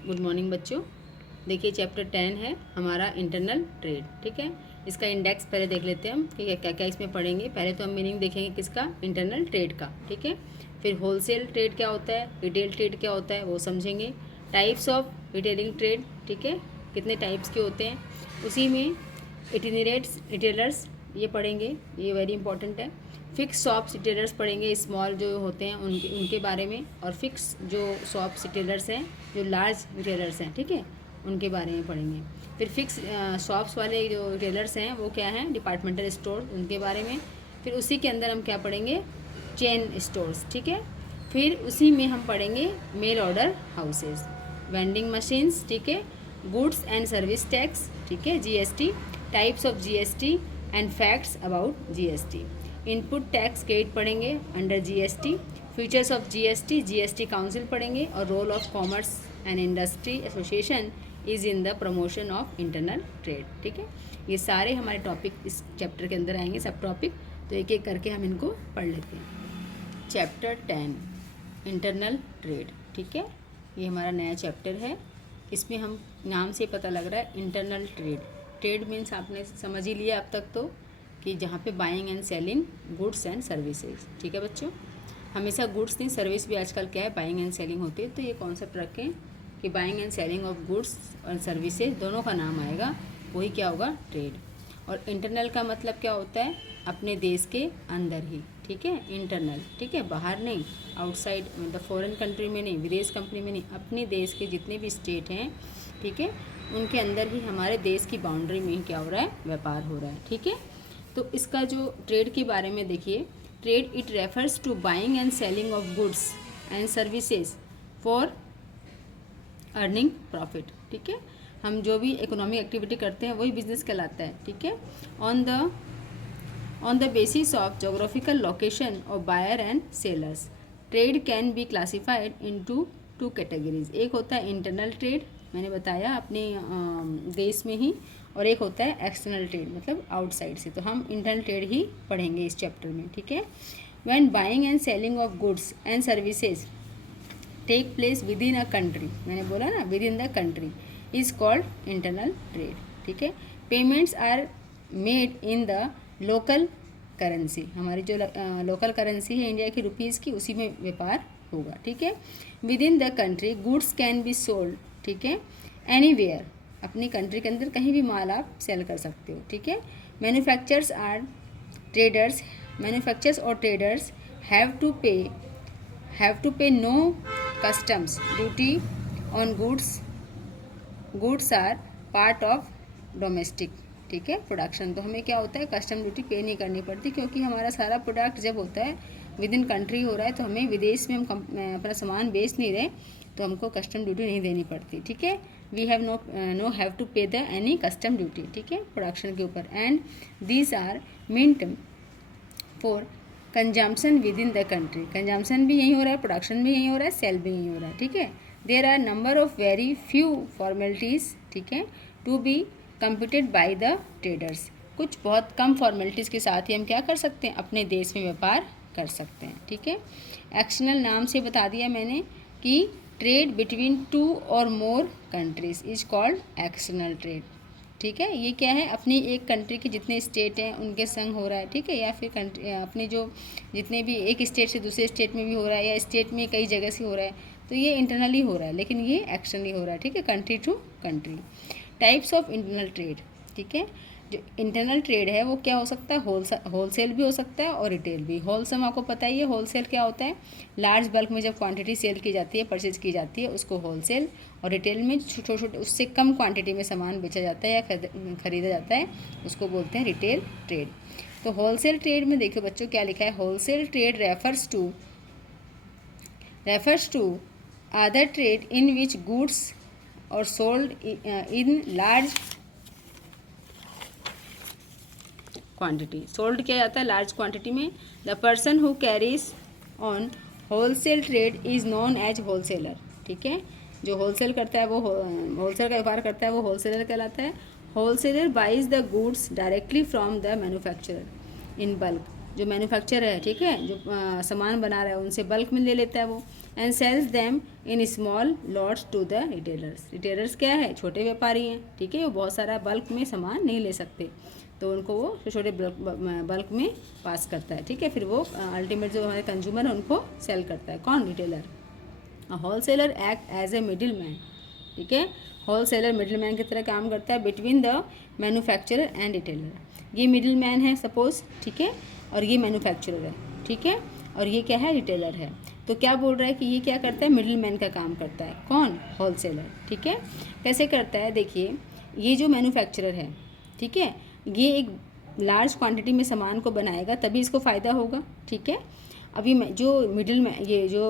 Good morning बच्चों। देखिए chapter 10 है हमारा इंटरनल ट्रेड। ठीक है, इसका इंडेक्स पहले देख लेते हैं हम कि क्या क्या इसमें पढ़ेंगे। पहले तो हम मीनिंग देखेंगे किसका, इंटरनल ट्रेड का। ठीक है, फिर होलसेल ट्रेड क्या होता है, रिटेल ट्रेड क्या होता है वो समझेंगे। टाइप्स ऑफ रिटेलिंग ट्रेड, ठीक है, कितने टाइप्स के होते हैं। उसी में इटिनरेट्स रिटेलर्स ये पढ़ेंगे, ये वेरी इंपॉर्टेंट है। फिक्स शॉप्स रिटेलर्स पढ़ेंगे, स्मॉल जो होते हैं उनके उनके बारे में, और फिक्स जो शॉप्स रिटेलर्स हैं जो लार्ज रिटेलर्स हैं, ठीक है, उनके बारे में पढ़ेंगे। फिर फिक्स शॉप्स वाले जो रिटेलर्स हैं वो क्या हैं, डिपार्टमेंटल स्टोर, उनके बारे में। फिर उसी के अंदर हम क्या पढ़ेंगे, चेन स्टोर्स। ठीक है, फिर उसी में हम पढ़ेंगे mail order houses, vending machines, ठीक है, गुड्स एंड सर्विस टैक्स, ठीक है, GST, types of GST and facts about GST. Input tax credit पढ़ेंगे under GST. Features of GST, GST council पढ़ेंगे, और role of commerce and industry association is in the promotion of internal trade. ठीक है, ये सारे हमारे topic इस chapter के अंदर आएंगे, सब टॉपिक। तो एक एक करके हम इनको पढ़ लेते हैं। चैप्टर 10 इंटरनल ट्रेड, ठीक है, ये हमारा नया चैप्टर है। इसमें हम नाम से पता लग रहा है इंटरनल ट्रेड। ट्रेड मीन्स आपने समझ ही लिया अब तक तो, कि जहाँ पे buying and selling goods and services. ठीक है बच्चों, हमेशा गुड्स नहीं, सर्विस भी आजकल क्या है, बाइंग एंड सेलिंग होती है। तो ये कॉन्सेप्ट रखें कि buying and selling of goods और सर्विसेज दोनों का नाम आएगा, वही क्या होगा, ट्रेड। और इंटरनल का मतलब क्या होता है, अपने देश के अंदर ही। ठीक है, इंटरनल, ठीक है, बाहर नहीं, आउटसाइड मतलब फॉरेन कंट्री में नहीं, विदेश कंपनी में नहीं, अपने देश के जितने भी स्टेट हैं, ठीक है, उनके अंदर ही हमारे देश की बाउंड्री में ही क्या हो रहा है, व्यापार हो रहा है। ठीक है, तो इसका जो ट्रेड के बारे में देखिए, trade it refers to buying and selling of goods and services for earning profit. ठीक है, हम जो भी इकोनॉमिक एक्टिविटी करते हैं वही बिजनेस कहलाता है। ठीक है, on the basis of geographical location of buyer and sellers, trade can be classified into two categories. एक होता है इंटरनल ट्रेड, मैंने बताया अपने देश में ही, और एक होता है एक्सटर्नल ट्रेड, मतलब आउटसाइड से। तो हम इंटरनल ट्रेड ही पढ़ेंगे इस चैप्टर में। ठीक है, when buying and selling of goods and services take place within a country, मैंने बोला ना, within the country, is called internal trade. ठीक है, payments are made in the local currency, हमारी जो लोकल करेंसी है India की rupees की, उसी में व्यापार होगा। ठीक है, within the country goods can be sold, ठीक है, एनीवेयर, अपनी कंट्री के अंदर कहीं भी माल आप सेल कर सकते हो। ठीक है, मैन्युफैक्चरर्स और traders have to pay no customs duty on goods are part of domestic, ठीक है, प्रोडक्शन। तो हमें क्या होता है, कस्टम ड्यूटी पे नहीं करनी पड़ती, क्योंकि हमारा सारा प्रोडक्ट जब होता है विद इन कंट्री हो रहा है, तो हमें विदेश में हम अपना सामान बेच नहीं रहे, तो हमको कस्टम ड्यूटी नहीं देनी पड़ती। ठीक है, we have no have to pay the any custom duty, ठीक है, प्रोडक्शन के ऊपर। And these are meant for consumption within the country, consumption भी यहीं हो रहा है, प्रोडक्शन भी यहीं हो रहा है, सेल भी यहीं हो रहा है। ठीक है, there are number of very few formalities, ठीक है, to be computed by the traders. कुछ बहुत कम फॉर्मेलिटीज़ के साथ ही हम क्या कर सकते हैं, अपने देश में व्यापार कर सकते हैं। ठीक है, एक्सटर्नल नाम से बता दिया मैंने कि ट्रेड बिटवीन टू और मोर countries is called external trade. ठीक है, ये क्या है, अपनी एक कंट्री के जितने स्टेट हैं उनके संग हो रहा है। ठीक है, या फिर अपने जो जितने भी एक स्टेट से दूसरे स्टेट में भी हो रहा है, या स्टेट में कई जगह से हो रहा है, तो ये इंटरनली हो रहा है, लेकिन ये एक्सटर्नली हो रहा है। ठीक है, country to country. Types of internal trade, ठीक है, जो इंटरनल ट्रेड है वो क्या हो सकता है, होलसेल भी हो सकता है और रिटेल भी। होलसेल आपको पता ही है, होलसेल क्या होता है, लार्ज बल्क में जब क्वांटिटी सेल की जाती है, परचेज की जाती है, उसको होलसेल। और रिटेल में छोटे छोटे उससे कम क्वांटिटी में सामान बेचा जाता है या खरीदा जाता है, उसको बोलते हैं रिटेल ट्रेड। तो होलसेल ट्रेड में देखो बच्चों क्या लिखा है, wholesale trade refers to other trade in which goods are sold in large quantity. Sold किया जाता है लार्ज क्वांटिटी में। The person who carries on wholesale trade is known as wholesaler. ठीक है, जो होलसेल करता है वो होलसेल का व्यापार करता है वो होलसेलर कहलाता है। Wholesaler buys the goods directly from the manufacturer in bulk, जो मैन्युफैक्चरर है, ठीक है, जो सामान बना रहा है उनसे बल्क में ले लेता है वो। And sells them in small lots to the retailers. Retailers क्या है, छोटे व्यापारी हैं, ठीक है, वो बहुत सारा बल्क में सामान नहीं ले सकते, तो उनको वो छोटे बल्क में पास करता है, ठीक है, फिर वो अल्टीमेट जो हमारे कंज्यूमर है उनको सेल करता है। कौन, retailer. Wholesaler act as a middle man, ठीक है, होलसेलर मिडिल मैन की तरह काम करता है between the manufacturer and retailer. ये मिडिल मैन है सपोज, ठीक है, और ये मैन्युफैक्चरर है, ठीक है, और ये क्या है, रिटेलर है। तो क्या बोल रहा है कि ये क्या करता है, मिडिल मैन का काम करता है। कौन, होलसेलर, ठीक है। कैसे करता है, देखिए, ये जो मैन्युफैक्चरर है, ठीक है, ये एक लार्ज क्वांटिटी में सामान को बनाएगा तभी इसको फ़ायदा होगा, ठीक है। अभी मैं जो मिडिल में, ये जो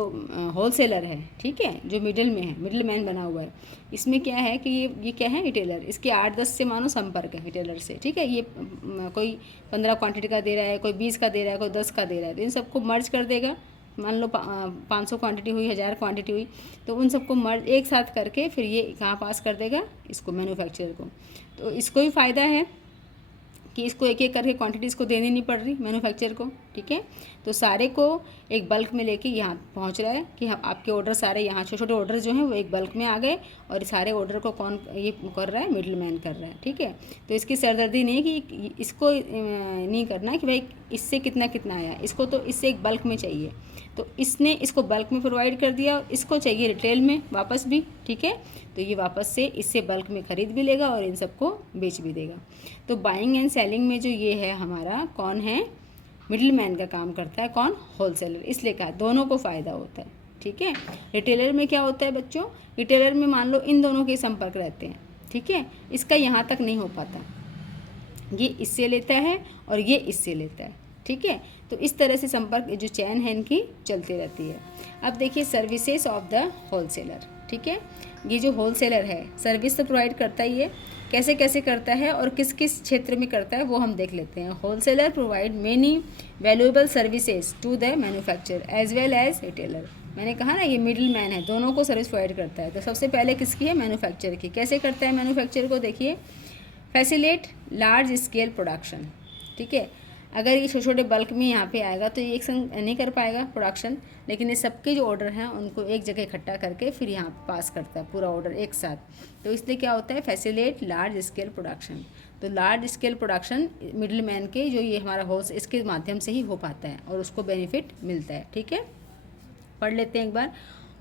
होलसेलर है, ठीक है, जो मिडिल में है, मिडिल मैन बना हुआ है, इसमें क्या है कि ये क्या है, रिटेलर, इसके 8-10 से मानो संपर्क है रिटेलर से, ठीक है। ये कोई 15 क्वांटिटी का दे रहा है, कोई 20 का दे रहा है, कोई 10 का दे रहा है, तो इन सबको मर्ज कर देगा। मान लो 500 क्वांटिटी हुई, 1000 क्वांटिटी हुई, तो उन सबको मर्ज एक साथ करके फिर ये कहाँ पास कर देगा, इसको, मैन्युफैक्चरर को। तो इसको भी फ़ायदा है कि इसको एक एक करके क्वांटिटीज़ को देनी नहीं पड़ रही मैन्युफैक्चरर को, ठीक है। तो सारे को एक बल्क में लेके यहाँ पहुँच रहा है कि हम आपके ऑर्डर सारे यहाँ, छोटे छोटे ऑर्डर जो हैं वो एक बल्क में आ गए, और सारे ऑर्डर को कौन ये कर रहा है, मिडिल मैन कर रहा है, ठीक है। तो इसकी सरदर्दी नहीं है कि इसको नहीं करना है कि भाई इससे कितना कितना आया, इसको तो इससे एक बल्क में चाहिए, तो इसने इसको बल्क में प्रोवाइड कर दिया, इसको चाहिए रिटेल में वापस भी, ठीक है, तो ये वापस से इससे बल्क में ख़रीद भी लेगा और इन सबको बेच भी देगा। तो बाइंग एंड सेलिंग में जो ये है हमारा, कौन है, मिडिल मैन का काम करता है, कौन, होलसेलर। इसलिए कहा दोनों को फ़ायदा होता है, ठीक है। रिटेलर में क्या होता है बच्चों, रिटेलर में मान लो इन दोनों के संपर्क रहते हैं, ठीक है, इसका यहाँ तक नहीं हो पाता, ये इससे लेता है और ये इससे लेता है, ठीक है। तो इस तरह से संपर्क जो चैन है इनकी चलती रहती है। अब देखिए सर्विसेज ऑफ द होलसेलर, ठीक है, ये जो होलसेलर है सर्विस तो प्रोवाइड करता ही है, कैसे कैसे करता है और किस किस क्षेत्र में करता है वो हम देख लेते हैं। Wholesaler provide many valuable services to the manufacturer as well as retailer. मैंने कहा ना ये मिडिल मैन है, दोनों को सर्विस प्रोवाइड करता है। तो सबसे पहले किसकी है, मैन्युफैक्चरर की। कैसे करता है मैन्युफैक्चरर को, देखिए, फैसिलेट लार्ज स्केल प्रोडक्शन, ठीक है। अगर ये छोटे छोटे बल्क में यहाँ पे आएगा तो ये एक संग नहीं कर पाएगा प्रोडक्शन, लेकिन ये सबके जो ऑर्डर हैं उनको एक जगह इकट्ठा करके फिर यहाँ पास करता है पूरा ऑर्डर एक साथ। तो इसलिए क्या होता है, फैसिलेट लार्ज स्केल प्रोडक्शन। तो large scale production middle man के जो ये हमारा होल्स इसके माध्यम से ही हो पाता है और उसको बेनिफिट मिलता है, ठीक है। पढ़ लेते हैं एक बार।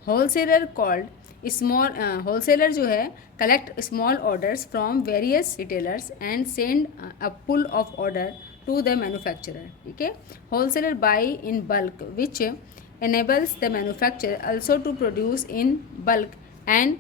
होलसेलर कॉल्ड स्मॉल, होलसेलर जो है collect small orders from various retailers and send a pool of order to the manufacturer, ठीक है। Wholesaler buy in bulk which enables the manufacturer also to produce in bulk and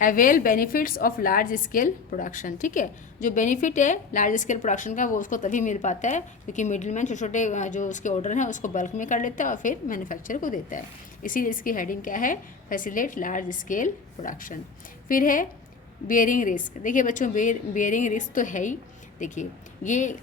avail benefits of large scale production, ठीक है। जो benefit है large scale production का वो उसको तभी मिल पाता है क्योंकि मिडिलमैन छोटे छोटे जो उसके ऑर्डर हैं उसको बल्क में कर लेता है और फिर मैन्युफैक्चरर को देता है। इसीलिए इसकी हेडिंग क्या है, फैसिलेट लार्ज स्केल प्रोडक्शन। फिर है बेयरिंग रिस्क। देखिए बच्चों बेयरिंग रिस्क तो है ही। देखिए ये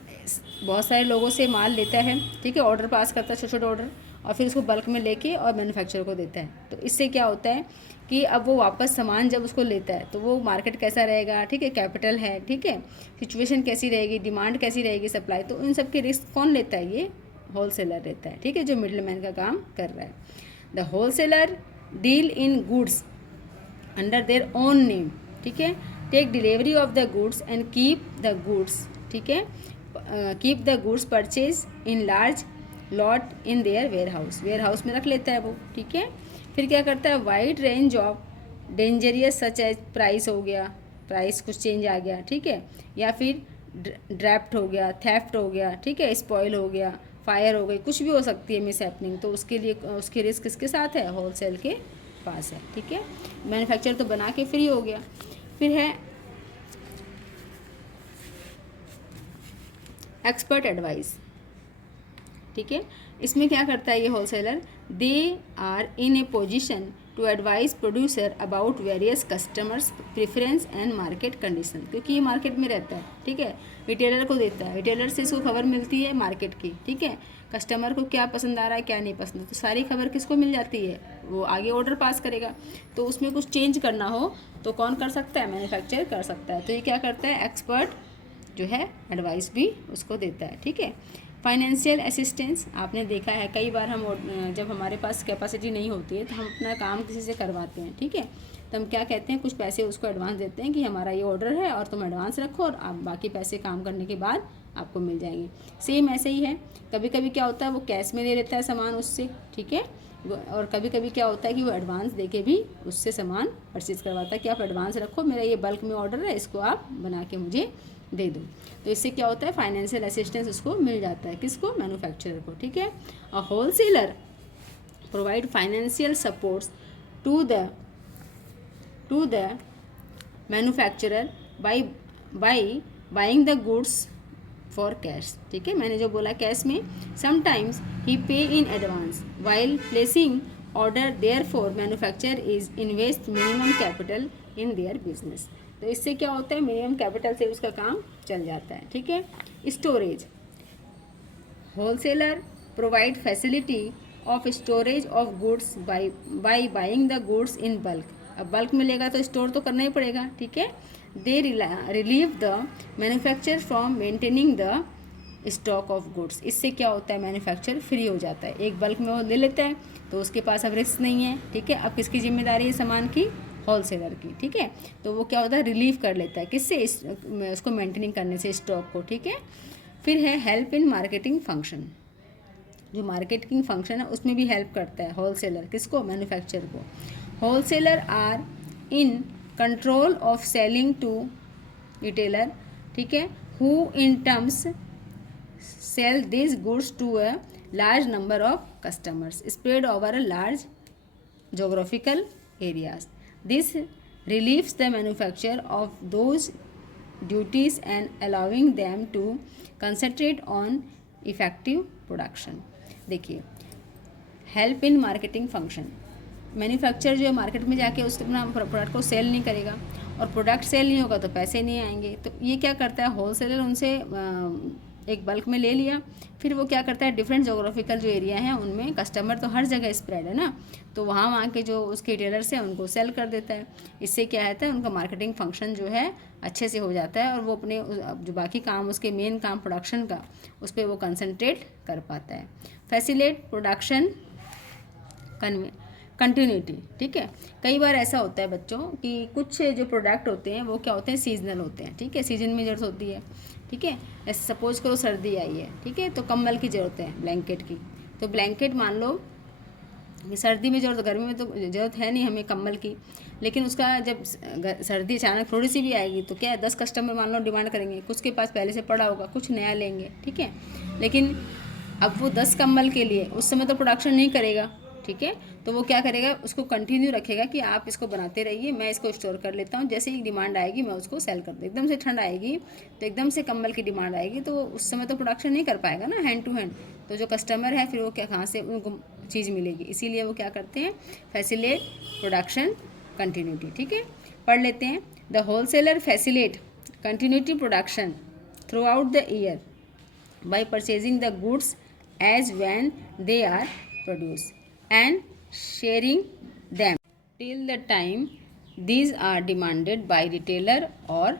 बहुत सारे लोगों से माल लेता है, ठीक है, ऑर्डर पास करता है छोटे छोटे ऑर्डर और फिर उसको बल्क में लेके और मैन्युफैक्चरर को देता है। तो इससे क्या होता है कि अब वो वापस सामान जब उसको लेता है तो वो मार्केट कैसा रहेगा, ठीक है, कैपिटल है, ठीक है, सिचुएशन कैसी रहेगी, डिमांड कैसी रहेगी, सप्लाई, तो इन सब के रिस्क कौन लेता है, ये होलसेलर लेता है, ठीक है, जो मिडिल मैन का काम कर रहा है। The wholesaler deal in goods under their own name, ठीक है, take delivery of the goods and keep the goods, ठीक है, keep the goods purchase in large lot in their warehouse में रख लेता है वो, ठीक है। फिर क्या करता है, wide range of dangerous such as price हो गया, प्राइस कुछ चेंज आ गया, ठीक है, या फिर ड्रैफ्ट हो गया, थेफ्ट हो गया, ठीक है, स्पॉइल हो गया, फायर हो गई, कुछ भी हो सकती है मिस हैपनिंग, तो उसके लिए उसकी रिस्क किसके साथ है, होलसेल के पास है, ठीक है। मैन्युफैक्चरर तो बना के फ्री हो गया। फिर है एक्सपर्ट एडवाइस, ठीक है, इसमें क्या करता है ये wholesaler, they are in a position to advise producer about various customers preference and market condition, क्योंकि ये मार्केट में रहता है, ठीक है, रिटेलर को देता है, रिटेलर से इसको खबर मिलती है मार्केट की, ठीक है, कस्टमर को क्या पसंद आ रहा है क्या नहीं पसंद, तो सारी खबर किसको मिल जाती है, वो आगे ऑर्डर पास करेगा। तो उसमें कुछ चेंज करना हो तो कौन कर सकता है, मैन्युफैक्चरर कर सकता है। तो ये क्या करता है, एक्सपर्ट जो है एडवाइस भी उसको देता है, ठीक है। फाइनेंशियल असिस्टेंस, आपने देखा है कई बार हम जब हमारे पास कैपेसिटी नहीं होती है तो हम अपना काम किसी से करवाते हैं, ठीक है, तो हम क्या कहते हैं, कुछ पैसे उसको एडवांस देते हैं कि हमारा ये ऑर्डर है और तुम एडवांस रखो और आप बाकी पैसे काम करने के बाद आपको मिल जाएंगे। सेम ऐसे ही है, कभी कभी क्या होता है वो कैश में दे देता है सामान उससे, ठीक है, और कभी कभी क्या होता है कि वो एडवांस देके भी उससे सामान परचेज करवाता है कि आप एडवांस रखो, मेरा ये बल्क में ऑर्डर है, इसको आप बना के मुझे दे दो। तो इससे क्या होता है, फाइनेंशियल असिस्टेंस उसको मिल जाता है, किसको, मैन्युफैक्चरर को, ठीक है। A wholesaler provide financial supports to the manufacturer by buying the goods for cash, ठीक है, मैंने जो बोला कैश में, sometimes he pay in advance while placing order, therefore manufacture is invest minimum capital in their business. तो इससे क्या होता है, मिनिमम कैपिटल से उसका काम चल जाता है, ठीक है। Storage, wholesaler provide facility of storage of goods by buying the goods in bulk. अब बल्क में लेगा तो स्टोर तो करना ही पड़ेगा, ठीक है। They relieve the manufacture from maintaining the stock of goods. इससे क्या होता है, मैन्युफैक्चर फ्री हो जाता है, एक बल्क में वो ले लेता है तो उसके पास अब रिस्क नहीं है, ठीक है। अब किसकी जिम्मेदारी है सामान की, होलसेलर की, ठीक है। तो वो क्या होता है, रिलीव कर लेता है, किससे, उसको मेंटेनिंग करने से स्टॉक को, ठीक है। फिर है हेल्प इन मार्केटिंग फंक्शन, जो मार्केटिंग फंक्शन है उसमें भी हेल्प करता है होलसेलर, किसको, मैन्युफैक्चर को। Wholesaler are in control of selling to retailer, ठीक है, who in terms sell these goods to a large number of customers spread over a large geographical areas. This relieves the manufacturer of those duties and allowing them to concentrate on effective production. देखिए, help in marketing function, manufacture जो है market में जाके उसके अपना product को cell नहीं करेगा और प्रोडक्ट सेल नहीं होगा तो पैसे नहीं आएंगे, तो ये क्या करता है, होलसेलर उनसे एक बल्क में ले लिया, फिर वो क्या करता है, डिफरेंट जोग्राफिकल जो एरिया हैं उनमें, कस्टमर तो हर जगह स्प्रेड है ना, तो वहाँ के जो उसके रिटेलर्स हैं उनको सेल कर देता है। इससे क्या है, उनका मार्केटिंग फंक्शन जो है अच्छे से हो जाता है और वो अपने जो बाकी काम, उसके मेन काम प्रोडक्शन का, उस पर वो कंसंट्रेट कर पाता है। फैसिलेट प्रोडक्शन कंटिन्यूटी, ठीक है। कई बार ऐसा होता है बच्चों कि कुछ जो प्रोडक्ट होते हैं वो क्या होते हैं, सीजनल होते हैं, ठीक है, सीजन में ज़रूरत होती है, ठीक है। ऐसे सपोज करो सर्दी आई है, ठीक है, तो कंबल की ज़रूरत है, ब्लैंकेट की, तो ब्लैंकेट मान लो कि सर्दी में ज़रूरत, गर्मी में तो ज़रूरत है नहीं हमें कंबल की, लेकिन उसका जब सर्दी अचानक थोड़ी सी भी आएगी तो क्या है, 10 कस्टमर मान लो डिमांड करेंगे, कुछ के पास पहले से पड़ा होगा, कुछ नया लेंगे, ठीक है, लेकिन अब वो 10 कंबल के लिए उस समय तो प्रोडक्शन नहीं करेगा, ठीक है, तो वो क्या करेगा, उसको कंटिन्यू रखेगा कि आप इसको बनाते रहिए, मैं इसको स्टोर कर लेता हूँ, जैसे ही डिमांड आएगी मैं उसको सेल कर दूँ। एकदम से ठंड आएगी तो एकदम से कंबल की डिमांड आएगी तो उस समय तो प्रोडक्शन नहीं कर पाएगा ना हैंड टू हैंड, तो जो कस्टमर है फिर वो क्या, कहाँ से उनको चीज़ मिलेगी, इसीलिए वो क्या करते हैं, फैसिलेट प्रोडक्शन कंटिन्यूटी, ठीक है। पढ़ लेते हैं, the wholesaler facilitate continuity production through out the year by purchasing the goods as when they are produced and sharing them till the time these are demanded by retailer or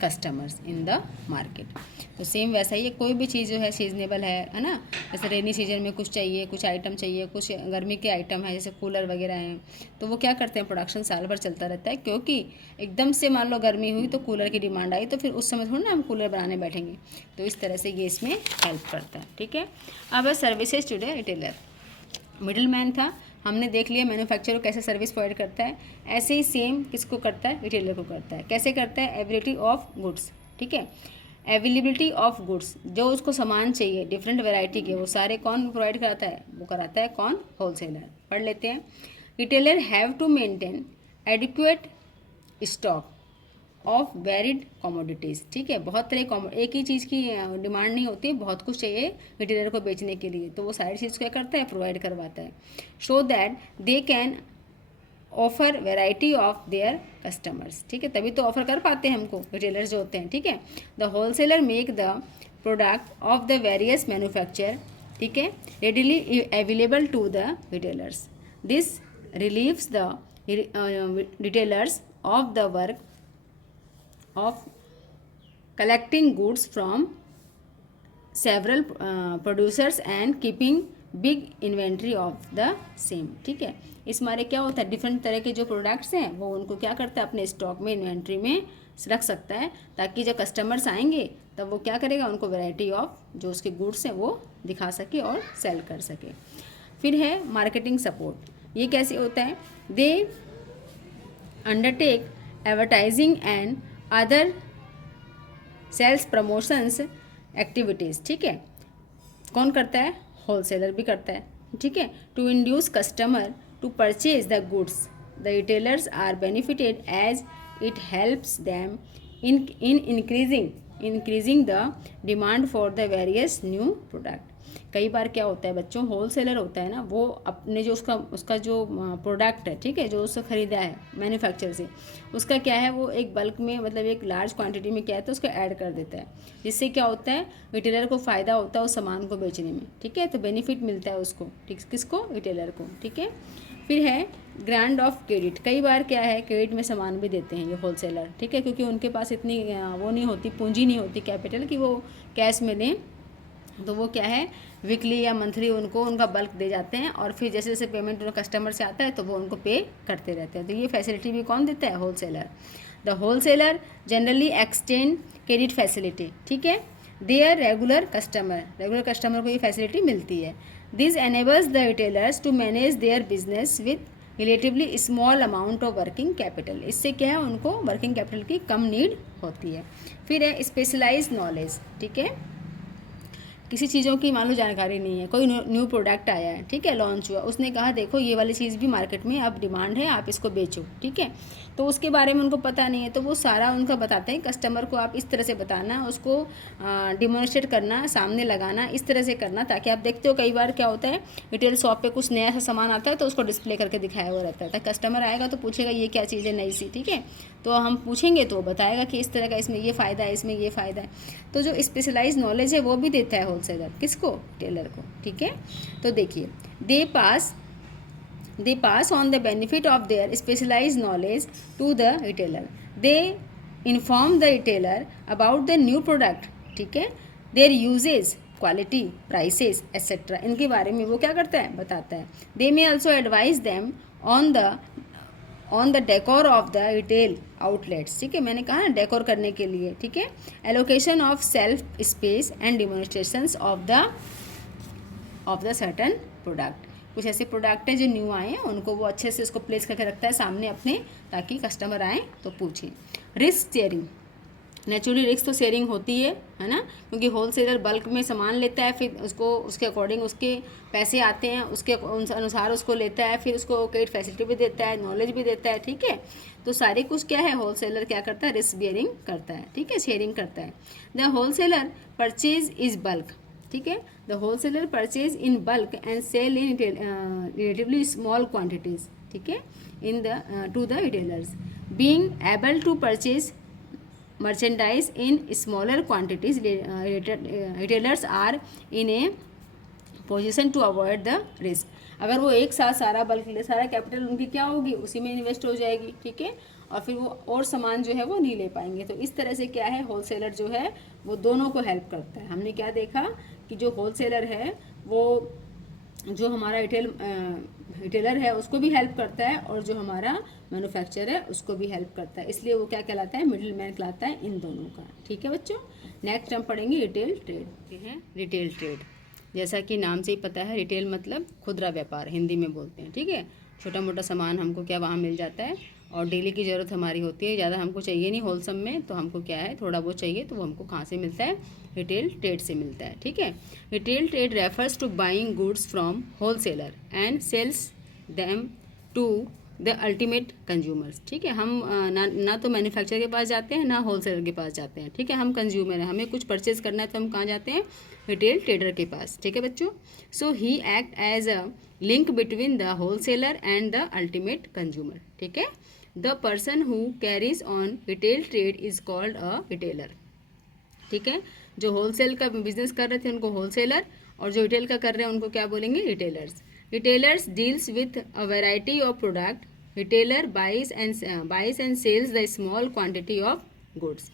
customers in the market। तो same वैसा ही है, कोई भी चीज़ जो है seasonable है ना, जैसे रेनी सीजन में कुछ चाहिए, कुछ आइटम चाहिए, कुछ गर्मी के आइटम है जैसे कूलर वगैरह हैं, तो वो क्या करते हैं, प्रोडक्शन साल भर चलता रहता है, क्योंकि एकदम से मान लो गर्मी हुई तो कूलर की डिमांड आई तो फिर उस समय थोड़ी ना हम कूलर बनाने बैठेंगे, तो इस तरह से ये इसमें हेल्प करता है, ठीक है। अब है services to the retailer, middleman था, हमने देख लिया मैन्युफैक्चरर कैसे सर्विस प्रोवाइड करता है, ऐसे ही सेम किसको करता है, रिटेलर को करता है। कैसे करता है, अवेलेबिलिटी ऑफ गुड्स, ठीक है, अवेलेबिलिटी ऑफ गुड्स, जो उसको सामान चाहिए डिफरेंट वैरायटी के, वो सारे कौन प्रोवाइड कराता है, वो कराता है कौन, होलसेलर। पढ़ लेते हैं, retailer have to maintain adequate stock of varied commodities, ठीक है, बहुत तरह एक ही चीज़ की डिमांड नहीं होती, बहुत कुछ चाहिए रिटेलर को बेचने के लिए, तो वो सारी चीज़ क्या करता है, प्रोवाइड करवाता है, so that they can offer variety of their customers, ठीक है, तभी तो ऑफर कर पाते हैं हमको रिटेलर्स जो होते हैं, ठीक है। The wholesaler make the product of the various manufacture, ठीक है, readily available to the retailers, this relieves the retailers of the work of collecting goods from several producers and keeping big inventory of the same. ठीक है, इस मारे क्या होता है, different तरह के जो प्रोडक्ट्स हैं वो उनको क्या करता है, अपने स्टॉक में इन्वेंट्री में रख सकता है, ताकि जब कस्टमर्स आएंगे तब वो क्या करेगा, उनको वैरायटी ऑफ जो उसके गुड्स हैं वो दिखा सके और सेल कर सके। फिर है मार्केटिंग सपोर्ट। ये कैसे होता है, they undertake advertising and other sales promotions activities. ठीक है, कौन करता है, होलसेलर भी करता है। ठीक है, to induce customer to purchase the goods, the retailers are benefited as it helps them in increasing the demand for the various new product. कई बार क्या होता है बच्चों, होलसेलर होता है ना, वो अपने जो उसका जो प्रोडक्ट है, ठीक है, जो उससे ख़रीदा है मैन्युफैक्चर से, उसका क्या है, वो एक बल्क में मतलब एक लार्ज क्वांटिटी में क्या है तो उसको ऐड कर देता है, जिससे क्या होता है, रिटेलर को फ़ायदा होता है उस सामान को बेचने में। ठीक है, तो बेनिफिट मिलता है उसको, ठीक, किसको, रिटेलर को। ठीक है, फिर है ग्रांट ऑफ क्रेडिट। कई बार क्या है, क्रेडिट में सामान भी देते हैं ये होलसेलर। ठीक है, क्योंकि उनके पास इतनी वो नहीं होती, पूंजी नहीं होती, कैपिटल, कि वो कैश में दें, तो वो क्या है, वीकली या मंथली उनको उनका बल्क दे जाते हैं, और फिर जैसे जैसे पेमेंट उनका कस्टमर से आता है तो वो उनको पे करते रहते हैं। तो ये फैसिलिटी भी कौन देता है, wholesaler. The wholesaler generally extend credit facility. ठीक है, देयर रेगुलर कस्टमर को ये फैसिलिटी मिलती है। This enables the retailers to manage their business with relatively small amount of working capital. इससे क्या है, उनको वर्किंग कैपिटल की कम नीड होती है। फिर है स्पेशलाइज नॉलेज। ठीक है, किसी चीज़ों की मान लो जानकारी नहीं है, कोई न्यू प्रोडक्ट आया है, ठीक है, लॉन्च हुआ, उसने कहा देखो ये वाली चीज़ भी मार्केट में अब डिमांड है, आप इसको बेचो। ठीक है, तो उसके बारे में उनको पता नहीं है, तो वो सारा उनका बताते हैं कस्टमर को, आप इस तरह से बताना, उसको डिमोन्स्ट्रेट करना, सामने लगाना, इस तरह से करना, ताकि आप देखते हो कई बार क्या होता है, रिटेल शॉप पे कुछ नया सा सामान आता है तो उसको डिस्प्ले करके दिखाया हुआ रहता है, ताकि कस्टमर आएगा तो पूछेगा ये क्या चीज़ है नई सी। ठीक है, तो हम पूछेंगे तो वो बताएगा कि इस तरह का इसमें ये फ़ायदा है, इसमें ये फ़ायदा है। तो जो स्पेशलाइज नॉलेज है वो भी देता है होलसेलर, किसको, टेलर को। ठीक है, तो देखिए, they pass on the benefit of their specialise knowledge to the retailer. They inform the retailer about the new product. ठीक है, their uses, quality, prices etcetera, इनके बारे में वो क्या करता है, बताता है। They may also advise them on the decor of the retail outlets. ठीक है, मैंने कहा ना डेकोर करने के लिए। ठीक है, allocation of shelf space and demonstrations of the certain product. कुछ ऐसे प्रोडक्ट हैं जो न्यू आए हैं, उनको वो अच्छे से उसको प्लेस करके रखता है सामने अपने, ताकि कस्टमर आए तो पूछें। रिस्क शेयरिंग, नेचुरली रिस्क तो शेयरिंग होती है ना, क्योंकि होलसेलर बल्क में सामान लेता है, फिर उसको उसके अकॉर्डिंग उसके पैसे आते हैं, उसके अनुसार उसको लेता है, फिर उसको क्रेडिट फैसिलिटी भी देता है, नॉलेज भी देता है। ठीक है, तो सारे कुछ क्या है, होलसेलर क्या करता है, रिस्क बियरिंग करता है। ठीक है, शेयरिंग करता है। The wholesaler purchase is bulk. ठीक है, the wholesaler purchase in bulk and sell in relatively small quantities. ठीक है, in the to the retailers, being able to purchase merchandise in smaller quantities, retailers are in a position to avoid the risk। अगर वो एक साथ सारा bulk ले, सारा capital उनकी क्या होगी, उसी में इन्वेस्ट हो जाएगी। ठीक है, और फिर वो और सामान जो है वो नहीं ले पाएंगे। तो इस तरह से क्या है, होलसेलर जो है वो दोनों को हेल्प करता है। हमने क्या देखा कि जो होलसेलर है वो जो हमारा रिटेलर है उसको भी हेल्प करता है, और जो हमारा मैन्युफैक्चरर है उसको भी हेल्प करता है, इसलिए वो क्या कहलाता है, मिडिल मैन कहलाता है इन दोनों का। ठीक है बच्चों, नेक्स्ट हम पढ़ेंगे रिटेल ट्रेड। है रिटेल ट्रेड, जैसा कि नाम से ही पता है, रिटेल मतलब खुदरा व्यापार हिंदी में बोलते हैं। ठीक है, छोटा मोटा सामान हमको क्या वहाँ मिल जाता है, और डेली की ज़रूरत हमारी होती है, ज़्यादा हमको चाहिए नहीं होलसेल में, तो हमको क्या है थोड़ा बहुत चाहिए, तो वो हमको कहाँ से मिलता है, रिटेल ट्रेड से मिलता है। ठीक है, retail trade refers to buying goods from wholesaler and sells them to the ultimate consumers. ठीक है, हम ना तो मैन्युफैक्चरर के पास जाते हैं, ना होलसेलर के पास जाते हैं। ठीक है, हम कंज्यूमर हैं, हमें कुछ परचेज करना है तो हम कहाँ जाते हैं, रिटेल ट्रेडर के पास। ठीक है बच्चों, so he act as a link between the wholesaler and the ultimate consumer. ठीक है, the person who carries on retail trade is called a retailer. ठीक है, जो होलसेल का बिजनेस कर रहे थे उनको होलसेलर, और जो रिटेल का कर रहे हैं उनको क्या बोलेंगे, retailers. Retailers deals with a variety of product, retailer buys and sells the small quantity of goods।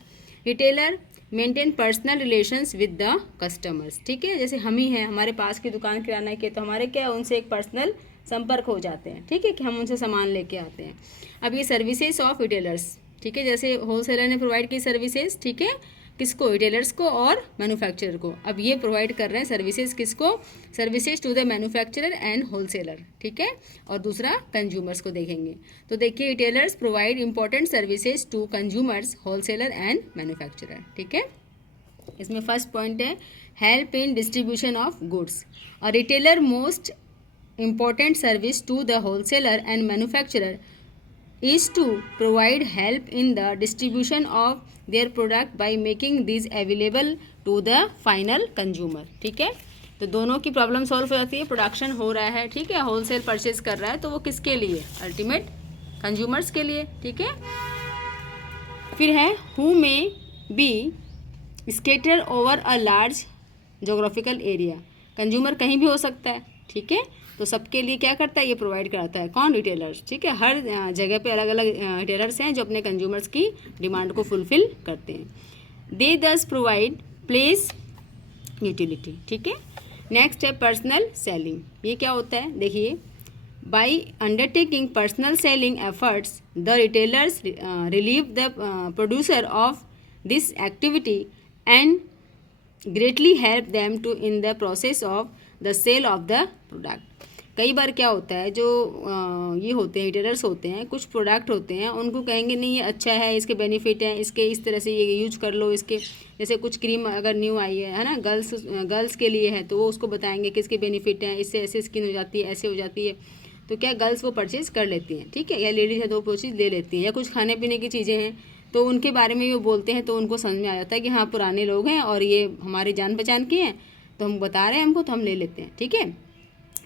retailer maintain personal relations with the customers, ठीक है। जैसे हम ही हैं, हमारे पास की दुकान किराना की, तो हमारे क्या उनसे एक पर्सनल संपर्क हो जाते हैं, ठीक है, कि हम उनसे सामान लेके आते हैं। अब ये सर्विसेज ऑफ रिटेलर्स, ठीक है, जैसे होलसेलर ने प्रोवाइड की सर्विसेज, ठीक है, किसको, रिटेलर्स को और मैन्युफैक्चरर को। अब ये प्रोवाइड कर रहे हैं सर्विसेज किसको, services to the manufacturer and wholesaler, ठीक है, और दूसरा कंज्यूमर्स को देखेंगे। तो देखिए retailers provide important services to consumers, wholesaler and manufacturer, ठीक है। इसमें फर्स्ट पॉइंट है help in distribution of goods. A retailer most important service to the wholesaler and manufacturer is to provide help in the distribution of their product by making these available to the final consumer, ठीक है। तो दोनों की problem solve हो जाती है, production हो रहा है, ठीक है, होलसेल परचेज कर रहा है, तो वो किसके लिए, अल्टीमेट कंज्यूमर्स के लिए, ठीक है। फिर है who may be scatter over a large geographical area, consumer कहीं भी हो सकता है, ठीक है, तो सबके लिए क्या करता है, ये प्रोवाइड कराता है, कौन, रिटेलर्स, ठीक है। हर जगह पे अलग अलग रिटेलर्स हैं जो अपने कंज्यूमर्स की डिमांड को फुलफिल करते हैं। दे दस प्रोवाइड प्लेस यूटिलिटी, ठीक है। नेक्स्ट है पर्सनल सेलिंग, ये क्या होता है, देखिए by undertaking personal selling efforts the retailers relieve the producer of this activity and greatly help them to in the process of the sale of the product. कई बार क्या होता है, जो ये होते हैं रिटेलर्स होते हैं, कुछ प्रोडक्ट होते हैं, उनको कहेंगे नहीं ये अच्छा है, इसके बेनिफिट हैं, इसके इस तरह से ये यूज कर लो, इसके जैसे कुछ क्रीम अगर न्यू आई है ना, गर्ल्स के लिए है, तो वो उसको बताएंगे कि इसके बेनिफिट हैं, इससे ऐसे स्किन हो जाती है, ऐसे हो जाती है, तो क्या गर्ल्स वो परचेज़ कर लेती हैं, ठीक है, या लेडीज़ है तो वो चीज़ ले लेती हैं। या कुछ खाने पीने की चीज़ें हैं तो उनके बारे में वो बोलते हैं, तो उनको समझ में आ जाता है कि हाँ पुराने लोग हैं और ये हमारी जान पहचान के हैं, तो हम बता रहे हैं हमको, तो हम ले लेते हैं, ठीक है।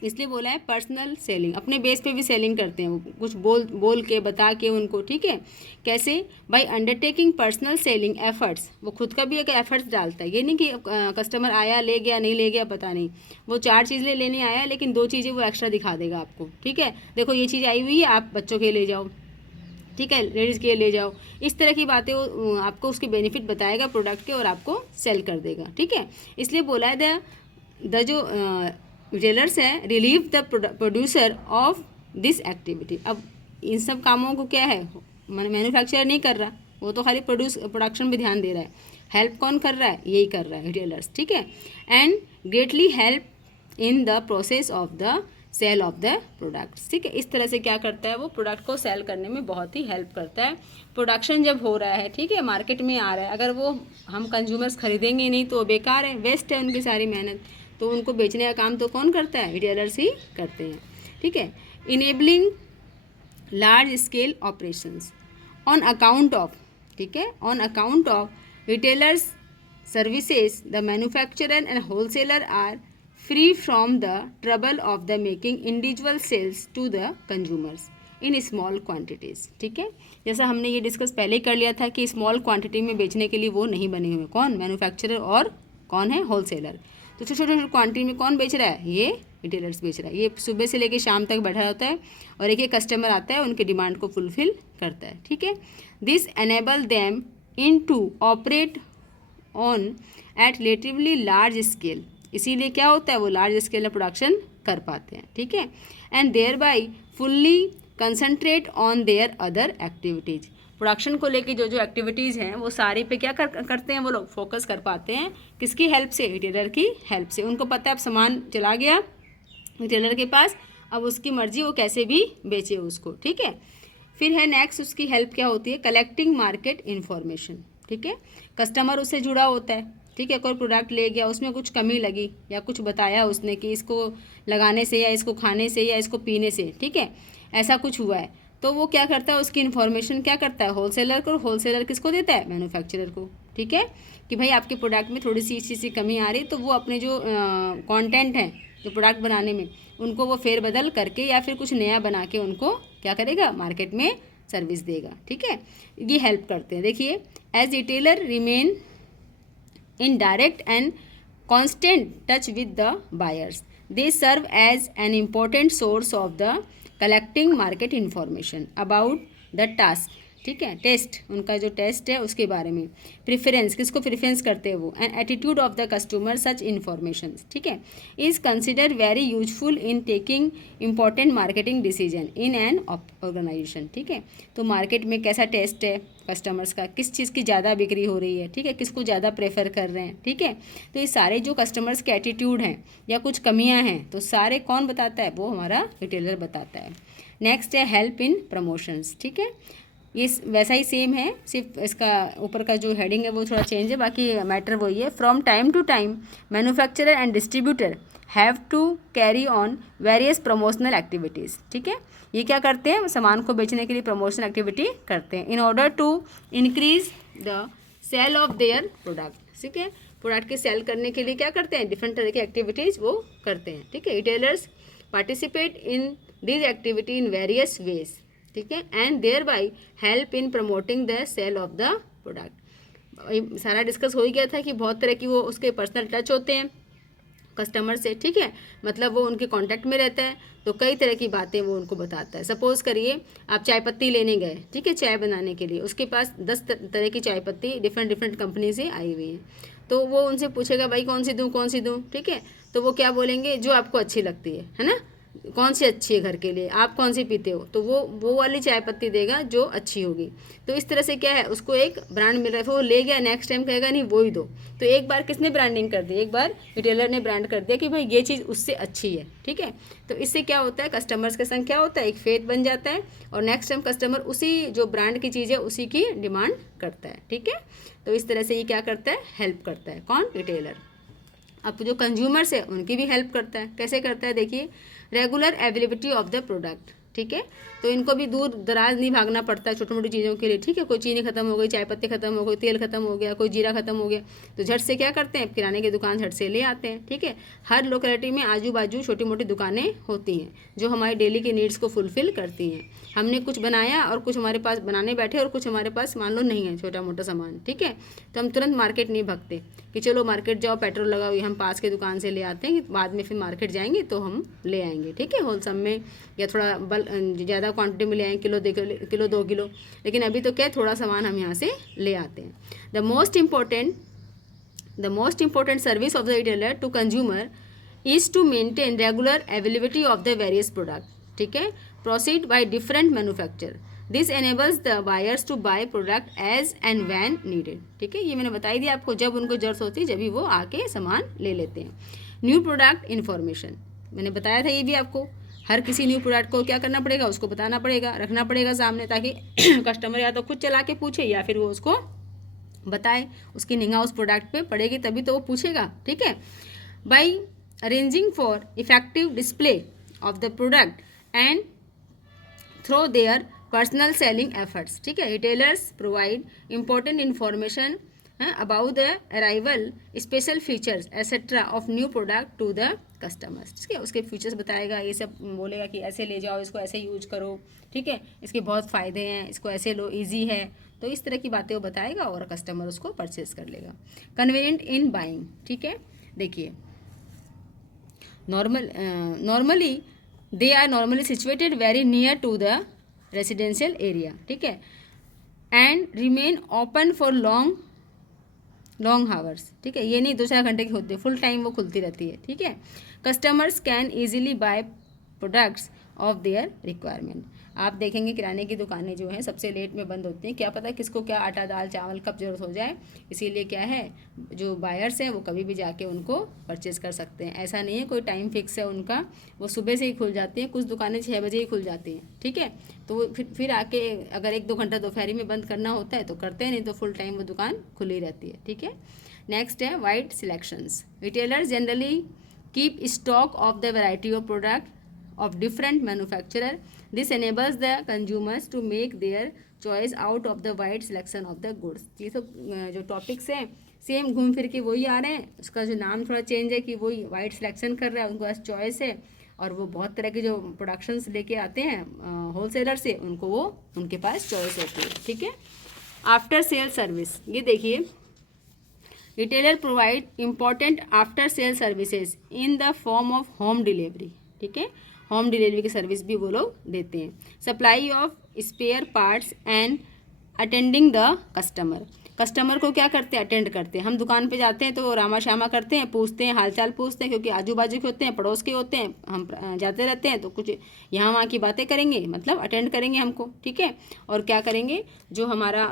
इसलिए बोला है पर्सनल सेलिंग, अपने बेस पे भी सेलिंग करते हैं वो, कुछ बोल के बता के उनको, ठीक है। कैसे, by undertaking personal selling efforts, वो खुद का भी एक एफर्ट्स डालता है, ये नहीं कि कस्टमर आया ले गया नहीं ले गया पता नहीं, वो 4 चीज़ें लेने आया लेकिन 2 चीज़ें वो एक्स्ट्रा दिखा देगा आपको, ठीक है, देखो ये चीज़ आई हुई है, आप बच्चों के ले जाओ, ठीक है, लेडीज़ के ले जाओ, इस तरह की बातें वो आपको उसके बेनिफिट बताएगा प्रोडक्ट के और आपको सेल कर देगा, ठीक है। इसलिए बोला है द जो रिटेलर्स हैं relieve the producer of this activity. अब इन सब कामों को क्या है, मैन्युफैक्चरर नहीं कर रहा, वो तो खाली प्रोडक्शन पे ध्यान दे रहा है, हेल्प कौन कर रहा है, यही कर रहा है रिटेलर्स, ठीक है। And greatly help in the process of the sale of the products, ठीक है। इस तरह से क्या करता है, वो प्रोडक्ट को सेल करने में बहुत ही हेल्प करता है। प्रोडक्शन जब हो रहा है, ठीक है, मार्केट में आ रहा है, अगर वो हम कंज्यूमर्स खरीदेंगे नहीं तो बेकार है, वेस्ट है उनकी सारी मेहनत, तो उनको बेचने का काम तो कौन करता है, रिटेलर्स ही करते हैं, ठीक है। Enabling large scale operations on account of, ठीक है, on account of retailers services the manufacturer and wholesaler are free from the trouble of the making individual sales to the consumers in small quantities, ठीक है। जैसा हमने ये discuss पहले ही कर लिया था कि स्मॉल क्वांटिटी में बेचने के लिए वो नहीं बने हुए, कौन, मैन्युफैक्चरर और कौन है, होलसेलर। तो छोटे छोटे क्वांटिटी में कौन बेच रहा है, ये रिटेलर्स बेच रहा है, ये सुबह से लेकर शाम तक बैठा होता है और एक एक कस्टमर आता है, उनके डिमांड को फुलफिल करता है, ठीक है। This enable them in to operate on at relatively large scale, इसीलिए क्या होता है, वो लार्ज स्केल में प्रोडक्शन कर पाते हैं, ठीक है। And thereby fully concentrate on their other activities, production को लेके जो जो एक्टिविटीज़ हैं वो सारी पे क्या करते हैं वो लोग, फोकस कर पाते हैं, किसकी हेल्प से, रिटेलर की हेल्प से। उनको पता है अब सामान चला गया रिटेलर के पास, अब उसकी मर्जी वो कैसे भी बेचे उसको, ठीक है। फिर है नेक्स्ट उसकी हेल्प क्या होती है, कलेक्टिंग मार्केट इन्फॉर्मेशन, ठीक है, कस्टमर उससे जुड़ा होता है, ठीक है, कोई प्रोडक्ट ले गया, उसमें कुछ कमी लगी या कुछ बताया उसने कि इसको लगाने से या इसको खाने से या इसको पीने से, ठीक है, ऐसा कुछ हुआ है, तो वो क्या करता है, उसकी इन्फॉर्मेशन क्या करता है, होलसेलर को, होलसेलर किसको देता है, मैन्युफैक्चरर को, ठीक है, कि भाई आपके प्रोडक्ट में थोड़ी सी इस चीज़ कमी आ रही, तो वो अपने जो कंटेंट हैं जो प्रोडक्ट बनाने में, उनको वो फेरबदल करके या फिर कुछ नया बना के उनको क्या करेगा, मार्केट में सर्विस देगा, ठीक है, ये हेल्प करते हैं। देखिए as retailer remain in direct and constant touch with the buyers, they serve as an important source of the collecting market information about the task ठीक है, टेस्ट, उनका जो टेस्ट है उसके बारे में। प्रेफरेंस, किसको प्रेफरेंस करते हैं वो। And attitude of the customer such information, ठीक है, is consider very useful in taking important marketing decision in an organisation, ठीक है। तो मार्केट में कैसा टेस्ट है कस्टमर्स का, किस चीज़ की ज़्यादा बिक्री हो रही है, ठीक है, किसको ज़्यादा प्रेफर कर रहे हैं, ठीक है। तो ये सारे जो कस्टमर्स के एटीट्यूड हैं या कुछ कमियां हैं, तो सारे कौन बताता है, वो हमारा रिटेलर बताता है। नेक्स्ट है हेल्प इन प्रमोशंस, ठीक है, ये वैसा ही सेम है, सिर्फ इसका ऊपर का जो हेडिंग है वो थोड़ा चेंज है, बाकी मैटर वही है। From time to time manufacturer and distributor have to carry on various promotional activities, ठीक है। ये क्या करते हैं, सामान को बेचने के लिए प्रमोशनल एक्टिविटी करते हैं in order to increase the sale of their product, ठीक है। प्रोडक्ट के सेल करने के लिए क्या करते हैं, डिफरेंट तरह की एक्टिविटीज़ वो करते हैं, ठीक है। Retailers participate in this activity in various ways, ठीक है, and thereby help in promoting the sale of the product. सारा डिस्कस हो ही गया था कि बहुत तरह की वो उसके पर्सनल टच होते हैं कस्टमर से, ठीक है, मतलब वो उनके कांटेक्ट में रहता है, तो कई तरह की बातें वो उनको बताता है। सपोज़ करिए आप चाय पत्ती लेने गए, ठीक है, चाय बनाने के लिए, उसके पास 10 तरह की चाय पत्ती डिफरेंट कंपनी से आई हुई है, तो वो उनसे पूछेगा भाई कौन सी दूँ, ठीक है। तो वो क्या बोलेंगे, जो आपको अच्छी लगती है ना, कौन सी अच्छी है घर के लिए, आप कौन सी पीते हो, तो वो वाली चाय पत्ती देगा जो अच्छी होगी। तो इस तरह से क्या है, उसको एक ब्रांड मिल रहा है, वो ले गया, नेक्स्ट टाइम कहेगा नहीं वो ही दो। तो एक बार किसने ब्रांडिंग कर दी, एक बार रिटेलर ने ब्रांड कर दिया कि भाई ये चीज़ उससे अच्छी है, ठीक है। तो इससे क्या होता है, कस्टमर्स के संग क्या होता है, एक फेथ बन जाता है, और नेक्स्ट टाइम कस्टमर उसी जो ब्रांड की चीज़ है उसी की डिमांड करता है, ठीक है। तो इस तरह से ये क्या करता है, हेल्प करता है, कौन, रिटेलर। अब जो कंज्यूमर्स है उनकी भी हेल्प करता है, कैसे करता है, देखिए, regular availability of the product, ठीक है। तो इनको भी दूर दराज नहीं भागना पड़ता है छोटी मोटी चीज़ों के लिए, ठीक है। कोई चीनी खत्म हो गई, चाय पत्ती खत्म हो गई, तेल खत्म हो गया, कोई जीरा खत्म हो गया, तो झट से क्या करते हैं, किराने की दुकान झट से ले आते हैं, ठीक है। हर लोकेलिटी में आजू बाजू छोटी मोटी दुकानें होती हैं जो हमारी डेली की नीड्स को फुलफ़िल करती हैं। हमने कुछ बनाया और कुछ हमारे पास बनाने बैठे और कुछ हमारे पास मान लो नहीं है छोटा मोटा सामान, ठीक है, तो हम तुरंत मार्केट नहीं भागते कि चलो मार्केट जाओ, पेट्रोल लगाओ, ये हम पास के दुकान से ले आते हैं कि बाद में फिर मार्केट जाएंगे तो हम ले आएंगे, ठीक है, होलसेल में या थोड़ा ज़्यादा क्वांटिटी में ले आएंगे, किलो 2 किलो। लेकिन अभी तो क्या है, थोड़ा सामान हम यहाँ से ले आते हैं। The most important service of the retailer to consumer is to maintain regular availability of the various product, ठीक है, proceed by different manufacture. This enables the buyers to buy product as and when needed, ठीक है। ये मैंने बताई दिया आपको, जब उनको जरूरत होती है जब भी वो आके सामान ले लेते हैं। न्यू प्रोडक्ट इन्फॉर्मेशन, मैंने बताया था ये भी आपको, हर किसी न्यू प्रोडक्ट को क्या करना पड़ेगा, उसको बताना पड़ेगा, रखना पड़ेगा सामने, ताकि कस्टमर या तो खुद चला के पूछे या फिर वो उसको बताए, उसकी निगाह उस प्रोडक्ट पे पड़ेगी तभी तो वो पूछेगा, ठीक है। By arranging for effective display of the product and through their personal selling efforts, ठीक है, retailers provide important information about the arrival, special features etcetera of new product to the customers, ठीक है। उसके फीचर्स बताएगा, ये सब बोलेगा कि ऐसे ले जाओ, इसको ऐसे यूज करो, ठीक है, इसके बहुत फ़ायदे हैं, इसको ऐसे लो, ईजी है, तो इस तरह की बातें वो बताएगा और कस्टमर उसको परचेज कर लेगा। कन्वीनियंट इन बाइंग, ठीक है, देखिए, normally they are normally situated very near to the residential area, ठीक है, and remain open for long hours, ठीक है, ये नहीं 2-4 घंटे की होती है, फुल टाइम वो खुलती रहती है, ठीक है। Customers can easily buy products of their requirement. आप देखेंगे किराने की दुकानें जो हैं सबसे लेट में बंद होती हैं, क्या पता किसको क्या आटा दाल चावल कब जरूरत हो जाए, इसीलिए क्या है, जो बायर्स हैं वो कभी भी जाके उनको परचेज़ कर सकते हैं। ऐसा नहीं है कोई टाइम फिक्स है उनका, वो सुबह से ही खुल जाती हैं, कुछ दुकानें 6 बजे ही खुल जाती हैं, ठीक है। तो वो फिर आके अगर 1-2 घंटा दोपहरी में बंद करना होता है तो करते हैं, नहीं तो फुल टाइम वो दुकान खुली रहती है, ठीक है। नेक्स्ट है wide selections. Retailers generally keep stock of the variety of product of different manufacturer. This enables the consumers to make their choice out of the wide selection of the goods. ये सब जो topics हैं same घूम फिर के वही आ रहे हैं, उसका जो नाम थोड़ा चेंज है कि वही वाइड सिलेक्शन कर रहा है, उनको पास चॉइस है, और वो बहुत तरह के जो प्रोडक्शंस लेके आते हैं होलसेलर से, उनको वो उनके पास चॉइस होती है, ठीक है। आफ्टर सेल सर्विस, ये देखिए, retailer provide important after sale services in the form of home delivery, ठीक है, होम डिलीवरी की सर्विस भी वो लोग देते हैं। Supply of spare parts and attending the customer, customer को क्या करते हैं, अटेंड करते हैं। हम दुकान पे जाते हैं तो रामा श्यामा करते हैं, पूछते हैं, हालचाल पूछते हैं, क्योंकि आजू बाजू के होते हैं, पड़ोस के होते हैं, हम जाते रहते हैं तो कुछ यहाँ वहाँ की बातें करेंगे, मतलब अटेंड करेंगे हमको, ठीक है। और क्या करेंगे, जो हमारा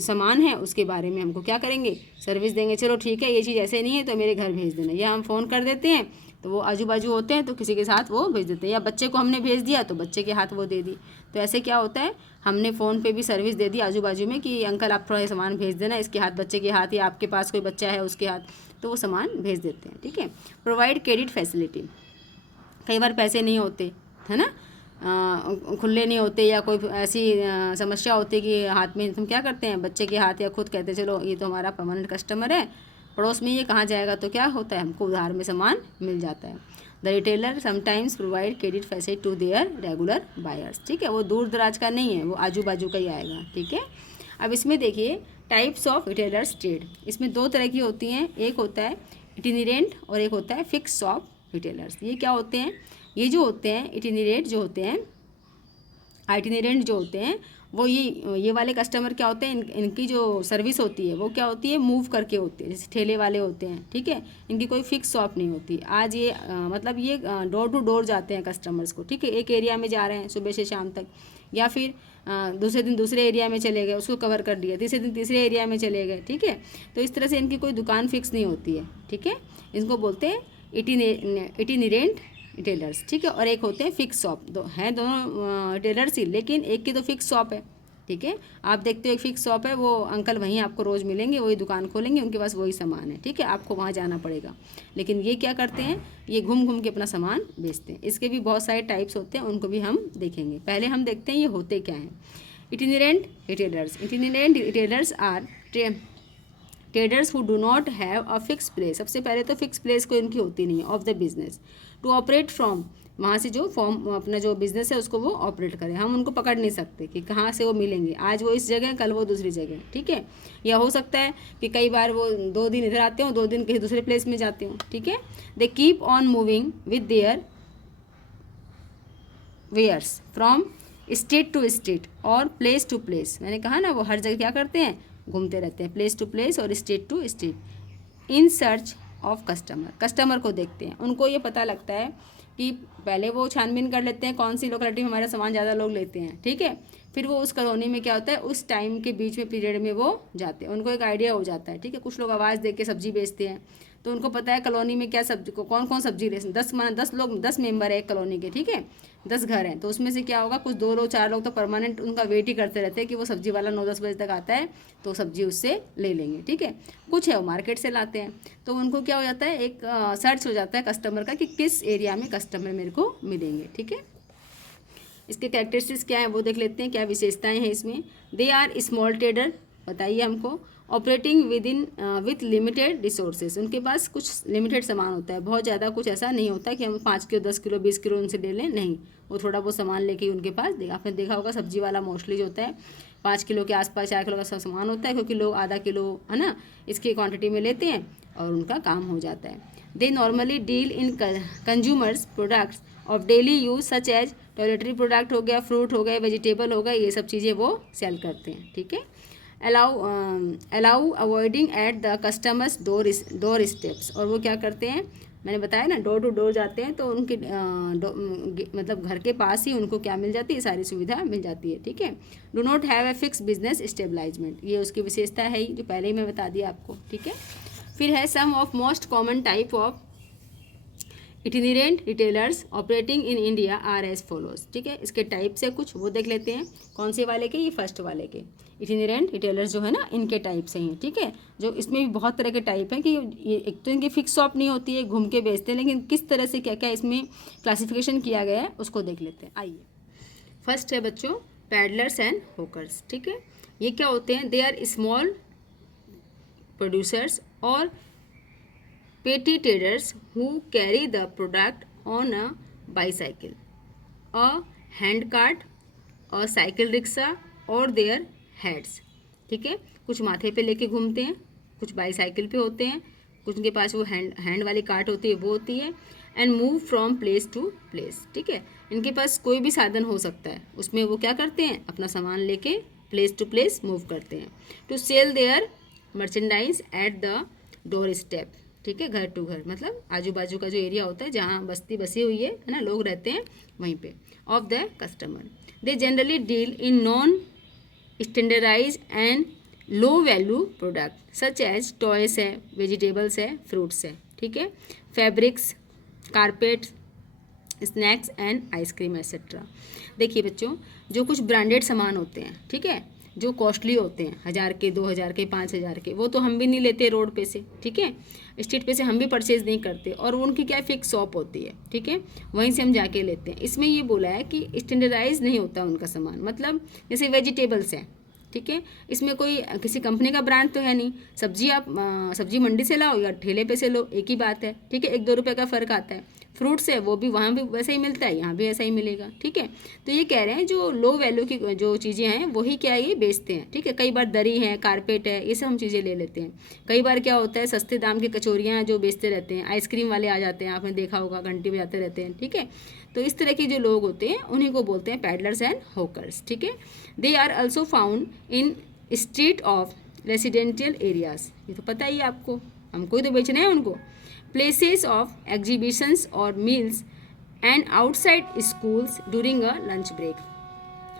सामान है उसके बारे में हमको क्या करेंगे, सर्विस देंगे। चलो ठीक है, ये चीज़ ऐसे नहीं है तो मेरे घर भेज देना, या हम फ़ोन कर देते हैं तो वो आजू बाजू होते हैं तो किसी के साथ वो भेज देते हैं, या बच्चे को हमने भेज दिया तो बच्चे के हाथ वो दे दी। तो ऐसे क्या होता है, हमने फ़ोन पे भी सर्विस दे दी आजू बाजू में कि अंकल आप थोड़ा सामान भेज देना इसके हाथ, बच्चे के हाथ, या आपके पास कोई बच्चा है उसके हाथ, तो वो सामान भेज देते हैं, ठीक है। प्रोवाइड क्रेडिट फैसिलिटी, कई बार पैसे नहीं होते है ना, खुले नहीं होते, या कोई ऐसी समस्या होती है कि हाथ में, हम क्या करते हैं, बच्चे के हाथ, या खुद कहते हैं चलो ये तो हमारा परमानेंट कस्टमर है, पड़ोस में ये कहाँ जाएगा, तो क्या होता है, हमको उधार में सामान मिल जाता है। The retailer sometimes provide credit facility to their regular buyers, ठीक है, वो दूर दराज का नहीं है, वो आजू बाजू का ही आएगा, ठीक है। अब इसमें देखिए टाइप्स ऑफ रिटेलर्स ट्रेड, इसमें दो तरह की होती हैं, एक होता है इटिनेरेंट और एक होता है फिक्स ऑफ रिटेलर्स। ये क्या होते हैं, ये जो होते हैं इटिनेरेंट जो होते हैं, आइटिनेरेंट जो होते हैं, वो ये वाले कस्टमर क्या होते हैं, इनकी जो सर्विस होती है वो क्या होती है, मूव करके होती है, जैसे ठेले वाले होते हैं, ठीक है। इनकी कोई फिक्स शॉप नहीं होती। आज ये मतलब ये डोर टू डोर जाते हैं कस्टमर्स को, ठीक है, एक एरिया में जा रहे हैं सुबह से शाम तक, या फिर दूसरे दिन दूसरे एरिया में चले गए, उसको कवर कर दिया, तीसरे दिन तीसरे एरिया में चले गए, ठीक है। तो इस तरह से इनकी कोई दुकान फिक्स नहीं होती है, ठीक है। इनको बोलते हैं इटिनेरेंट रिटेलर्स, ठीक है। और एक होते हैं फिक्स शॉप, हैं दोनों रिटेलर्स ही, लेकिन एक की तो फिक्स शॉप है, ठीक है। आप देखते हो एक फिक्स शॉप है, वो अंकल वहीं आपको रोज़ मिलेंगे, वही दुकान खोलेंगे, उनके पास वही सामान है, ठीक है, आपको वहाँ जाना पड़ेगा। लेकिन ये क्या करते हैं, ये घूम घूम के अपना सामान बेचते हैं। इसके भी बहुत सारे टाइप्स होते हैं, उनको भी हम देखेंगे। पहले हम देखते हैं ये होते क्या हैं। Itinerant retailers, itinerant retailers are traders who do not have a fix place, सबसे पहले तो फिक्स प्लेस कोई इनकी होती नहीं है, of the business to operate from, वहाँ से जो फॉर्म अपना जो बिज़नेस है उसको वो ऑपरेट करें। हम उनको पकड़ नहीं सकते कि कहाँ से वो मिलेंगे, आज वो इस जगह कल वो दूसरी जगह, ठीक है। या हो सकता है कि कई बार वो 2 दिन इधर आते हों, 2 दिन कहीं दूसरे प्लेस में जाते हों, ठीक है। They keep on moving with their wares from state to state और प्लेस टू प्लेस, मैंने कहा ना वो हर जगह क्या करते हैं, घूमते रहते हैं, प्लेस टू प्लेस और state to state in search of customer, customer को देखते हैं। उनको ये पता लगता है कि पहले वो छानबीन कर लेते हैं कौन सी लोकेलिटी में हमारा सामान ज़्यादा लोग लेते हैं, ठीक है। फिर वो उस कॉलोनी में क्या होता है, उस टाइम के बीच में पीरियड में वो जाते हैं, उनको एक आइडिया हो जाता है, ठीक है। कुछ लोग आवाज़ दे के सब्जी बेचते हैं, तो उनको पता है कॉलोनी में क्या सब्जी को कौन कौन सब्जी ले, 10 लोग 10 मेंबर है एक कॉलोनी के, ठीक है, 10 घर हैं, तो उसमें से क्या होगा, कुछ 2 लोग 4 लोग तो परमानेंट उनका वेट ही करते रहते हैं कि वो सब्जी वाला 9-10 बजे तक आता है तो सब्जी उससे ले लेंगे, ठीक है। कुछ है वो मार्केट से लाते हैं, तो उनको क्या हो जाता है, एक सर्च हो जाता है कस्टमर का कि किस एरिया में कस्टमर मेरे को मिलेंगे, ठीक है। इसके कैरेक्टरिस्टिक्स क्या है वो देख लेते हैं, क्या विशेषताएं हैं इसमें। दे आर स्मॉल ट्रेडर, बताइए हमको, ऑपरेटिंग विथ लिमिटेड रिसोर्सेज, उनके पास कुछ लिमिटेड सामान होता है, बहुत ज़्यादा कुछ ऐसा नहीं होता कि हम 5 किलो 10 किलो 20 किलो उनसे ले लें, नहीं, वो थोड़ा बहुत सामान लेके उनके पास आपने देखा होगा सब्जी वाला मोस्टली जो होता है 5 किलो के आसपास 4 किलो का सामान होता है, क्योंकि लोग आधा किलो है ना इसकी क्वांटिटी में लेते हैं और उनका काम हो जाता है। They normally deal in consumers products of daily use such as toiletry product हो गया, फ्रूट हो गए, वेजिटेबल हो गए, ये सब चीज़ें वो सेल करते हैं, ठीक है। Allow avoiding at the customers door steps, और वो क्या करते हैं, मैंने बताया ना डोर टू डोर जाते हैं, तो उनके मतलब घर के पास ही उनको क्या मिल जाती है, सारी सुविधा मिल जाती है, ठीक है। Do not have a fix business establishment, ये उसकी विशेषता है जो पहले ही मैं बता दिया आपको, ठीक है। फिर है some of most common type of itinerant retailers operating in India are as follows, ठीक है। इसके टाइप से कुछ वो देख लेते हैं, कौन से वाले के, ये फर्स्ट वाले के इटिनेरेंट रिटेलर्स जो है ना इनके टाइप से हैं, ठीक है। जो इसमें भी बहुत तरह के टाइप हैं कि ये एक तो इनकी फिक्स शॉप नहीं होती है, घूम के बेचते हैं, लेकिन किस तरह से क्या क्या इसमें क्लासिफिकेशन किया गया है उसको देख लेते हैं। आइए, फर्स्ट है बच्चों पैडलर्स एंड होकर्स, ठीक है। ये क्या होते हैं, दे आर स्मॉल प्रोड्यूसर्स और petty traders who carry the product on a bicycle, a hand cart, a cycle rickshaw or their heads, ठीक है। कुछ माथे पे लेके घूमते हैं, कुछ बाईसाइकिल पे होते हैं, कुछ उनके पास वो हैंड वाली कार्ट होती है वो होती है। And move from place to place, ठीक है। इनके पास कोई भी साधन हो सकता है, उसमें वो क्या करते हैं, अपना सामान लेके प्लेस टू प्लेस मूव करते हैं, to sell their merchandise at the door step, ठीक है, घर टू घर, मतलब आजू बाजू का जो एरिया होता है जहाँ बस्ती बसी हुई है ना, लोग रहते हैं वहीं पे, of the customer. They generally deal in non standardise and low value product such as toys है, वेजिटेबल्स है, फ्रूट्स है, ठीक है, fabrics, carpet, snacks and ice cream etcetera. देखिए बच्चों, जो कुछ ब्रांडेड सामान होते हैं, ठीक है, जो कॉस्टली होते हैं, 1000 के, 2000 के, 5000 के, वो तो हम भी नहीं लेते रोड पे से, ठीक है, स्ट्रीट पे से हम भी परचेज नहीं करते, और उनकी क्या फिक्स शॉप होती है, ठीक है, वहीं से हम जाके लेते हैं। इसमें ये बोला है कि स्टैंडर्डाइज नहीं होता उनका सामान, मतलब जैसे वेजिटेबल्स हैं, ठीक है, इसमें कोई किसी कंपनी का ब्रांड तो है नहीं, सब्जी आप सब्जी मंडी से लाओ या ठेले पे से लो, एक ही बात है, ठीक है, 1-2 रुपये का फ़र्क आता है। फ्रूट्स है वो भी वहाँ भी वैसा ही मिलता है, यहाँ भी ऐसा ही मिलेगा, ठीक है। तो ये कह रहे हैं जो लो वैल्यू की जो चीज़ें हैं वही क्या ये बेचते हैं, ठीक है। कई बार दरी है, कारपेट है, ये सब हम चीज़ें ले लेते हैं। कई बार क्या होता है, सस्ते दाम की कचौरियाँ जो बेचते रहते हैं, आइसक्रीम वाले आ जाते हैं, आपने देखा होगा, घंटी बजाते रहते हैं, ठीक है। तो इस तरह के जो लोग होते हैं उन्हीं को बोलते हैं पैडलर्स एंड हॉकर्स, ठीक है। They are also found in street of residential areas, ये तो पता ही है आपको, हमको ही तो बेचना है उनको। प्लेसेस ऑफ एग्जीबिशंस और meals and outside schools during a lunch break.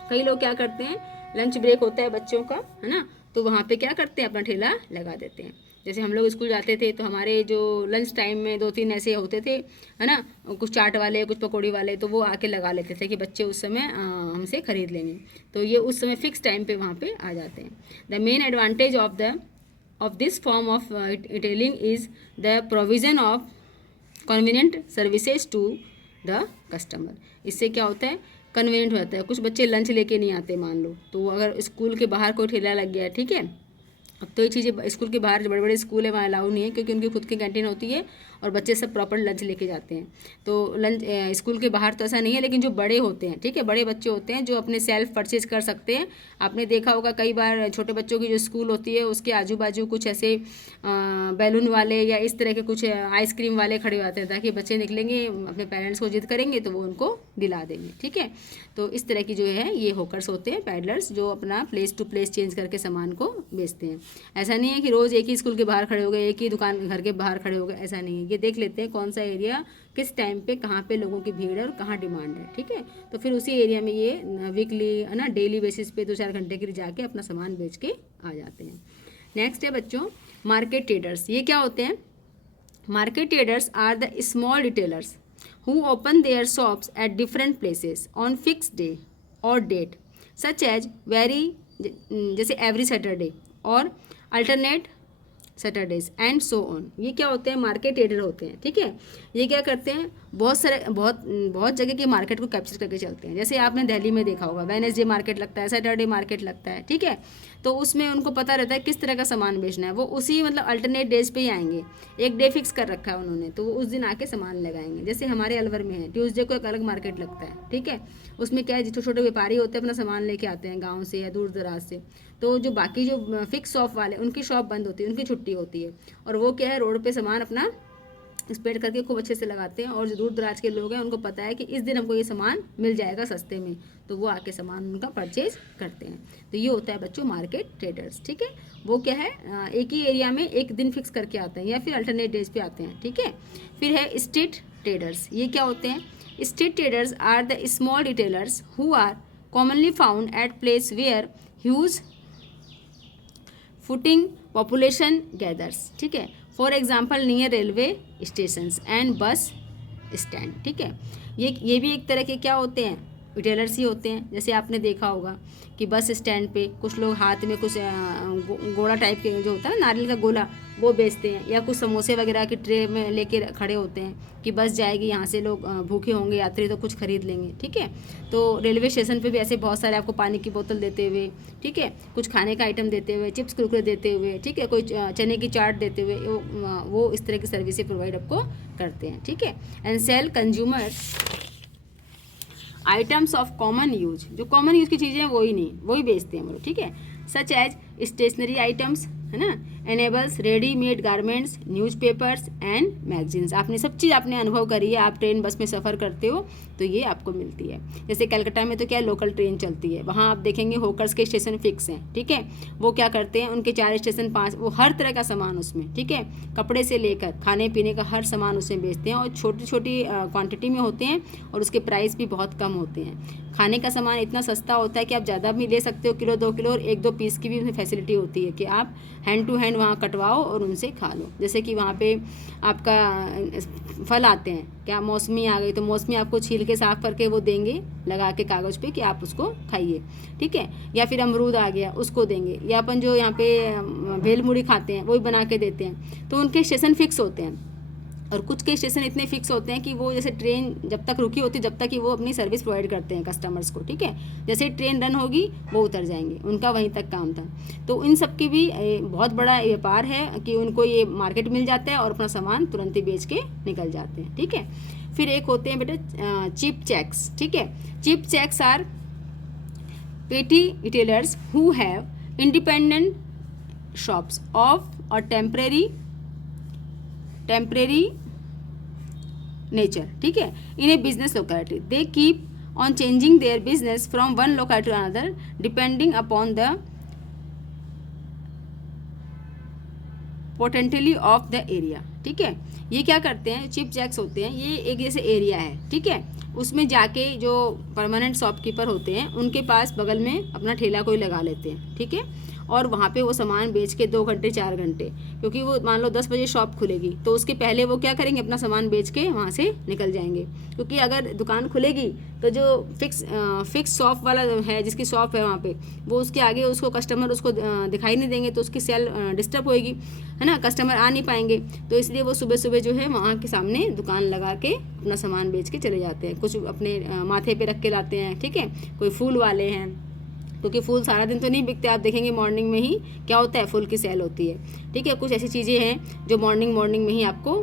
कई लोग क्या करते हैं, लंच ब्रेक होता है बच्चों का, है ना, तो वहाँ पे क्या करते हैं, अपना ठेला लगा देते हैं। जैसे हम लोग स्कूल जाते थे तो हमारे जो लंच टाइम में 2-3 ऐसे होते थे, है ना, कुछ चाट वाले, कुछ पकौड़ी वाले, तो वो आके लगा लेते थे कि बच्चे उस समय हमसे ख़रीद लेंगे। तो ये उस समय फिक्स टाइम पे वहाँ पे आ जाते हैं। The main advantage of this form of retailing is the provision of convenient services to the customer. इससे क्या होता है, कन्वीनियंट होता है। कुछ बच्चे लंच लेके नहीं आते मान लो, तो अगर स्कूल के बाहर कोई ठेला लग गया, ठीक है, अब तो ये चीज़ें स्कूल के बाहर जो बड़े बड़े स्कूल है वहाँ अलाउ नहीं है, क्योंकि उनकी खुद की कैंटीन होती है और बच्चे सब प्रॉपर लंच लेके जाते हैं। तो लंच स्कूल के बाहर तो ऐसा नहीं है, लेकिन जो बड़े होते हैं, ठीक है, बड़े बच्चे होते हैं जो अपने सेल्फ परचेज कर सकते हैं। आपने देखा होगा कई बार छोटे बच्चों की जो स्कूल होती है उसके आजू बाजू कुछ ऐसे बैलून वाले या इस तरह के कुछ आइसक्रीम वाले खड़े होते हैं, ताकि बच्चे निकलेंगे अपने पेरेंट्स को जिद करेंगे तो वो उनको दिला देंगे, ठीक है। तो इस तरह की जो है ये हॉकर्स होते हैं, पैडलर्स, जो अपना प्लेस टू प्लेस चेंज करके सामान को बेचते हैं। ऐसा नहीं है कि रोज़ एक ही स्कूल के बाहर खड़े हो गए, एक ही दुकान घर के बाहर खड़े हो गए, ऐसा नहीं है। ये देख लेते हैं कौन सा एरिया किस टाइम पे कहाँ पे लोगों की भीड़ है और कहाँ डिमांड है, ठीक है। तो फिर उसी एरिया में ये वीकली, है ना, डेली बेसिस पे 2-4 घंटे के लिए जाके अपना सामान बेच के आ जाते हैं। नेक्स्ट है बच्चों मार्केट ट्रेडर्स। ये क्या होते हैं, market traders are the small retailers who open their shops at different places on fixed day or date such as जैसे every Saturday और alternate Saturdays and so on. ये क्या होते हैं, मार्केट ट्रेडर होते हैं, ठीक है। ये क्या करते हैं, बहुत जगह की मार्केट को कैप्चर करके चलते हैं। जैसे आपने दिल्ली में देखा होगा वेडनेसडे मार्केट लगता है, सैटरडे मार्केट लगता है, ठीक है। तो उसमें उनको पता रहता है किस तरह का सामान बेचना है, वो उसी मतलब अल्टरनेट डेज पे ही आएंगे। एक डे फिक्स कर रखा है उन्होंने, तो वो उस दिन आके सामान लगाएंगे। जैसे हमारे अलवर में है, ट्यूसडे को एक अलग मार्केट लगता है, ठीक है। उसमें क्या है, छोटे छोटे व्यापारी होते हैं अपना सामान लेके आते हैं गाँव से या दूर दराज से। तो जो बाकी जो फिक्स शॉप वाले, उनकी शॉप बंद होती है, उनकी छुट्टी होती है, और वो क्या है, रोड पे सामान अपना स्प्रेड करके खूब अच्छे से लगाते हैं। और जो दूर दराज के लोग हैं उनको पता है कि इस दिन हमको ये सामान मिल जाएगा सस्ते में, तो वो आके सामान उनका परचेज करते हैं। तो ये होता है बच्चों मार्केट ट्रेडर्स, ठीक है। वो क्या है, एक ही एरिया में एक दिन फिक्स करके आते हैं या फिर अल्टरनेट डेज पे आते हैं, ठीक है। फिर है स्ट्रीट ट्रेडर्स। ये क्या होते हैं, street traders are the small retailers who are commonly found at place where huge footing population gathers, ठीक है। For example near railway stations and bus stand, ठीक है। ये भी एक तरह के क्या होते हैं, रिटेलर्स ही होते हैं। जैसे आपने देखा होगा कि बस स्टैंड पे कुछ लोग हाथ में कुछ गोला टाइप के जो होता है ना, नारियल का गोला, वो बेचते हैं, या कुछ समोसे वगैरह की ट्रे में लेके खड़े होते हैं कि बस जाएगी, यहाँ से लोग भूखे होंगे यात्री तो कुछ खरीद लेंगे, ठीक है। तो रेलवे स्टेशन पे भी ऐसे बहुत सारे आपको पानी की बोतल देते हुए, ठीक है, कुछ खाने का आइटम देते हुए, चिप्स कुरकुरे देते हुए, ठीक है, कोई चने की चाट देते हुए, वो इस तरह की सर्विसेज प्रोवाइड आपको करते हैं, ठीक है। And sell consumer items of common use, जो कॉमन यूज की चीज़ें हैं वही बेचते हैं हम लोग, ठीक है। सच एज स्टेशनरी आइटम्स, है ना, enables readymade garments, newspapers and magazines. आपने सब चीज़ आपने अनुभव करी है, आप ट्रेन बस में सफ़र करते हो तो ये आपको मिलती है। जैसे कलकत्ता में तो क्या लोकल ट्रेन चलती है, वहाँ आप देखेंगे होकर्स के स्टेशन फिक्स हैं, ठीक है। वो क्या करते हैं, उनके 4 स्टेशन 5, वो हर तरह का सामान उसमें, ठीक है, कपड़े से लेकर खाने पीने का हर सामान उसमें बेचते हैं, और छोटी छोटी क्वान्टिटी में होते हैं, और उसके प्राइस भी बहुत कम होते हैं। खाने का सामान इतना सस्ता होता है कि आप ज़्यादा भी ले सकते हो, किलो 2 किलो, और 1-2 पीस की भी उसमें फैसिलिटी होती है कि आप हैंड टू हैंड वहाँ कटवाओ और उनसे खा लो। जैसे कि वहाँ पे आपका फल आते हैं, क्या मौसमी आ गई तो मौसमी आपको छील के साफ़ करके वो देंगे लगा के कागज़ पे कि आप उसको खाइए, ठीक है। या फिर अमरूद आ गया उसको देंगे, या अपन जो यहाँ पे भेल मुड़ी खाते हैं वो भी बना के देते हैं। तो उनके स्टेशन फिक्स होते हैं, और कुछ के स्टेशन इतने फिक्स होते हैं कि वो जैसे ट्रेन जब तक रुकी होती है जब तक कि वो अपनी सर्विस प्रोवाइड करते हैं कस्टमर्स को, ठीक है। जैसे ट्रेन रन होगी वो उतर जाएंगे, उनका वहीं तक काम था। तो इन सब की भी बहुत बड़ा व्यापार है कि उनको ये मार्केट मिल जाता है और अपना सामान तुरंत ही बेच के निकल जाते हैं, ठीक है। फिर एक होते हैं बेटा चीप चेक्स, ठीक है। Cheap jacks are petty retailers who have independent shops of और टेम्परेरी नेचर, ठीक है, in a business locality. They keep on changing their business from one locality to another depending upon the potentially of the area, ठीक है। ये क्या करते हैं, chip Jacques होते हैं, ये एक जैसे एरिया है, ठीक है, उसमें जाके जो परमानेंट शॉपकीपर होते हैं उनके पास बगल में अपना ठेला कोई लगा लेते हैं, ठीक है, और वहाँ पे वो सामान बेच के 2 घंटे 4 घंटे, क्योंकि वो मान लो 10 बजे शॉप खुलेगी तो उसके पहले वो क्या करेंगे, अपना सामान बेच के वहाँ से निकल जाएंगे। क्योंकि अगर दुकान खुलेगी तो जो फिक्स शॉप वाला है, जिसकी शॉप है वहाँ पे, वो उसके आगे उसको कस्टमर उसको दिखाई नहीं देंगे, तो उसकी सेल डिस्टर्ब होएगी, है ना, कस्टमर आ नहीं पाएंगे। तो इसलिए वो सुबह सुबह जो है वहाँ के सामने दुकान लगा के अपना सामान बेच के चले जाते हैं। कुछ अपने माथे पे रख के लाते हैं, ठीक है, कोई फूल वाले हैं, क्योंकि फूल सारा दिन तो नहीं बिकते, आप देखेंगे मॉर्निंग में ही क्या होता है, फूल की सेल होती है, ठीक है। कुछ ऐसी चीज़ें हैं जो मॉर्निंग में ही आपको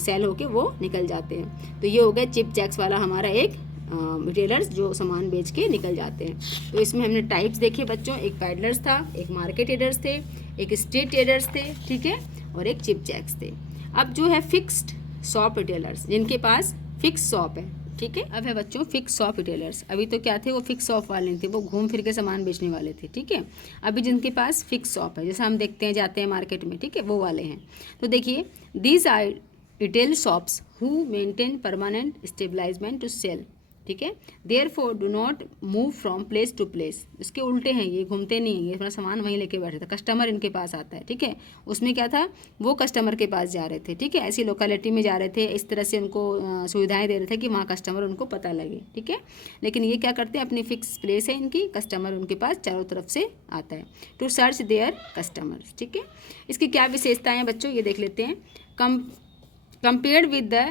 सेल होके वो निकल जाते हैं। तो ये हो गया चिप जैक्स वाला हमारा एक रिटेलर्स जो सामान बेच के निकल जाते हैं। तो इसमें हमने टाइप्स देखे बच्चों, एक पैडलर्स था, एक मार्केट ट्रेडर्स थे, एक स्ट्रीट ट्रेडर्स थे, ठीक है, और एक चिप जैक्स थे। अब जो है फिक्स्ड शॉप रिटेलर्स, जिनके पास फिक्स शॉप है, ठीक है। अब है बच्चों फिक्स शॉप रिटेलर्स। अभी तो क्या थे, वो फिक्स शॉप वाले थे, वो घूम फिर के सामान बेचने वाले थे, ठीक है। अभी जिनके पास फिक्स शॉप है, जैसे हम देखते हैं जाते हैं मार्केट में, ठीक है, वो वाले हैं। तो देखिए, these are retail shops who maintain permanent establishment to sell, ठीक है। Therefore do not move from place to place. इसके उल्टे हैं, ये घूमते नहीं हैं, ये अपना सामान वहीं लेके बैठे थे, कस्टमर इनके पास आता है, ठीक है। उसमें क्या था, वो कस्टमर के पास जा रहे थे, ठीक है, ऐसी लोकेलिटी में जा रहे थे, इस तरह से उनको सुविधाएं दे रहे थे कि वहाँ कस्टमर उनको पता लगे, ठीक है। लेकिन ये क्या करते हैं, अपनी फिक्स प्लेस है इनकी, कस्टमर उनके पास चारों तरफ से आता है, टू सर्च देयर कस्टमर्स, ठीक है। इसकी क्या विशेषताएँ हैं बच्चों, ये देख लेते हैं। Compared with the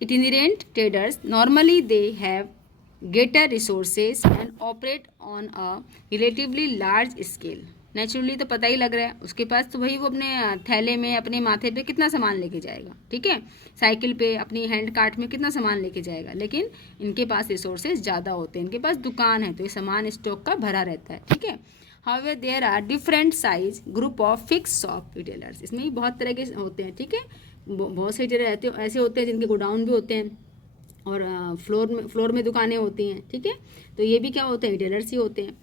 itinerant traders, normally they have greater resources and operate on a relatively large scale. Naturally तो पता ही लग रहा है उसके पास, तो भाई वो अपने थैले में अपने माथे पे कितना सामान लेके जाएगा, ठीक है, साइकिल पे अपनी हैंड कार्ट में कितना सामान लेके जाएगा। लेकिन इनके पास रिसोर्सेज ज़्यादा होते हैं, इनके पास दुकान है तो ये सामान स्टॉक का भरा रहता है, ठीक है। However there are different size group of fix shop retailers. इसमें भी बहुत तरह के होते हैं, ठीक है, बहुत से रिटेलर रहते ऐसे होते हैं जिनके गोडाउन भी होते हैं और फ्लोर में दुकानें होती हैं, ठीक है। तो ये भी क्या होते हैं, रिटेलर्स ही होते हैं।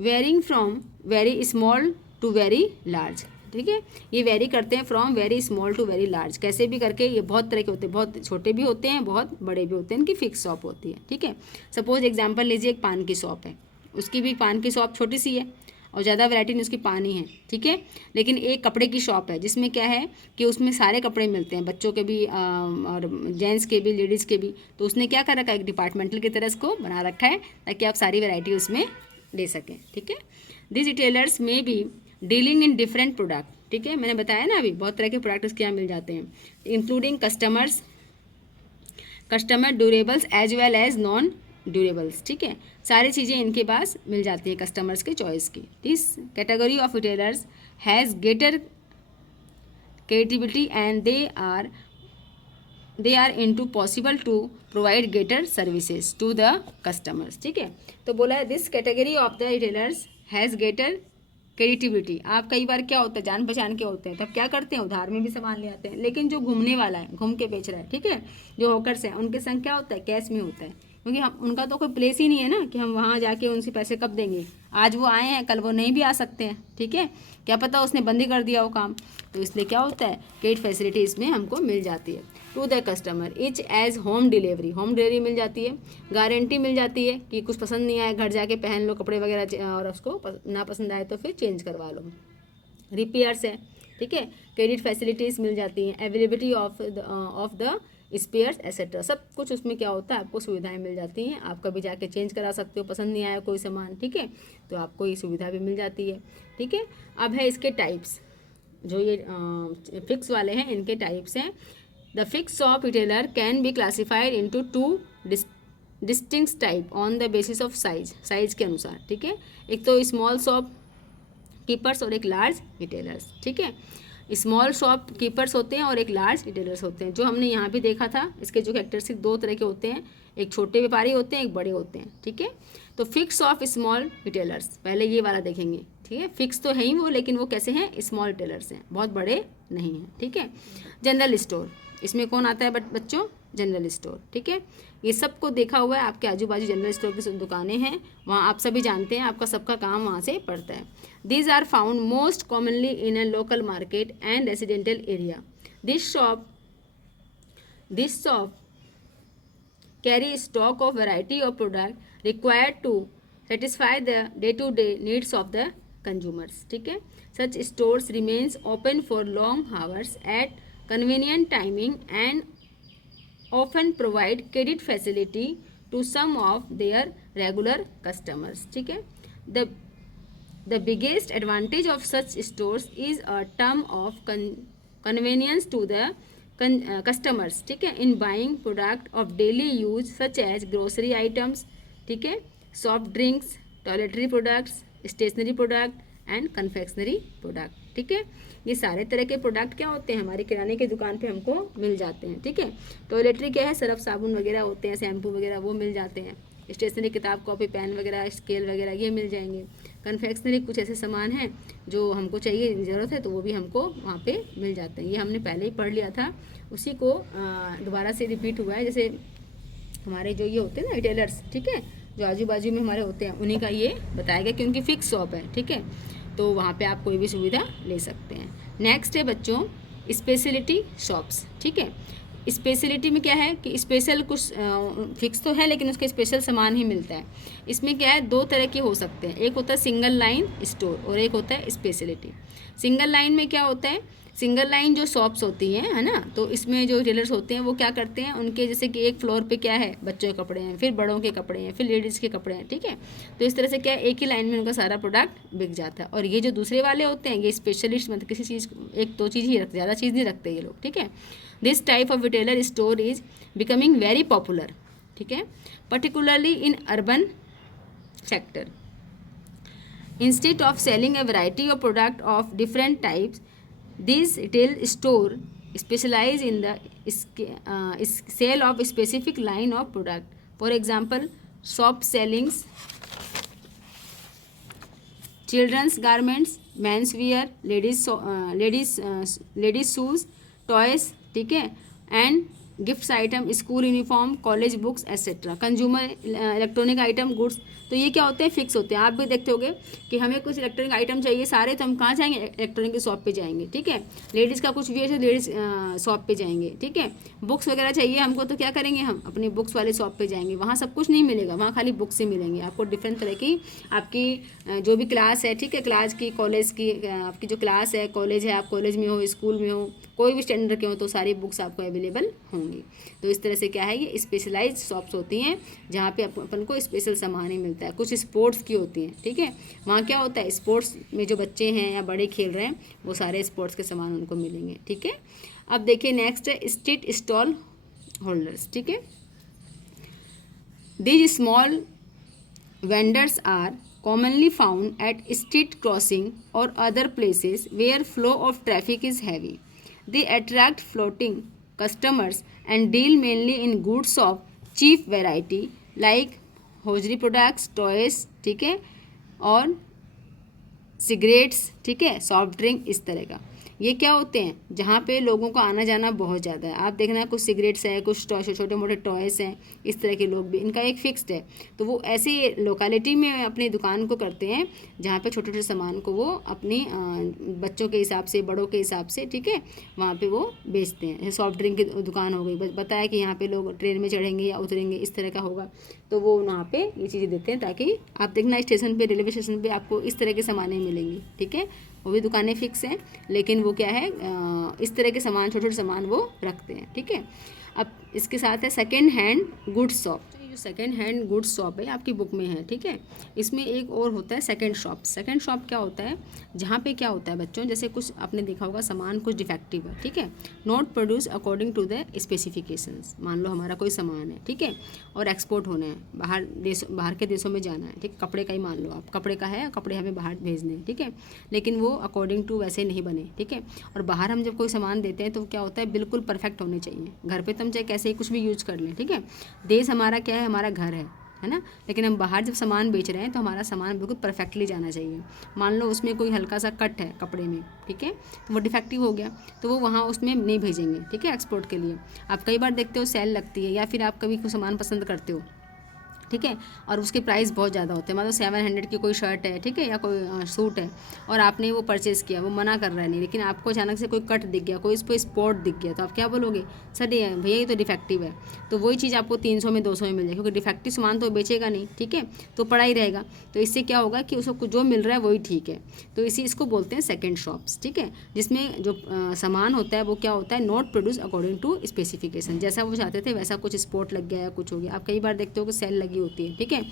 Varying from very small to very large, ठीक है, ये वेरी करते हैं from very small to very large, कैसे भी करके ये बहुत तरह के होते हैं, बहुत छोटे भी होते हैं, बहुत बड़े भी होते हैं, इनकी फिक्स शॉप होती है, ठीक है। सपोज एग्जांपल लीजिए, एक पान की शॉप है, उसकी भी पान की शॉप छोटी सी है और ज़्यादा वैरायटी नहीं उसकी पानी है, ठीक है। लेकिन एक कपड़े की शॉप है जिसमें क्या है कि उसमें सारे कपड़े मिलते हैं, बच्चों के भी और जेंट्स के भी, लेडीज़ के भी। तो उसने क्या कर रखा है, एक डिपार्टमेंटल की तरह इसको बना रखा है ताकि आप सारी वैरायटी उसमें ले सकें, ठीक है। दिस रिटेलर्स में be dealing in different product, ठीक है, मैंने बताया ना अभी बहुत तरह के प्रोडक्ट उसके यहाँ मिल जाते हैं, including customer durables as well as non durables, ठीक है, सारी चीज़ें इनके पास मिल जाती हैं कस्टमर्स के चॉइस की। This category of retailers has greater creativity and they are into possible to provide greater services to the customers, ठीक है। तो बोला है this category of the retailers has greater creativity. आप कई बार क्या होता है, जान पहचान के होते हैं, तब क्या करते हैं, उधार में भी सामान ले आते हैं। लेकिन जो घूमने वाला है, घूम के बेच रहा है, ठीक है, जो हॉकर्स हैं, उनके संग क्या होता है, कैश में होता है, क्योंकि हम उनका तो कोई प्लेस ही नहीं है ना कि हम वहाँ जाके उनसे पैसे कब देंगे। आज वो आए हैं, कल वो नहीं भी आ सकते हैं, ठीक है, क्या पता उसने बंद ही कर दिया वो काम। तो इसलिए क्या होता है, क्रेडिट फैसिलिटी इसमें हमको मिल जाती है। To the customer such as home delivery, home delivery मिल जाती है। गारंटी मिल जाती है कि कुछ पसंद नहीं आए, घर जाके पहन लो कपड़े वगैरह, और उसको ना पसंद आए तो फिर चेंज करवा लो। रिपेयर्स है, ठीक है, क्रेडिट फैसिलिटीज़ मिल जाती हैं। Availability of the spares etcetera, सब कुछ उसमें क्या होता है, आपको सुविधाएं मिल जाती हैं। आप कभी जाके चेंज करा सकते हो, पसंद नहीं आया कोई सामान, ठीक है, तो आपको ये सुविधा भी मिल जाती है, ठीक है। अब है इसके टाइप्स, जो ये फिक्स वाले हैं इनके टाइप्स हैं। The fix shop retailer can be classified into two distinct type on the basis of size के अनुसार, ठीक है। एक तो स्मॉल शॉप कीपर्स और एक लार्ज रिटेलर्स, ठीक है। स्मॉल शॉप कीपर्स होते हैं और एक लार्ज रिटेलर्स होते हैं। जो हमने यहाँ भी देखा था, इसके जो कैरेक्टरिस्टिक दो तरह के होते हैं, एक छोटे व्यापारी होते हैं, एक बड़े होते हैं, ठीक है। तो फिक्स ऑफ स्मॉल रिटेलर्स, पहले ये वाला देखेंगे, ठीक है। फिक्स तो है ही वो, लेकिन वो कैसे हैं, स्मॉल रिटेलर्स हैं, बहुत बड़े नहीं हैं, ठीक है। जनरल स्टोर, इसमें कौन आता है बच्चों, जनरल स्टोर, ठीक है। ये सबको देखा हुआ है, आपके आजू बाजू जनरल स्टोर की दुकानें हैं, वहाँ आप सभी जानते हैं, आपका सबका काम वहाँ से पड़ता है। These are found most commonly in a local market and residential area. This shop carry stock of variety of product required to satisfy the day-to-day needs of the consumers, ठीक है। Such stores remains open for long hours at convenient timing and often provide credit facility to some of their regular customers, ठीक है। The biggest advantage of such stores is a term of convenience to the customers, ठीक है, in buying product of daily use such as grocery items, ठीक है, soft drinks, toiletry products, stationery product and confectionery product, ठीक है। ये सारे तरह के प्रोडक्ट क्या होते हैं, हमारी किराने की दुकान पे हमको मिल जाते हैं, ठीक है। टॉयलेटरी क्या है, सर्फ साबुन वगैरह होते हैं, शैम्पू वगैरह वो मिल जाते हैं। स्टेशनरी किताब कॉपी पेन वगैरह स्केल वगैरह ये मिल जाएंगे। कन्फेक्शनरी कुछ ऐसे सामान हैं जो हमको चाहिए, ज़रूरत है, तो वो भी हमको वहाँ पे मिल जाते हैं। ये हमने पहले ही पढ़ लिया था, उसी को दोबारा से रिपीट हुआ है। जैसे हमारे जो ये होते हैं ना रिटेलर्स, ठीक है, जो आजू बाजू में हमारे होते हैं, उन्हीं का ये बताया गया, क्योंकि फिक्स शॉप है, ठीक है, तो वहाँ पे आप कोई भी सुविधा ले सकते हैं। नेक्स्ट है बच्चों स्पेशलिटी शॉप्स, ठीक है। स्पेशलिटी में क्या है कि स्पेशल कुछ फिक्स तो है, लेकिन उसके स्पेशल सामान ही मिलता है। इसमें क्या है, दो तरह के हो सकते हैं, एक होता है सिंगल लाइन स्टोर और एक होता है स्पेशलिटी। सिंगल लाइन में क्या होता है, सिंगल लाइन जो शॉप्स होती हैं, है ना, तो इसमें जो टेलर्स होते हैं वो क्या करते हैं, उनके जैसे कि एक फ्लोर पे क्या है, बच्चों के कपड़े हैं, फिर बड़ों के कपड़े हैं, फिर लेडीज़ के कपड़े हैं, ठीक है। तो इस तरह से क्या है, एक ही लाइन में उनका सारा प्रोडक्ट बिक जाता है। और ये जो दूसरे वाले होते हैं, ये स्पेशलिस्ट, मतलब किसी चीज़, एक दो चीज़ ही रखते, ज़्यादा चीज़ नहीं रखते ये लोग, ठीक है। This type of retailer store is becoming very popular, ठीक है, particularly in urban sector. Instead of selling a variety of product of different types, these retail store specialize in the sale of specific line of product. For example, shop selling children's garments, men's wear, ladies shoes, toys, ठीक है, and gifts item, school uniform, college books etcetera, consumer electronic item, goods. तो ये क्या होते हैं, fix होते हैं। आप भी देखते होगे कि हमें कुछ इलेक्ट्रॉनिक आइटम चाहिए सारे, तो हम कहाँ जाएंगे, इलेक्ट्रॉनिक की शॉप पे जाएंगे, ठीक है। लेडीज़ का कुछ भी है तो लेडीज़ शॉप पे जाएंगे, ठीक है। बुक्स वगैरह चाहिए हमको, तो क्या करेंगे, हम अपनी बुक्स वाले शॉप पे जाएंगे। वहाँ सब कुछ नहीं मिलेगा, वहाँ खाली बुक्स ही मिलेंगे आपको, डिफरेंट तरह की आपकी जो भी क्लास है, ठीक है, क्लास की, कॉलेज की, आपकी जो क्लास है, कॉलेज है, आप कॉलेज में हो, स्कूल में हो, कोई भी स्टैंडर्ड के हो, तो सारी बुक्स आपको अवेलेबल होंगी। तो इस तरह से क्या है, ये स्पेशलाइज्ड शॉप्स होती हैं जहाँ पे अपन को स्पेशल सामान ही मिलता है। कुछ स्पोर्ट्स की होती हैं, ठीक है, वहाँ क्या होता है, स्पोर्ट्स में जो बच्चे हैं या बड़े खेल रहे हैं, वो सारे स्पोर्ट्स के सामान उनको मिलेंगे, ठीक है। अब देखिए नेक्स्ट है स्ट्रीट स्टॉल होल्डर्स, ठीक है। These small vendors are commonly found at street crossing or other places where flow of traffic is heavy. They attract floating customers and deal mainly in goods of cheap variety like hosiery products, toys, ठीक है, और cigarettes, ठीक है, soft drink, इस तरह का। ये क्या होते हैं, जहाँ पे लोगों का आना जाना बहुत ज़्यादा है। आप देखना कुछ सिगरेट्स हैं, कुछ छोटे मोटे टॉयस हैं, इस तरह के लोग भी, इनका एक फिक्स्ड है। तो वो ऐसी लोकेलिटी में अपनी दुकान को करते हैं जहाँ पे छोटे छोटे सामान को वो अपनी बच्चों के हिसाब से, बड़ों के हिसाब से, ठीक है, वहाँ पे वो बेचते हैं। सॉफ्ट ड्रिंक की दुकान हो गई, बताया कि यहाँ पे लोग ट्रेन में चढ़ेंगे या उतरेंगे, इस तरह का होगा, तो वो वहाँ पे ये चीज़ें देते हैं, ताकि आप देखना स्टेशन पे, रेलवे स्टेशन पे आपको इस तरह के सामानें मिलेंगी, ठीक है। वो भी दुकानें फिक्स हैं, लेकिन वो क्या है, इस तरह के सामान, छोटे छोटे सामान वो रखते हैं, ठीक है। अब इसके साथ है सेकेंड हैंड गुड्स शॉप। जो सेकेंड हैंड गुड्स शॉप है आपकी बुक में है, ठीक है। इसमें एक और होता है सेकेंड शॉप। सेकेंड शॉप क्या होता है, जहाँ पे क्या होता है बच्चों, जैसे कुछ आपने देखा होगा सामान कुछ डिफेक्टिव है, ठीक है, not produce according to the specifications. मान लो हमारा कोई सामान है, ठीक है, और एक्सपोर्ट होना है, बाहर के देशों में जाना है, ठीक, कपड़े का ही मान लो आप, कपड़े का है, कपड़े हमें बाहर भेजने हैं, ठीक है, लेकिन वो अकॉर्डिंग टू वैसे नहीं बने, ठीक है। और बाहर हम जब कोई सामान देते हैं तो क्या होता है, बिल्कुल परफेक्ट होने चाहिए। घर पे तो हम चाहे कैसे ही कुछ भी यूज कर लें, ठीक है। देश हमारा क्या है, हमारा घर है ना, लेकिन हम बाहर जब सामान बेच रहे हैं तो हमारा सामान बिल्कुल परफेक्टली जाना चाहिए। मान लो उसमें कोई हल्का सा कट है कपड़े में, ठीक है, तो वो डिफेक्टिव हो गया, तो वो वहाँ उसमें नहीं भेजेंगे, ठीक है, एक्सपोर्ट के लिए। आप कई बार देखते हो सेल लगती है, या फिर आप कभी कोई सामान पसंद करते हो, ठीक है, और उसके प्राइस बहुत ज़्यादा होते हैं, मतलब 700 की कोई शर्ट है, ठीक है, या कोई सूट है, और आपने वो परचेज़ किया, वो मना कर रहा है नहीं, लेकिन आपको अचानक से कोई कट दिख गया, कोई इस पर स्पॉट दिख गया, तो आप क्या बोलोगे, सर ये भैया ये तो डिफेक्टिव है। तो वही चीज़ आपको 300 में 200 में मिल जाएगी, क्योंकि डिफेक्टिव सामान तो बेचेगा नहीं, ठीक है, तो पड़ा ही रहेगा। तो इससे क्या होगा कि उसको जो मिल रहा है वही ठीक है। तो इसको बोलते हैं सेकेंड शॉप्स, ठीक है, जिसमें जो सामान होता है वो क्या होता है, not produce according to specification, जैसा वो चाहते थे वैसा कुछ स्पॉट लग गया या कुछ हो गया। आप कई बार देखते हो कि सेल लगी होती है, ठीक है,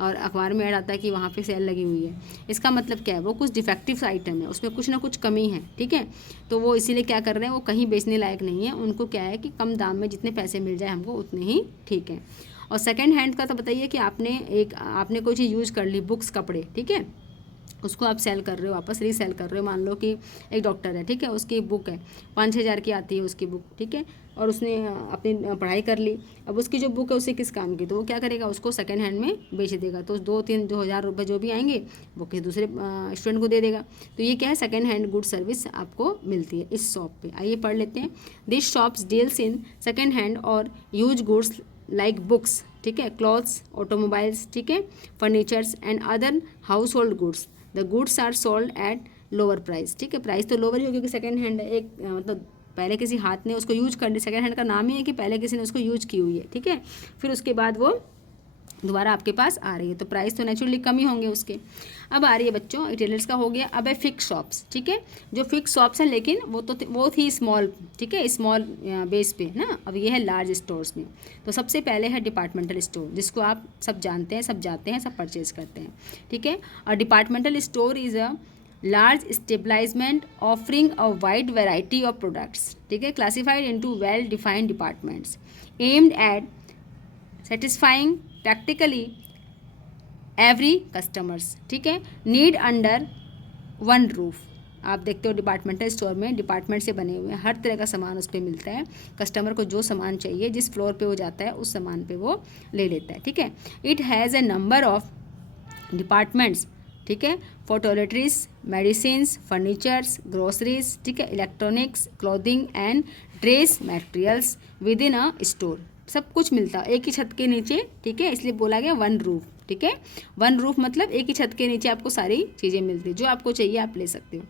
और अखबार में ऐड आता है कि वहाँ पे सेल लगी हुई है। इसका मतलब क्या है, वो कुछ डिफेक्टिव आइटम है, उसमें कुछ ना कुछ कमी है, ठीक है, तो वो इसीलिए क्या कर रहे हैं, वो कहीं बेचने लायक नहीं है। उनको क्या है कि कम दाम में जितने पैसे मिल जाए हमको उतने ही ठीक है। और सेकेंड हैंड का तो बताइए कि आपने कोई चीज़ यूज़ कर ली, बुक्स, कपड़े, ठीक है, उसको आप सेल कर रहे हो, वापस रीसेल कर रहे हो। मान लो कि एक डॉक्टर है, ठीक है, उसकी बुक है 5-6 हज़ार की आती है उसकी बुक, ठीक है, और उसने अपनी पढ़ाई कर ली। अब उसकी जो बुक है उससे किस काम की, तो वो क्या करेगा, उसको सेकेंड हैंड में बेच देगा, तो 2-3 हज़ार रुपये जो भी आएंगे वो किसी दूसरे स्टूडेंट को दे देगा। तो ये क्या है, सेकेंड हैंड गुड सर्विस आपको मिलती है इस शॉप पे। आइए पढ़ लेते हैं। This shops deals in second hand और यूज गुड्स लाइक बुक्स, ठीक है, क्लॉथ्स, ऑटोमोबाइल्स, ठीक है, furnitures and other household goods. The goods are sold at lower price, ठीक है, प्राइस तो लोअर ही हो क्योंकि सेकेंड हैंड है, एक मतलब पहले किसी हाथ ने उसको यूज कर ली। सेकेंड हैंड का नाम ही है कि पहले किसी ने उसको यूज की हुई है, ठीक है, फिर उसके बाद वो दोबारा आपके पास आ रही है, तो प्राइस तो नेचुरली कम ही होंगे उसके। अब आ रही है बच्चों रिटेलर्स का हो गया। अब है फिक्स शॉप्स, ठीक है, जो फिक्स शॉप्स हैं लेकिन वो थी स्मॉल, ठीक है, स्मॉल बेस पे ना। अब ये है लार्ज स्टोर्स में। तो सबसे पहले है डिपार्टमेंटल स्टोर, जिसको आप सब जानते हैं, सब जाते हैं, सब परचेज करते हैं, ठीक है। और departmental store is a large establishment offering a wide variety of products, ठीक है, classified into well defined departments aimed at satisfying practically every customers, ठीक है, need under one roof। आप देखते हो डिपार्टमेंटल स्टोर में डिपार्टमेंट से बने हुए हैं, हर तरह का सामान उस पर मिलता है। कस्टमर को जो सामान चाहिए, जिस फ्लोर पे वो जाता है उस सामान पे वो ले लेता है, ठीक है। It has a number of departments, ठीक है, for toiletries, medicines, furnitures, groceries, ठीक है, electronics, clothing and dress materials with in a store. सब कुछ मिलता है एक ही छत के नीचे, ठीक है, इसलिए बोला गया वन रूफ, ठीक है। वन रूफ मतलब एक ही छत के नीचे आपको सारी चीज़ें मिलती है, जो आपको चाहिए आप ले सकते हो।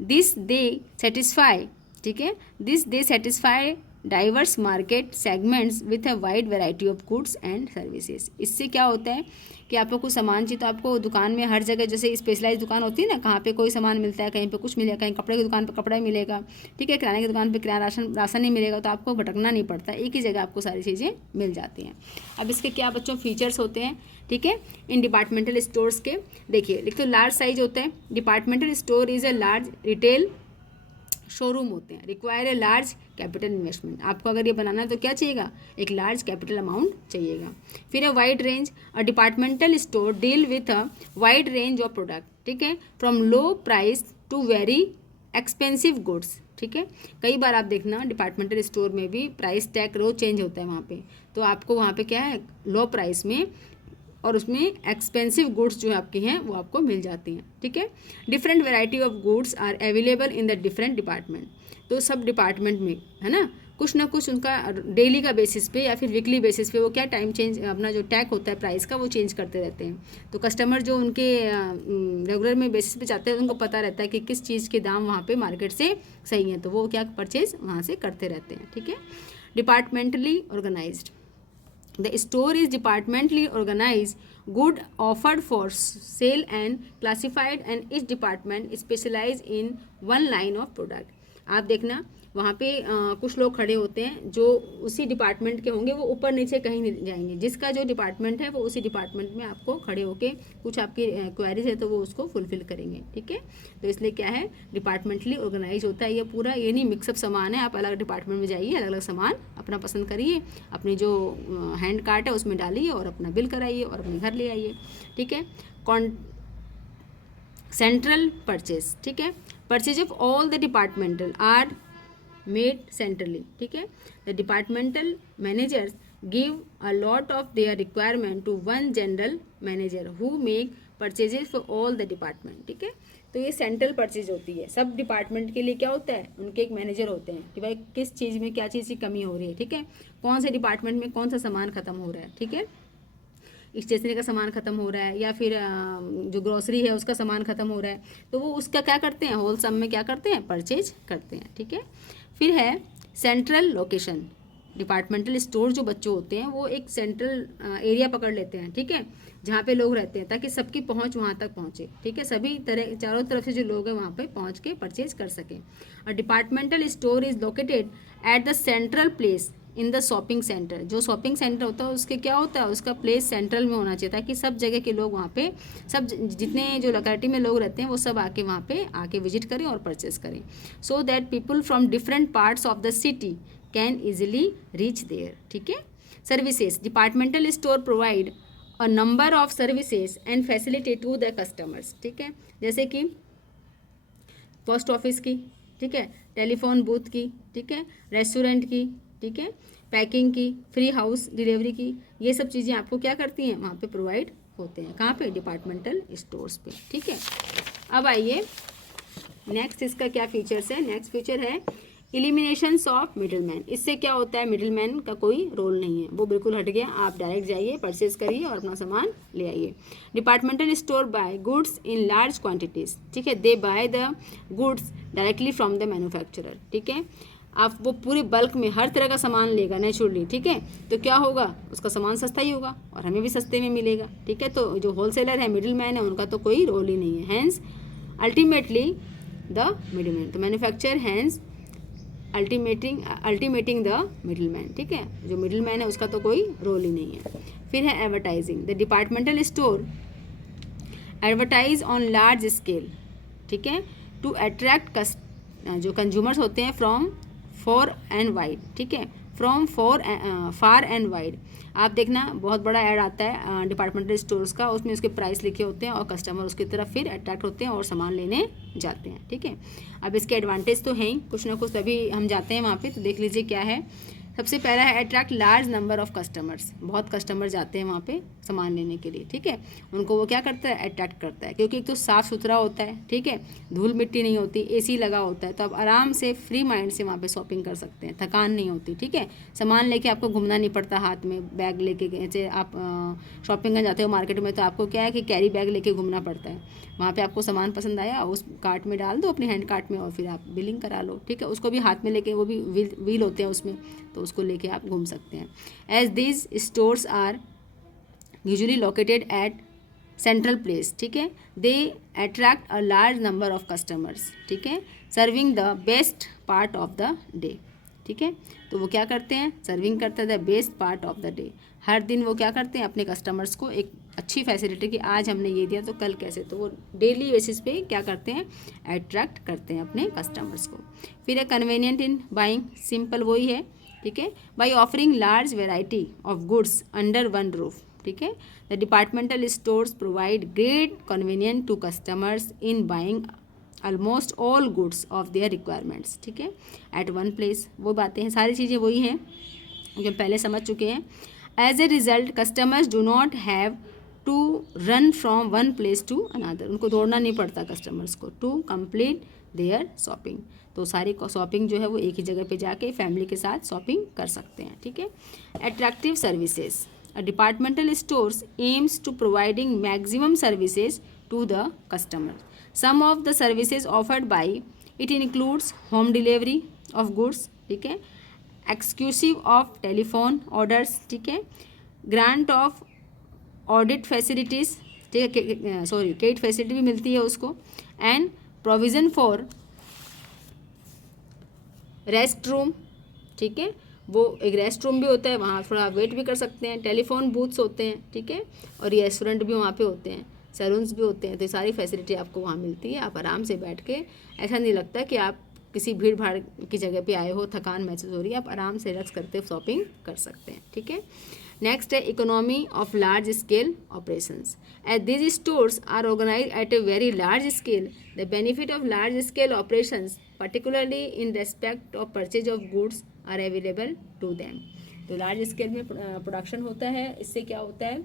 दिस दे सेटिस्फाई, ठीक है, this they satisfy diverse market segments with a wide variety of goods and services. इससे क्या होता है कि आपको कुछ सामान चाहिए तो आपको दुकान में हर जगह, जैसे स्पेशलाइज दुकान होती है ना, कहाँ पे कोई सामान मिलता है, कहीं पे कुछ मिलेगा, कहीं कपड़े की दुकान पे कपड़ा ही मिलेगा, ठीक है, किराने की दुकान पे किराना राशन नहीं मिलेगा, तो आपको भटकना नहीं पड़ता, एक ही जगह आपको सारी चीज़ें मिल जाती हैं। अब इसके क्या बच्चों फीचर्स होते हैं, ठीक है, इन डिपार्टमेंटल स्टोर्स के। देखिए लिख तो लार्ज साइज होता है। Departmental store is a large retail showroom होते हैं, require a large capital investment. आपको अगर ये बनाना है तो क्या चाहिएगा, एक लार्ज कैपिटल अमाउंट चाहिएगा। फिर है wide range, a departmental store deal with a wide range of product, ठीक है, from low price to very expensive goods, ठीक है। कई बार आप देखना डिपार्टमेंटल स्टोर में भी प्राइस टैग रोज चेंज होता है वहाँ पे, तो आपको वहाँ पे क्या है, लो प्राइस में और उसमें एक्सपेंसिव गुड्स जो आपके हैं वो आपको मिल जाती हैं, ठीक है। Different variety of goods are available in the different department, तो सब डिपार्टमेंट में है ना कुछ ना कुछ उनका डेली का बेसिस पे या फिर वीकली बेसिस पे वो क्या टाइम चेंज अपना जो टैग होता है प्राइस का वो चेंज करते रहते हैं। तो कस्टमर जो उनके रेगुलर में बेसिस पे जाते हैं उनको पता रहता है कि किस चीज़ के दाम वहाँ पे मार्केट से सही है, तो वो क्या परचेज वहाँ से करते रहते हैं, ठीक है। Departmentally organised, the store is departmentally organise, good offered for sale and classified and each department specialise in one line of product. आप देखना वहाँ पे कुछ लोग खड़े होते हैं जो उसी डिपार्टमेंट के होंगे, वो ऊपर नीचे कहीं नहीं जाएंगे, जिसका जो डिपार्टमेंट है वो उसी डिपार्टमेंट में आपको खड़े होके कुछ आपकी क्वेरीज है तो वो उसको फुलफिल करेंगे, ठीक है। तो इसलिए क्या है डिपार्टमेंटली ऑर्गेनाइज होता है ये पूरा, ये नहीं मिक्सअप सामान है, आप अलग डिपार्टमेंट में जाइए, अलग अलग सामान अपना पसंद करिए, अपनी जो हैंड कार्ट है उसमें डालिए और अपना बिल कराइए और अपने घर ले आइए, ठीक है। सेंट्रल परचेज, ठीक है, purchase of all the departmental are made centrally, ठीक है। The departmental managers give a lot of their requirement to one general manager who make purchases for all the department, ठीक है। तो ये सेंट्रल परचेज होती है, सब डिपार्टमेंट के लिए क्या होता है उनके एक मैनेजर होते हैं कि भाई किस चीज़ में क्या चीज़ की कमी हो रही है, ठीक है, कौन से डिपार्टमेंट में कौन सा सामान खत्म हो रहा है, ठीक है, स्टेशनरी का सामान ख़त्म हो रहा है या फिर जो ग्रोसरी है उसका सामान ख़त्म हो रहा है, तो वो उसका क्या करते हैं होल सम में क्या करते हैं परचेज करते हैं, ठीक है। फिर है सेंट्रल लोकेशन, डिपार्टमेंटल स्टोर जो बच्चे होते हैं वो एक सेंट्रल एरिया पकड़ लेते हैं, ठीक है, जहाँ पे लोग रहते हैं ताकि सबकी पहुँच वहाँ तक पहुँचे, ठीक है, सभी तरह चारों तरफ से जो लोग हैं वहाँ पे पहुँच के परचेज कर सकें। और departmental store is located at the central place in the shopping centre, जो शॉपिंग सेंटर होता है उसके क्या होता है उसका प्लेस सेंट्रल में होना चाहिए ताकि सब जगह के लोग वहाँ पे सब जितने जो लोकेलिटी में लोग रहते हैं वो सब आके वहाँ पे आके विजिट करें और परचेस करें, so that people from different parts of the city can easily reach there, ठीक है। Services, departmental store provide a number of services and facility to the customers, ठीक है, जैसे कि पोस्ट ऑफिस की, ठीक है, टेलीफोन बूथ की, ठीक है, रेस्टोरेंट की, ठीक है, पैकिंग की, फ्री हाउस डिलीवरी की, ये सब चीज़ें आपको क्या करती हैं वहाँ पे प्रोवाइड होते हैं, कहाँ पे डिपार्टमेंटल स्टोर्स पे, ठीक है। अब आइए नेक्स्ट इसका क्या फीचर्स है, नेक्स्ट फीचर है एलिमिनेशंस ऑफ मिडिलमैन। इससे क्या होता है मिडिलमैन का कोई रोल नहीं है, वो बिल्कुल हट गया, आप डायरेक्ट जाइए परचेज करिए और अपना सामान ले आइए। Departmental store buy goods in large quantities, ठीक है, they buy the goods directly from the manufacturer, ठीक है, आप वो पूरे बल्क में हर तरह का सामान लेगा नेचुरली, ठीक है, तो क्या होगा उसका सामान सस्ता ही होगा और हमें भी सस्ते में मिलेगा, ठीक है। तो जो होलसेलर है मिडिल मैन है उनका तो कोई रोल ही नहीं है, hence ultimately the middle man, तो manufacture hence ultimating the middle man, ठीक है, जो मिडिल मैन है उसका तो कोई रोल ही नहीं है। फिर है advertising, the departmental store advertise on large scale, ठीक है, टू अट्रैक्ट जो कंज्यूमर्स होते हैं फ्रॉम फॉर एंड वाइड, ठीक है, फ्रॉम फार एंड वाइड। आप देखना बहुत बड़ा ऐड आता है डिपार्टमेंटल स्टोर्स का, उसमें उसके प्राइस लिखे होते हैं और कस्टमर उसकी तरफ फिर अट्रैक्ट होते हैं और सामान लेने जाते हैं, ठीक है। अब इसके एडवांटेज तो हैं ही कुछ ना कुछ, तभी हम जाते हैं वहाँ पे, तो देख लीजिए क्या है। सबसे पहला है attract large number of customers, बहुत कस्टमर जाते हैं वहाँ पे सामान लेने के लिए, ठीक है, उनको वो क्या करता है अट्रैक्ट करता है, क्योंकि एक तो साफ़ सुथरा होता है, ठीक है, धूल मिट्टी नहीं होती, एसी लगा होता है, तो आप आराम से फ्री माइंड से वहाँ पे शॉपिंग कर सकते हैं, थकान नहीं होती, ठीक है, सामान लेके आपको घूमना नहीं पड़ता हाथ में बैग लेके, जैसे आप शॉपिंग करने जाते हो मार्केट में तो आपको क्या है कि कैरी बैग लेके घूमना पड़ता है, वहाँ पे आपको सामान पसंद आया उस कार्ट में डाल दो अपने हैंड कार्ट में और फिर आप बिलिंग करा लो, ठीक है, उसको भी हाथ में लेके, वो भी व्हील होते हैं उसमें, तो उसको लेके आप घूम सकते हैं। As these stores are usually located at central place, ठीक है, they attract a large number of customers, ठीक है, serving the best part of the day, ठीक है, तो वो क्या करते हैं सर्विंग करते हैं the best part of the day, हर दिन वो क्या करते हैं अपने कस्टमर्स को एक अच्छी फैसिलिटी कि आज हमने ये दिया तो कल कैसे, तो वो डेली बेसिस पे क्या करते हैं अट्रैक्ट करते हैं अपने कस्टमर्स को। फिर है कन्वीनियंट इन बाइंग, सिंपल वही है, ठीक है, by offering large variety of goods under one roof, ठीक है, the departmental stores provide great convenient to customers in buying almost all goods of their requirements, ठीक है, एट वन प्लेस, वो बातें हैं सारी चीज़ें वही हैं जो पहले समझ चुके हैं। As a result customers do not have to run from one place to another, उनको दौड़ना नहीं पड़ता कस्टमर्स को टू कंप्लीट देयर शॉपिंग। तो सारी शॉपिंग जो है वो एक ही जगह पे जाके फैमिली के साथ शॉपिंग कर सकते हैं, ठीक है। Attractive services, a departmental stores aims to providing maximum services to the customer. Some of the services offered by it includes home delivery of goods, ठीक है, एक्सक्लूसिव ऑफ टेलीफोन ऑर्डर्स, ठीक है, ग्रांट ऑफ ऑडिट फैसिलिटीज़, ठीक है, sorry credit facility भी मिलती है उसको, and provision for rest room, ठीक है, वो एक रेस्ट रूम भी होता है, वहाँ थोड़ा वेट भी कर सकते हैं, टेलीफोन बूथ्स होते हैं, ठीक है, और रेस्टोरेंट भी वहाँ पे होते हैं, सैलून्स भी होते हैं। तो ये सारी फैसिलिटी आपको वहाँ मिलती है। आप आराम से बैठ के, ऐसा नहीं लगता कि आप किसी भीड़ भाड़ की जगह पे आए हो, थकान महसूस हो रही है, आप आराम से रिलैक्स करते शॉपिंग कर सकते हैं, ठीक है। नेक्स्ट है economy of large scale operations. As this stores are organise at a very large scale, the benefit of large scale operations particularly in respect of purchase of goods are available to them। तो large scale में production होता है, इससे क्या होता है,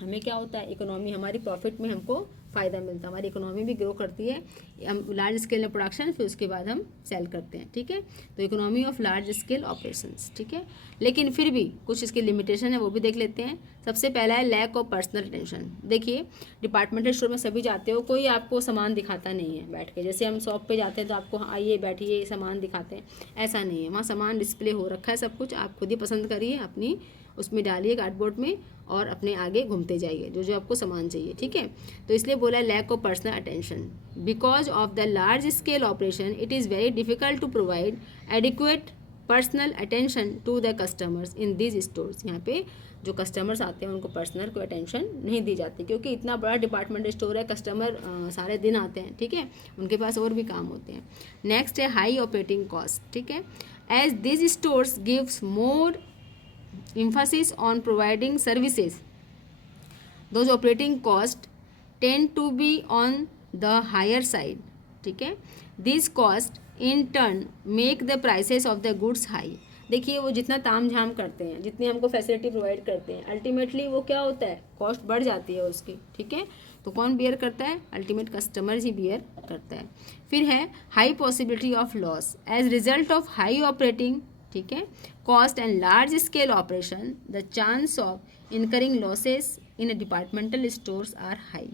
हमें क्या होता है, इकोनॉमी, हमारी प्रॉफिट में हमको फ़ायदा मिलता है, हमारी इकोनॉमी भी ग्रो करती है। हम लार्ज स्केल में प्रोडक्शन, फिर उसके बाद हम सेल करते हैं, ठीक है। तो economy of large scale operations, ठीक है। लेकिन फिर भी कुछ इसकी लिमिटेशन है, वो भी देख लेते हैं। सबसे पहला है लैक ऑफ पर्सनल अटेंशन। देखिए डिपार्टमेंटल स्टोर में सभी जाते हो, कोई आपको सामान दिखाता नहीं है बैठ के, जैसे हम शॉप पे जाते हैं तो आपको आइए बैठिए सामान दिखाते हैं, ऐसा नहीं है। वहाँ सामान डिस्प्ले हो रखा है सब कुछ, आप खुद ही पसंद करिए, अपनी उसमें डालिए कार्डबोर्ड में और अपने आगे घूमते जाइए जो जो आपको सामान चाहिए, ठीक है। तो इसलिए बोला lack of personal attention. Because of the large scale operation it is very difficult to provide adequate personal attention to the customers in this stores. यहाँ पे जो कस्टमर्स आते हैं उनको पर्सनल कोई अटेंशन नहीं दी जाती, क्योंकि इतना बड़ा डिपार्टमेंट स्टोर है, कस्टमर सारे दिन आते हैं, ठीक है, उनके पास और भी काम होते हैं। नेक्स्ट है हाई ऑपरेटिंग कॉस्ट, ठीक है। As this stores gives more emphasis on providing services, those operating cost tend to be on the higher side, ठीक है। These cost in turn make the prices of the goods high। देखिए वो जितना ताम झाम करते हैं, जितनी हमको फैसिलिटी प्रोवाइड करते हैं, अल्टीमेटली वो क्या होता है, कॉस्ट बढ़ जाती है उसकी, ठीक है। तो कौन बियर करता है, अल्टीमेट कस्टमर ही बियर करता है। फिर है high possibility of loss as result of high operating, ठीक है, cost and large scale operation, the chance of incurring losses in departmental stores are high.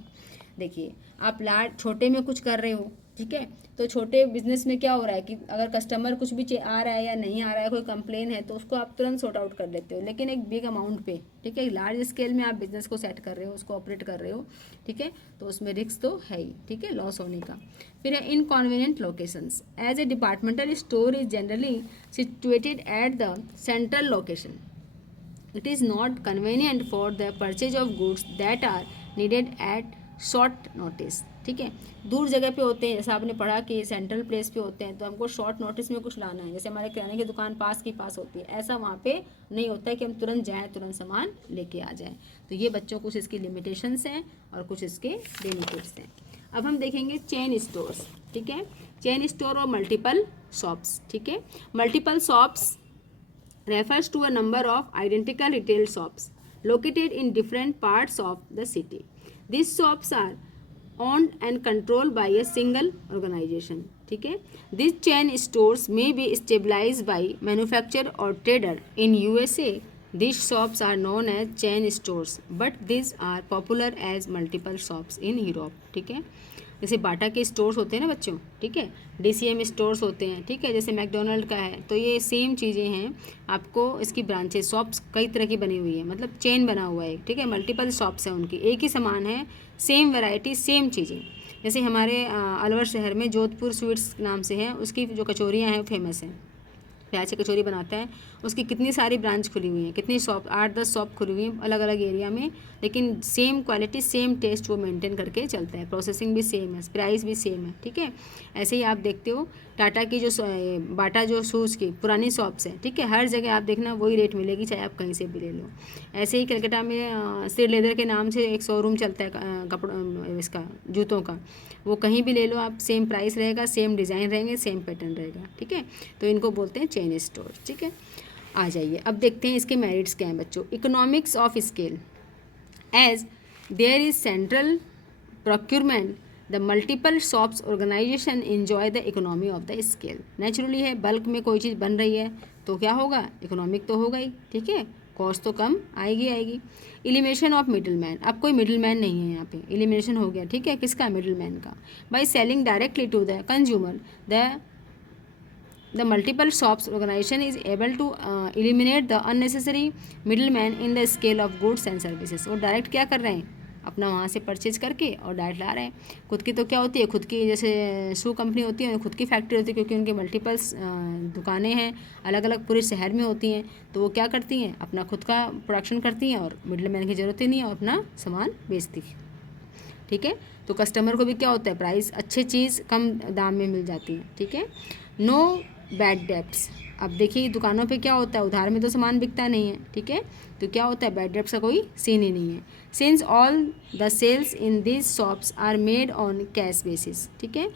देखिए आप छोटे में कुछ कर रहे हो, ठीक है, तो छोटे बिजनेस में क्या हो रहा है कि अगर कस्टमर कुछ भी आ रहा है या नहीं आ रहा है, कोई कंप्लेन है तो उसको आप तुरंत सॉर्ट आउट कर लेते हो। लेकिन एक बिग अमाउंट पे, ठीक है, लार्ज स्केल में आप बिजनेस को सेट कर रहे हो, उसको ऑपरेट कर रहे हो, ठीक है, तो उसमें रिस्क तो है ही, ठीक है, लॉस होने का। फिर है inconvenient locations. As a departmental store is generally situated at the central location, it is not convenient for the purchase of goods that are needed at short notice, ठीक है। दूर जगह पे होते हैं, जैसे आपने पढ़ा कि सेंट्रल प्लेस पे होते हैं, तो हमको शॉर्ट नोटिस में कुछ लाना है, जैसे हमारे किराने की दुकान पास की पास होती है, ऐसा वहाँ पे नहीं होता है कि हम तुरंत जाएँ तुरंत सामान लेके आ जाएँ। तो ये बच्चों कुछ इसकी लिमिटेशंस हैं और कुछ इसके बेनिफिट्स हैं। अब हम देखेंगे चेन स्टोर्स, ठीक है, चेन स्टोर और मल्टीपल शॉप्स, ठीक है। Multiple shops refers to a number of identical retail shops located in different parts of the city. These shops are owned and controlled by a single organization, ठीक है। These chain stores may be stabilized by manufacturer or trader. In USA, these shops are known as chain stores, but these are popular as multiple shops in Europe, ठीक है। जैसे बाटा के stores होते हैं ना बच्चों, ठीक है, DCM स्टोर्स होते हैं, ठीक है, जैसे मैकडोनल्ड का है, तो ये सेम चीज़ें हैं। आपको इसकी ब्रांचेस शॉप्स कई तरह की बनी हुई है, मतलब चेन बना हुआ है, ठीक है, मल्टीपल शॉप्स हैं उनकी, एक ही सामान है, सेम वैरायटी सेम चीज़ें। जैसे हमारे अलवर शहर में जोधपुर स्वीट्स नाम से है, उसकी जो कचौरियाँ हैं फेमस हैं, प्याज की कचौरी बनाता है, उसकी कितनी सारी ब्रांच खुली हुई हैं, कितनी शॉप, 8-10 शॉप खुली हुई हैं अलग अलग एरिया में, लेकिन सेम क्वालिटी सेम टेस्ट वो मेंटेन करके चलता है, प्रोसेसिंग भी सेम है, प्राइस भी सेम है, ठीक है। ऐसे ही आप देखते हो टाटा की जो बाटा जो शूज़ की पुरानी शॉप्स है, ठीक है, हर जगह आप देखना वही रेट मिलेगी, चाहे आप कहीं से भी ले लो। ऐसे ही कलकत्ता में श्री लेदर के नाम से एक शोरूम चलता है कपड़ा इसका, जूतों का, वो कहीं भी ले लो आप, सेम प्राइस रहेगा, सेम डिज़ाइन रहेंगे, सेम पैटर्न रहेगा, ठीक है। तो इनको बोलते हैं चेन स्टोर, ठीक है। आ जाइए अब देखते हैं इसके मेरिट्स क्या हैं बच्चों। Economics of scale. As there is central procurement, the multiple shops organisation enjoy the economy of the scale. Naturally है, बल्क में कोई चीज़ बन रही है तो क्या होगा, इकोनॉमिक तो होगा ही, ठीक है, कॉस्ट तो कम आएगी। एलिमिनेशन ऑफ मिडिल मैन, अब कोई मिडिल मैन नहीं है यहाँ पे, एलिमिनेशन हो गया, ठीक है, किसका, मिडिल मैन का। By selling directly to the consumer, the multiple shops organization is able to eliminate the unnecessary middleman in the scale of goods and services। वो डायरेक्ट क्या कर रहे हैं, अपना वहाँ से परचेज करके और डायरेक्ट ला रहे हैं। खुद की तो क्या होती है, खुद की जैसे शू कंपनी होती है, खुद की फैक्ट्री होती है, क्योंकि उनके मल्टीपल्स दुकानें हैं, अलग अलग पूरे शहर में होती हैं, तो वो क्या करती हैं, अपना खुद का प्रोडक्शन करती हैं और मिडिल मैन की ज़रूरत ही नहीं है, और अपना सामान बेचती है, ठीक है। तो कस्टमर को भी क्या होता है, प्राइस अच्छी चीज़ कम दाम में मिल जाती है, ठीक है। नो बैड डेब्ट्स, अब देखिए दुकानों पे क्या होता है, उधार में तो सामान बिकता नहीं है, ठीक है, तो क्या होता है, बैड डेब्ट्स का कोई सीन ही नहीं है। Since all the sales in this shops are made on cash basis, ठीक है,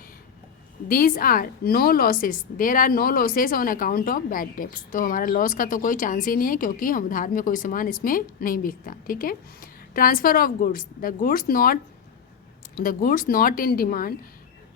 these are no losses, there are no losses on account of bad debts, तो हमारा लॉस का तो कोई चांस ही नहीं है, क्योंकि हम उधार में कोई सामान इसमें नहीं बिकता, ठीक है। Transfer of goods, the goods not in demand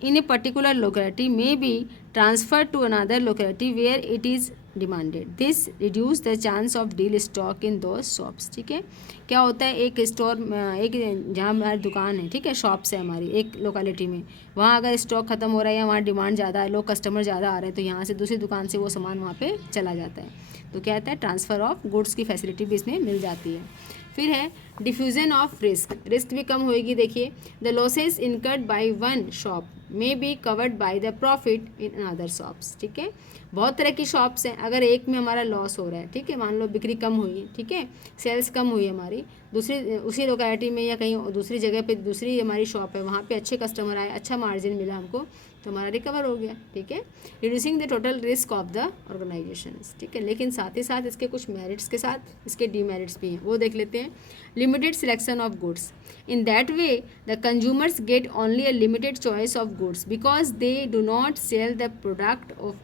in a particular locality may be transferred to another locality where it is demanded. This reduce the chance of deal stock in those shops, ठीक है। क्या होता है, एक store, एक जहाँ हमारी दुकान है, ठीक है, शॉप्स है हमारी एक लोकेलिटी में, वहाँ अगर स्टॉक ख़त्म हो रहा है या वहाँ डिमांड ज़्यादा है, लोग कस्टमर ज़्यादा आ रहे हैं, तो यहाँ से दूसरी दुकान से वो सामान वहाँ पे चला जाता है, तो क्या होता है, ट्रांसफ़र ऑफ गुड्स की फैसिलिटी भी इसमें मिल जाती है। फिर है डिफ्यूज़न ऑफ रिस्क, रिस्क भी कम होएगी। देखिए, the losses incurred by one shop may be covered by the profit in other shops, ठीक है। बहुत तरह की शॉप्स हैं, अगर एक में हमारा लॉस हो रहा है, ठीक है, मान लो बिक्री कम हुई, ठीक है, सेल्स कम हुई हमारी, दूसरी उसी लोकेलिटी में या कहीं दूसरी जगह पे दूसरी हमारी शॉप है, वहाँ पे अच्छे कस्टमर आए, अच्छा मार्जिन मिला हमको, तो हमारा रिकवर हो गया, ठीक है। Reducing the total risk of the organisation, ठीक है। लेकिन साथ ही साथ इसके कुछ मेरिट्स के साथ इसके डीमेरिट्स भी हैं, वो देख लेते हैं। Limited selection of goods, in that way the consumers get only a limited choice of goods because they do not sell the product of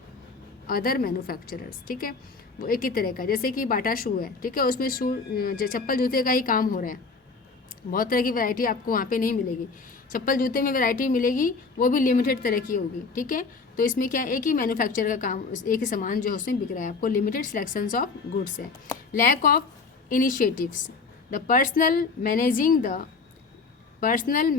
other manufacturers, ठीक है। वो एक ही तरह का, जैसे कि बाटा शू है, ठीक है, उसमें शू चप्पल जूते का ही काम हो रहा है, बहुत तरह की वैरायटी आपको वहाँ पे नहीं मिलेगी, चप्पल जूते में वैरायटी मिलेगी, वो भी लिमिटेड तरह की होगी, ठीक है। तो इसमें क्या, एक ही मैन्युफैक्चर का काम, एक ही सामान जो है उसमें बिक रहा है, आपको लिमिटेड सिलेक्शंस ऑफ गुड्स है। Lack of initiatives, the personal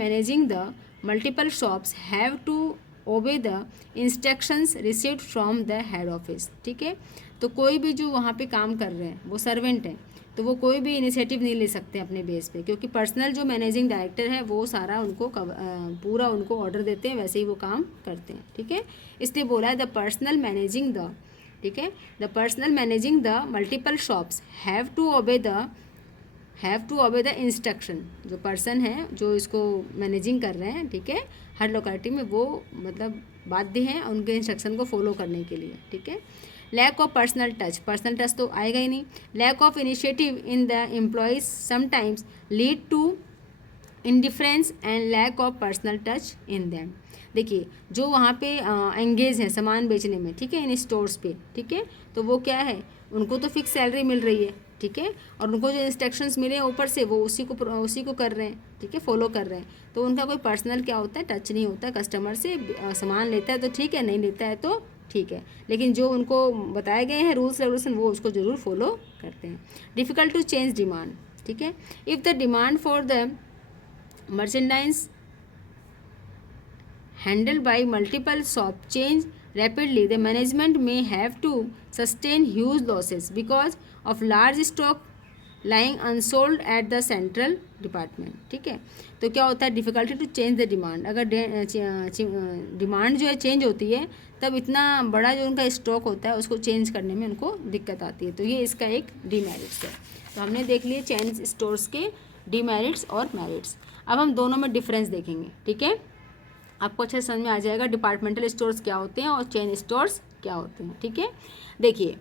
managing the multiple shops have to obey the instructions received from the head office, ठीक है। तो कोई भी जो वहाँ पे काम कर रहे हैं वो सर्वेंट हैं, तो वो कोई भी इनिशिएटिव नहीं ले सकते अपने बेस पे, क्योंकि पर्सनल जो मैनेजिंग डायरेक्टर है वो सारा उनको पूरा उनको ऑर्डर देते हैं, वैसे ही वो काम करते हैं, ठीक है। इसलिए बोला है द पर्सनल मैनेजिंग द, ठीक है, the personal managing the multiple shops have to obey the instruction, जो पर्सन है जो इसको मैनेजिंग कर रहे हैं, ठीक है, हर लोकेलिटी में वो मतलब बाध्य हैं उनके इंस्ट्रक्शन को फॉलो करने के लिए, ठीक है। लैक ऑफ पर्सनल टच तो आएगा ही नहीं। Lack of initiative in the employees sometimes lead to indifference and lack of personal touch in them. देखिए, जो वहाँ पे एंगेज हैं सामान बेचने में, ठीक है, इन स्टोर्स पे, ठीक है, तो वो क्या है, उनको तो फिक्स सैलरी मिल रही है, ठीक है, और उनको जो इंस्ट्रक्शंस मिले हैं ऊपर से वो उसी को कर रहे हैं, ठीक है, फॉलो कर रहे हैं, तो उनका कोई पर्सनल क्या होता है, टच नहीं होता कस्टमर से। सामान लेता है तो ठीक है, नहीं लेता है तो ठीक है, लेकिन जो उनको बताए गए हैं रूल्स रेगुलेशन वो उसको ज़रूर फॉलो करते हैं। डिफ़िकल्ट टू चेंज डिमांड, ठीक है, if the demand for the merchandise handled by multiple shop change rapidly, the management may have to sustain huge losses because of large stock lying unsold at the central department, ठीक है। तो क्या होता है, difficulty to change the demand, अगर demand जो है change होती है तब इतना बड़ा जो उनका स्टॉक होता है उसको चेंज करने में उनको दिक्कत आती है, तो ये इसका एक डीमेरिट्स है। तो हमने देख लिए चेन स्टोर्स के डीमेरिट्स और मेरिट्स। अब हम दोनों में डिफरेंस देखेंगे, ठीक है, आपको अच्छे समझ में आ जाएगा डिपार्टमेंटल स्टोर्स क्या होते हैं और चेन स्टोर्स क्या होते हैं, ठीक है। देखिए,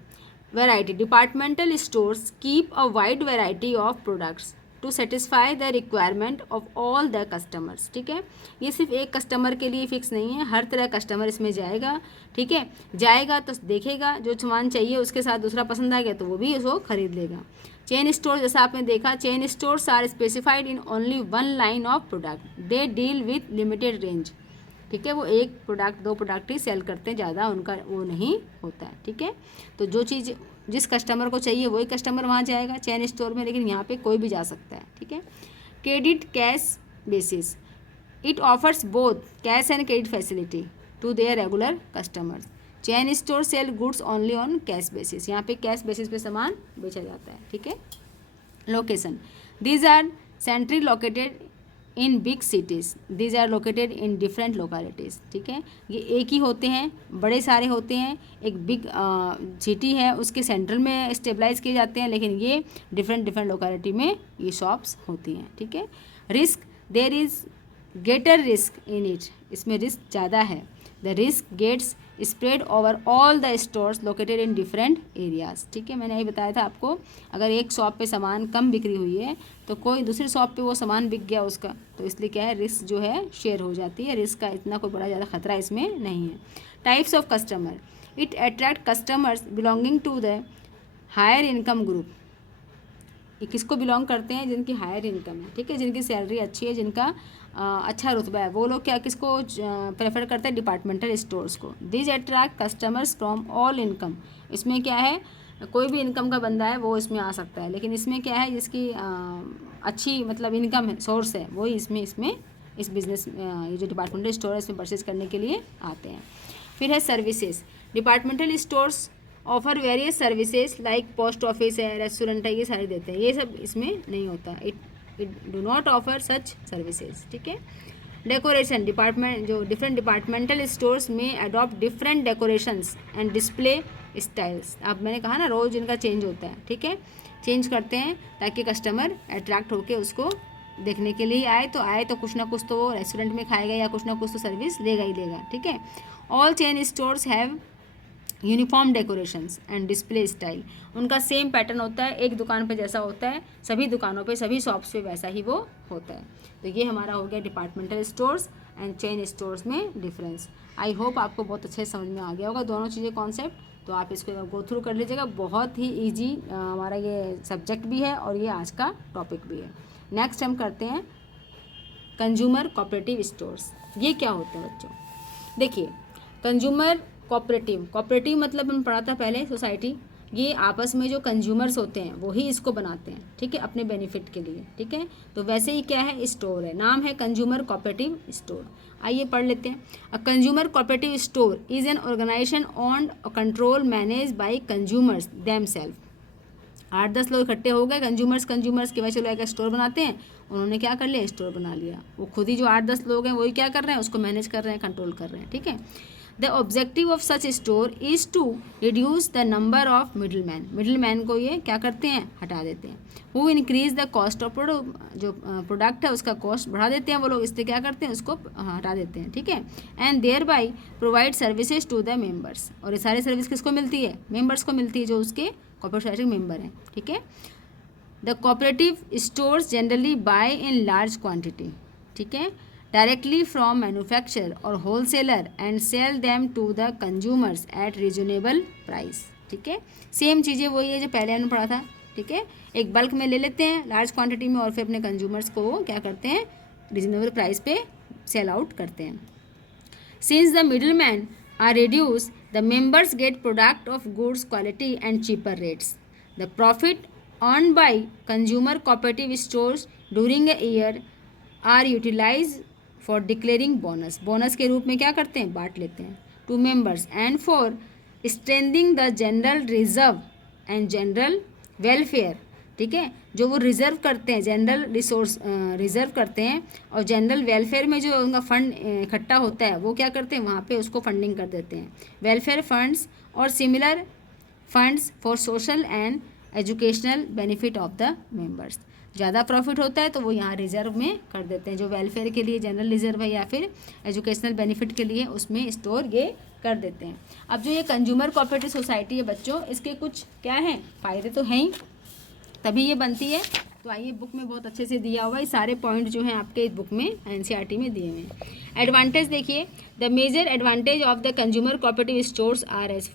variety, departmental stores keep a wide variety of products to satisfy the requirement of all the customers, ठीक है। ये सिर्फ एक कस्टमर के लिए फिक्स नहीं है, हर तरह कस्टमर इसमें जाएगा, ठीक है, जाएगा तो देखेगा, जो सामान चाहिए उसके साथ दूसरा पसंद आ गया तो वो भी उसको खरीद लेगा। चेन स्टोर, जैसा आपने देखा, chain stores are specified in only one line of product, they deal with limited range. ठीक है, वो एक प्रोडक्ट 2 प्रोडक्ट ही सेल करते हैं, ज़्यादा उनका वो नहीं होता है। ठीक है, तो जो चीज़ जिस कस्टमर को चाहिए वही कस्टमर वहाँ जाएगा चेन स्टोर में, लेकिन यहाँ पे कोई भी जा सकता है। ठीक है, credit cash basis, it offers both cash and credit facility to their regular customers. Chain store sell goods only on cash basis, यहाँ पे कैश बेसिस पे सामान बेचा जाता है। ठीक है, location, these are centrally located in big cities, these are located in different localities. ठीक है, ये एक ही होते हैं, बड़े सारे होते हैं, एक बिग सिटी है उसके सेंट्रल में स्टेबलाइज किए जाते हैं, लेकिन ये डिफरेंट लोकेलिटी में ये शॉप्स होती हैं। ठीक है, risk, there is greater risk in it, इसमें रिस्क ज़्यादा है। The risk gets spread over all the stores located in different areas. ठीक है, मैंने यही बताया था आपको, अगर एक शॉप पे सामान कम बिक्री हुई है तो कोई दूसरी शॉप पे वो सामान बिक गया उसका, तो इसलिए क्या है, रिस्क जो है शेयर हो जाती है, रिस्क का इतना कोई बड़ा ज़्यादा खतरा इसमें नहीं है। Types of customer, it attract customers belonging to the higher income group, ये किसको बिलोंग करते हैं, जिनकी हायर इनकम है। ठीक है, जिनकी सैलरी अच्छी है, जिनका अच्छा रुतबा है, वो लोग क्या किसको प्रेफर करते हैं, डिपार्टमेंटल स्टोर्स को। This attract customers from all income, इसमें क्या है, कोई भी इनकम का बंदा है वो इसमें आ सकता है, लेकिन इसमें क्या है, जिसकी अच्छी मतलब इनकम है, सोर्स है, वही इसमें इस बिज़नेस ये जो डिपार्टमेंटल स्टोर है इसमें परचेज करने के लिए आते हैं। फिर है services, departmental stores offer various services like post office है, रेस्टोरेंट है, ये सारे देते हैं, ये सब इसमें नहीं होता, it do not offer such services. ठीक है, डेकोरेशन, डिपार्टमेंट जो डिफरेंट डिपार्टमेंटल स्टोर्स में adopt different decorations and display styles. अब मैंने कहा ना, रोज़ इनका चेंज होता है। ठीक है, चेंज करते हैं ताकि कस्टमर अट्रैक्ट होकर उसको देखने के लिए आए तो कुछ ना कुछ तो वो रेस्टोरेंट में खाएगा या कुछ ना कुछ तो सर्विस लेगा ही लेगा। ठीक है, all chain stores have uniform decorations and display style, उनका सेम पैटर्न होता है, एक दुकान पे जैसा होता है सभी दुकानों पे सभी शॉप्स पे वैसा ही वो होता है। तो ये हमारा हो गया departmental stores and chain stores में डिफरेंस। आई होप आपको बहुत अच्छे समझ में आ गया होगा दोनों चीज़ें कॉन्सेप्ट, तो आप इसको गो थ्रू कर लीजिएगा, बहुत ही ईजी हमारा ये सब्जेक्ट भी है और ये आज का टॉपिक भी है। नेक्स्ट हम करते हैं कंज्यूमर कोऑपरेटिव स्टोर्स। ये क्या होते हैं बच्चों, देखिए, कंज्यूमर कोऑपरेटिव मतलब हम पढ़ा था पहले, सोसाइटी, ये आपस में जो कंज्यूमर्स होते हैं वही इसको बनाते हैं। ठीक है, अपने बेनिफिट के लिए। ठीक है, तो वैसे ही क्या है, स्टोर है, नाम है कंज्यूमर कोऑपरेटिव स्टोर। आइए पढ़ लेते हैं। A consumer cooperative store is an organisation owned control manage by consumers themselves. 8-10 लोग इकट्ठे हो गए, कंज्यूमर्स के वजह चलो एक स्टोर बनाते हैं, उन्होंने क्या कर लिया, स्टोर बना लिया। वो खुद ही जो 8-10 लोग हैं वही क्या कर रहे हैं, उसको मैनेज कर रहे हैं, कंट्रोल कर रहे हैं। ठीक है, the objective of such store is to reduce the number of middle man को ये क्या करते हैं, हटा देते हैं। वो इंक्रीज द कॉस्ट ऑफ जो प्रोडक्ट है उसका कॉस्ट बढ़ा देते हैं वो लोग, इसलिए क्या करते हैं, उसको हटा देते हैं। ठीक है, and thereby provide services to the members, और ये सारी सर्विस किसको मिलती है, मेम्बर्स को मिलती है, जो उसके कोऑपरेटिव सोसाइटी मेम्बर हैं। ठीक है, the cooperative stores generally buy in large quantity, ठीक है, डायरेक्टली फ्रॉम मैन्युफैक्चरर और wholesaler and sell them to the consumers at reasonable price. ठीक है, सेम चीज़ें वही है जो पहले हमने पढ़ा था। ठीक है, एक बल्क में ले लेते हैं लार्ज क्वांटिटी में और फिर अपने कंज्यूमर्स को क्या करते हैं, रीजनेबल प्राइस पे सेल आउट करते हैं। Since the middle man are reduce, the members get product of goods quality and cheaper rates. The profit earn by consumer cooperative stores during a year are utilise for declaring bonus के रूप में क्या करते हैं, बांट लेते हैं to members and for strengthening the general reserve and general welfare. ठीक है, जो वो रिजर्व करते हैं, जनरल रिसोर्स रिजर्व करते हैं, और जनरल वेलफेयर में जो उनका फंड इकट्ठा होता है वो क्या करते हैं, वहाँ पे उसको फंडिंग कर देते हैं। वेलफेयर फंड्स और similar funds for social and educational benefit of the members. ज़्यादा प्रॉफिट होता है तो वो यहाँ रिजर्व में कर देते हैं, जो वेलफेयर के लिए जनरल रिजर्व है या फिर एजुकेशनल बेनिफिट के लिए उसमें स्टोर ये कर देते हैं। अब जो ये कंज्यूमर कोऑपरेटिव सोसाइटी है बच्चों, इसके कुछ क्या हैं, फ़ायदे तो हैं ही, तभी ये बनती है। तो आइए, बुक में बहुत अच्छे से दिया हुआ है, सारे पॉइंट जो हैं आपके इस बुक में एनसीईआरटी में दिए हुए हैं। एडवांटेज देखिए, the major advantage of the consumer cooperative stores are as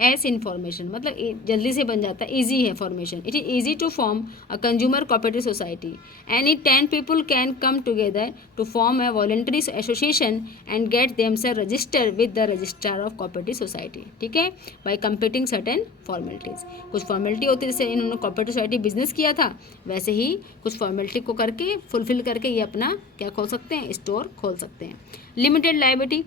ease in formation, मतलब जल्दी से बन जाता है, ईजी है formation. It is easy to form a consumer cooperative society, any 10 people can come together to form a voluntary association and get themselves registered with the registrar of cooperative society, ठीक है, by completing certain formalities. कुछ formality होती है, जैसे इन्होंने cooperative society business किया था, वैसे ही कुछ फॉर्मेलिटी को करके फुलफिल करके ये अपना क्या खोल सकते हैं, स्टोर खोल सकते हैं। लिमिटेड लायबिलिटी,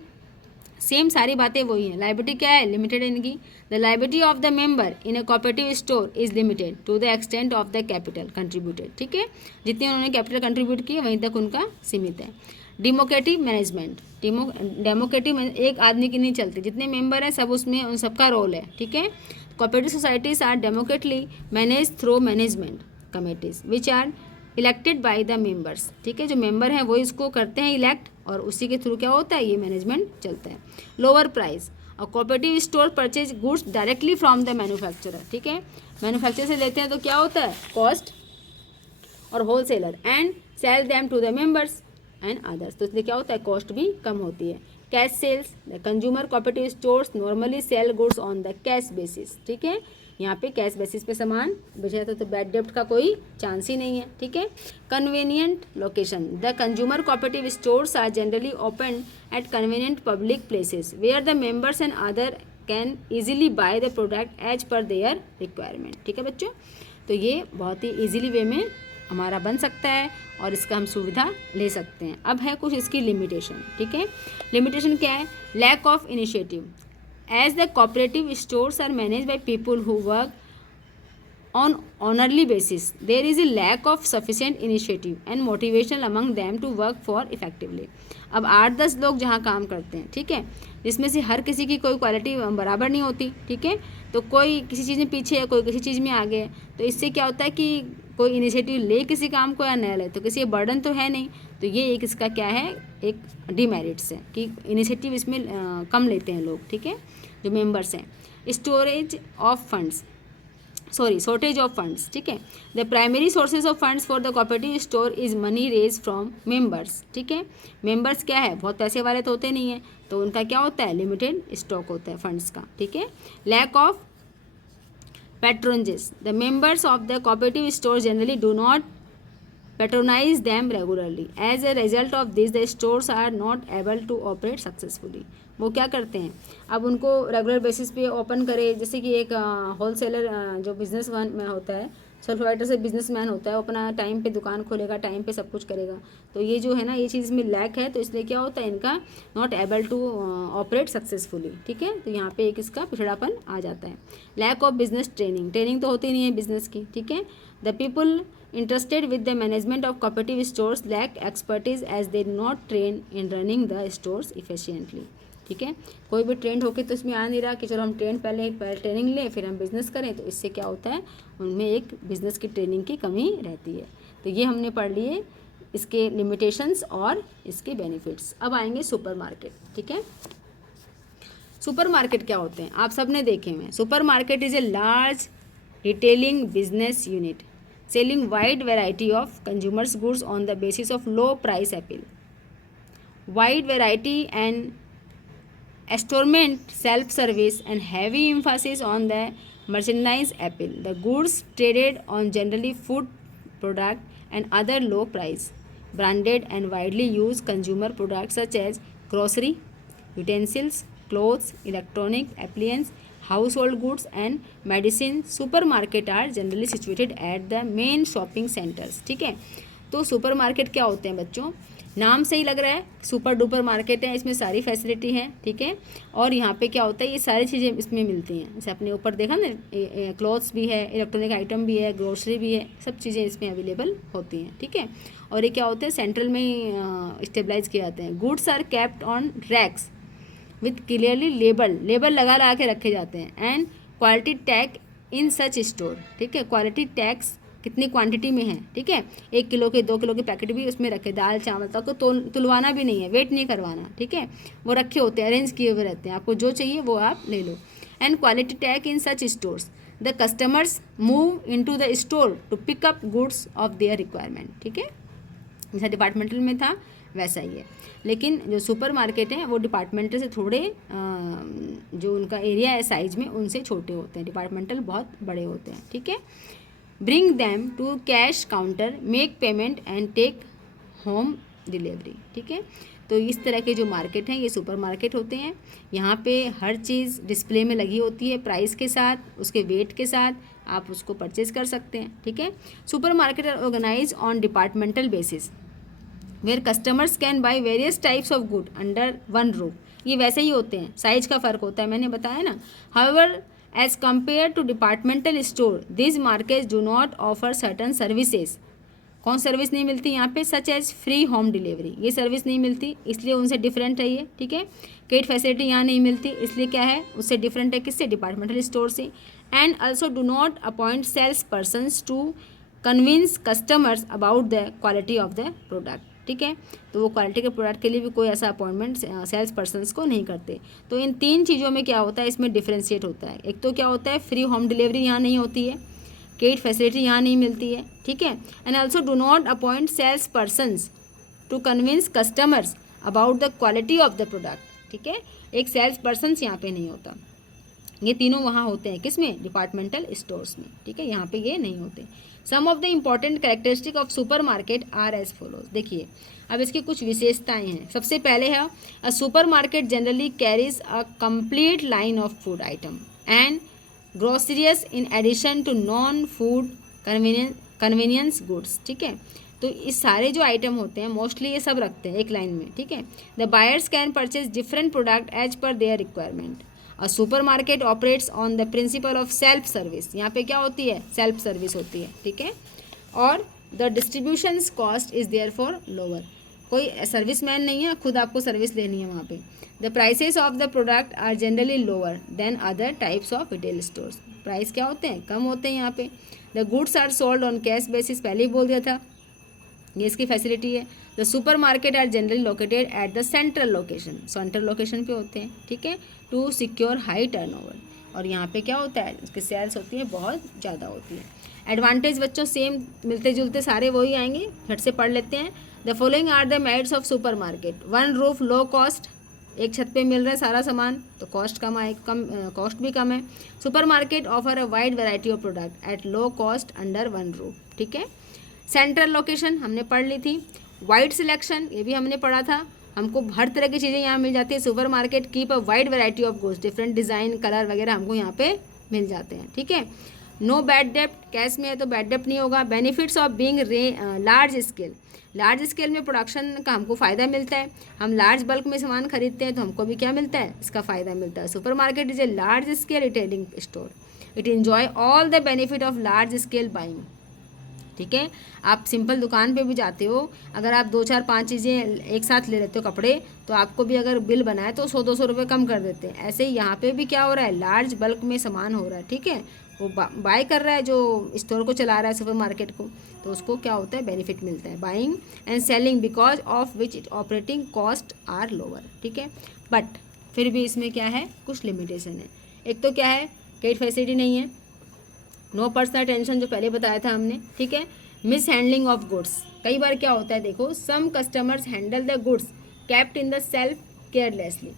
सेम सारी बातें वही हैं। लायबिलिटी क्या है, लिमिटेड इनकी। The liability of the member in a cooperative store is limited to the extent of the capital contributed, ठीक है, जितने उन्होंने कैपिटल कंट्रीब्यूट किए वहीं तक उनका सीमित है। डेमोक्रेटिक मैनेजमेंट, डेमोक्रेटिक एक आदमी की नहीं चलती, जितने मेंबर हैं सब उसमें उन सबका रोल है, ठीक है। Cooperative societies are democratically manage through management committees which are elected by the members, ठीक है, जो मेंबर हैं वो इसको करते हैं इलेक्ट, और उसी के थ्रू क्या होता है, ये मैनेजमेंट चलता है। लोअर प्राइस, और cooperative store purchase goods directly from the manufacturer, ठीक है, मैन्युफैक्चरर से लेते हैं तो क्या होता है, कॉस्ट और wholesaler, and sell them to the members and others, तो इसलिए क्या होता है, कॉस्ट भी कम होती है। Cash sales, the consumer cooperative stores normally sell goods on the cash basis, ठीक है, यहाँ पे कैश बेसिस पे सामान बेचा जाता है, तो बैड डेप्ट का कोई चांस ही नहीं है, ठीक है। Convenient location, the consumer cooperative stores are generally open at convenient public places where the members and other can easily buy the product as per their requirement, ठीक है बच्चों, तो ये बहुत ही ईजिली वे में हमारा बन सकता है और इसका हम सुविधा ले सकते हैं। अब है कुछ इसकी लिमिटेशन, ठीक है। लिमिटेशन क्या है, lack of initiative, as the cooperative stores are managed by people who work on hourly basis, there is a lack of sufficient initiative and motivation among them to work for effectively। अब 8-10 लोग जहाँ काम करते हैं, ठीक है, जिसमें से हर किसी की कोई क्वालिटी बराबर नहीं होती, ठीक है, तो कोई किसी चीज़ में पीछे है, कोई किसी चीज़ में आगे है, तो इससे क्या होता है कि कोई इनिशिएटिव ले किसी काम को या न ले, तो किसी बर्डन तो है नहीं, तो ये एक इसका क्या है, एक डिमेरिट्स है कि इनिशिएटिव इसमें कम लेते हैं लोग, ठीक है, जो मेंबर्स हैं। शॉर्टेज ऑफ फंड्स, ठीक है, the primary sources of funds for the cooperative store is money raise from members, ठीक है, मेंबर्स क्या है, बहुत पैसे वाले तो होते नहीं हैं, तो उनका क्या होता है, लिमिटेड स्टॉक होता है फंड्स का, ठीक है। Lack of patronage, the members of the cooperative store generally do not patronize them regularly. As a result of this, the stores are not able to operate successfully. वो क्या करते हैं, अब उनको रेगुलर बेसिस पे ओपन करे, जैसे कि एक होलसेलर जो बिजनेस में होता है, सेल्फ प्रोवाइडर से बिजनेसमैन होता है, वो अपना टाइम पे दुकान खोलेगा, टाइम पे सब कुछ करेगा, तो ये जो है ना, ये चीज़ में लैक है, तो इसलिए क्या होता है, इनका not able to operate successfully, ठीक है, तो यहाँ पे एक इसका पिछड़ापन आ जाता है। लैक ऑफ बिजनेस ट्रेनिंग तो होती नहीं है बिजनेस की, ठीक है। The people interested with the management of cooperative stores lack expertise as they not trained in running the stores efficiently, ठीक है, कोई भी ट्रेंड होके तो इसमें आ नहीं रहा कि चलो हम पहले ट्रेनिंग लें फिर हम बिज़नेस करें, तो इससे क्या होता है, उनमें एक बिज़नेस की ट्रेनिंग की कमी रहती है। तो ये हमने पढ़ लिए इसके लिमिटेशंस और इसके बेनिफिट्स। अब आएंगे सुपरमार्केट, ठीक है। सुपरमार्केट क्या होते हैं, आप सब ने देखे हुए हैं। Supermarket is a large retailing business unit selling wide variety of consumers goods on the basis of low price appeal, wide variety and assortment, self service and heavy emphasis on the merchandise appeal. The goods traded on generally food product and other low price branded and widely used consumer products such as grocery, utensils, clothes, electronic appliances, household goods and medicine. Supermarket are generally situated at the main shopping centers, ठीक है। तो supermarket क्या होते हैं बच्चों, नाम से ही लग रहा है सुपर डुपर मार्केट है, इसमें सारी फैसिलिटी है, ठीक है, और यहाँ पे क्या होता है, ये सारी चीज़ें इसमें मिलती हैं, जैसे अपने ऊपर देखा ना, क्लॉथ्स भी है, इलेक्ट्रॉनिक आइटम भी है, ग्रोसरी भी है, सब चीज़ें इसमें अवेलेबल होती हैं, ठीक है। और ये क्या होते हैं, सेंट्रल में ही स्टेबलाइज किए जाते हैं। Goods are kept on racks with clearly label लगा के रखे जाते हैं, and quality tag in such store, ठीक है, क्वालिटी टैग्स कितनी क्वांटिटी में है, ठीक है, 1 किलो के 2 किलो के पैकेट भी उसमें रखे, दाल चावल तक को तुलवाना भी नहीं है, वेट नहीं करवाना, ठीक है, वो रखे होते हैं, अरेंज किए हुए रहते हैं, आपको जो चाहिए वो आप ले लो। And quality tag in such stores, the customers move into the store to pick up goods of their requirement, ठीक है। जैसा डिपार्टमेंटल में था वैसा ही है। लेकिन जो सुपर मार्केट हैं वो डिपार्टमेंटल से थोड़े जो उनका एरिया है साइज में उनसे छोटे होते हैं, डिपार्टमेंटल बहुत बड़े होते हैं, ठीक है। Bring them to cash counter, make payment and take home delivery, ठीक है। तो इस तरह के जो मार्केट हैं ये सुपर मार्केट होते हैं। यहाँ पे हर चीज़ डिस्प्ले में लगी होती है प्राइस के साथ, उसके वेट के साथ, आप उसको परचेज कर सकते हैं, ठीक है। Super market are organise on departmental basis where customers can buy various types of good under one roof. ये वैसे ही होते हैं, साइज का फ़र्क होता है, मैंने बताया ना। However as compare to departmental store this market do not offer certain services. कौन सर्विस नहीं मिलती यहाँ पे? Such as free home delivery, ये सर्विस नहीं मिलती, इसलिए उनसे डिफरेंट है ये, ठीक है। क्रेडिट फैसिलिटी यहाँ नहीं मिलती, इसलिए क्या है, उससे डिफरेंट है। किससे? डिपार्टमेंटल स्टोर से। And also do not appoint sales persons to convince customers about the quality of the product, ठीक है। तो वो क्वालिटी के प्रोडक्ट के लिए भी कोई ऐसा अपॉइंटमेंट सेल्स पर्सनस को नहीं करते। तो इन तीन चीज़ों में क्या होता है, इसमें डिफ्रेंशिएट होता है। एक तो क्या होता है, फ्री होम डिलीवरी यहाँ नहीं होती है, क्रेडिट फैसिलिटी यहाँ नहीं मिलती है, ठीक है। And also do not appoint sales persons to convince customers about the quality of the product, ठीक है। एक सेल्स पर्सनस यहाँ पे नहीं होता। ये तीनों वहाँ होते हैं, किसमें? डिपार्टमेंटल स्टोर्स में, ठीक है। यहाँ पे ये नहीं होते। Some of the important characteristic of super market are as follows. देखिए अब इसकी कुछ विशेषताएं हैं। सबसे पहले है a supermarket generally carries a complete line of food item and groceries in addition to non food convenience goods, ठीक है। तो इस सारे जो आइटम होते हैं मोस्टली ये सब रखते हैं एक लाइन में, ठीक है। The buyers can purchase different product as per their requirement. और supermarket operates on the principle of self service. यहाँ पे क्या होती है? सेल्फ सर्विस होती है, ठीक है। और the distribution cost is therefore lower. कोई सर्विस मैन नहीं है, खुद आपको सर्विस लेनी है वहाँ पे। The prices of the product are generally lower than other types of retail stores. Price क्या होते हैं? कम होते हैं यहाँ पे। The goods are sold on cash basis, पहले ही बोल दिया था, ये इसकी फैसिलिटी है। The super market are generally located at the central location, central location पे होते हैं, ठीक है, टू सिक्योर हाई टर्नओवर। और यहाँ पे क्या होता है, उसकी सेल्स होती है बहुत ज़्यादा होती है। एडवांटेज बच्चों सेम मिलते जुलते सारे वही आएंगे, झट से पढ़ लेते हैं। The following are the merits of super market. One roof, low cost, एक छत पे मिल रहा है सारा सामान तो कॉस्ट कम आए, कॉस्ट भी कम है। Super market offer a wide variety of product at low cost under one roof, ठीक है। सेंट्रल लोकेशन हमने पढ़ ली थी। वाइड सिलेक्शन, ये भी हमने पढ़ा था, हमको हर तरह की चीज़ें यहाँ मिल जाती है। Super market keep a wide variety of goods, different design, colour वगैरह हमको यहाँ पे मिल जाते हैं, ठीक है। नो बैड डेप्ट, कैश में है तो बैड डेप्ट नहीं होगा। Benefits of being large scale, large scale में प्रोडक्शन का हमको फ़ायदा मिलता है। हम लार्ज बल्क में सामान खरीदते हैं तो हमको भी क्या मिलता है? इसका फ़ायदा मिलता है। Super market is a large scale retailing store, it enjoy all the benefit of large scale buying, ठीक है। आप सिंपल दुकान पे भी जाते हो, अगर आप 2-4-5 चीज़ें एक साथ ले लेते हो कपड़े, तो आपको भी अगर बिल बनाए तो 100-200 रुपये कम कर देते हैं। ऐसे ही यहाँ पे भी क्या हो रहा है, लार्ज बल्क में सामान हो रहा है, ठीक है। वो बाय कर रहा है जो स्टोर को चला रहा है, सुपर मार्केट को, तो उसको क्या होता है? बेनिफिट मिलता है। Buying and selling because of which it operating cost are lower, ठीक है। बट फिर भी इसमें क्या है, कुछ लिमिटेशन है। एक तो क्या है, क्रेडिट फैसिलिटी नहीं है, नो पर्सनल टेंशन जो पहले बताया था हमने, ठीक है। मिस हैंडलिंग ऑफ गुड्स, कई बार क्या होता है, देखो some customers handle the goods kept in the shelf carelessly.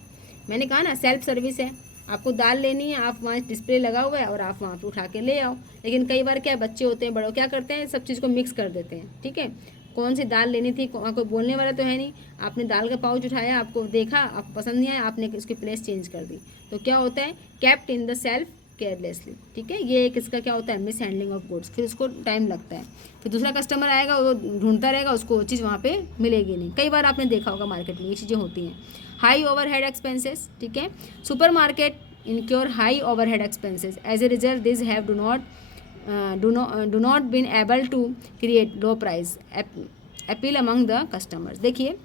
मैंने कहा ना सेल्फ सर्विस है, आपको दाल लेनी है, आप वहाँ डिस्प्ले लगा हुआ है और आप वहाँ पे उठा के ले आओ। लेकिन कई बार क्या बच्चे होते हैं, बड़ों क्या करते हैं, सब चीज़ को मिक्स कर देते हैं, ठीक है। कौन सी दाल लेनी थी, कोई बोलने वाला तो है नहीं, आपने दाल का पाउच उठाया, आपको देखा, आपको पसंद नहीं आया, आपने उसकी प्लेस चेंज कर दी, तो क्या होता है? Kept in the shelf carelessly, ठीक है। ये एक इसका क्या होता है, मिस हैंडलिंग ऑफ गुड्स। फिर उसको टाइम लगता है, फिर दूसरा कस्टमर आएगा, वो ढूंढता रहेगा, उसको वो चीज़ वहाँ पे मिलेगी नहीं। कई बार आपने देखा होगा मार्केट में ये चीज़ें होती हैं। हाई ओवरहेड एक्सपेंसेस, ठीक है। Super market incur high overhead expenses. As a result, these have do not been able to create low price appeal among the customers. देखिए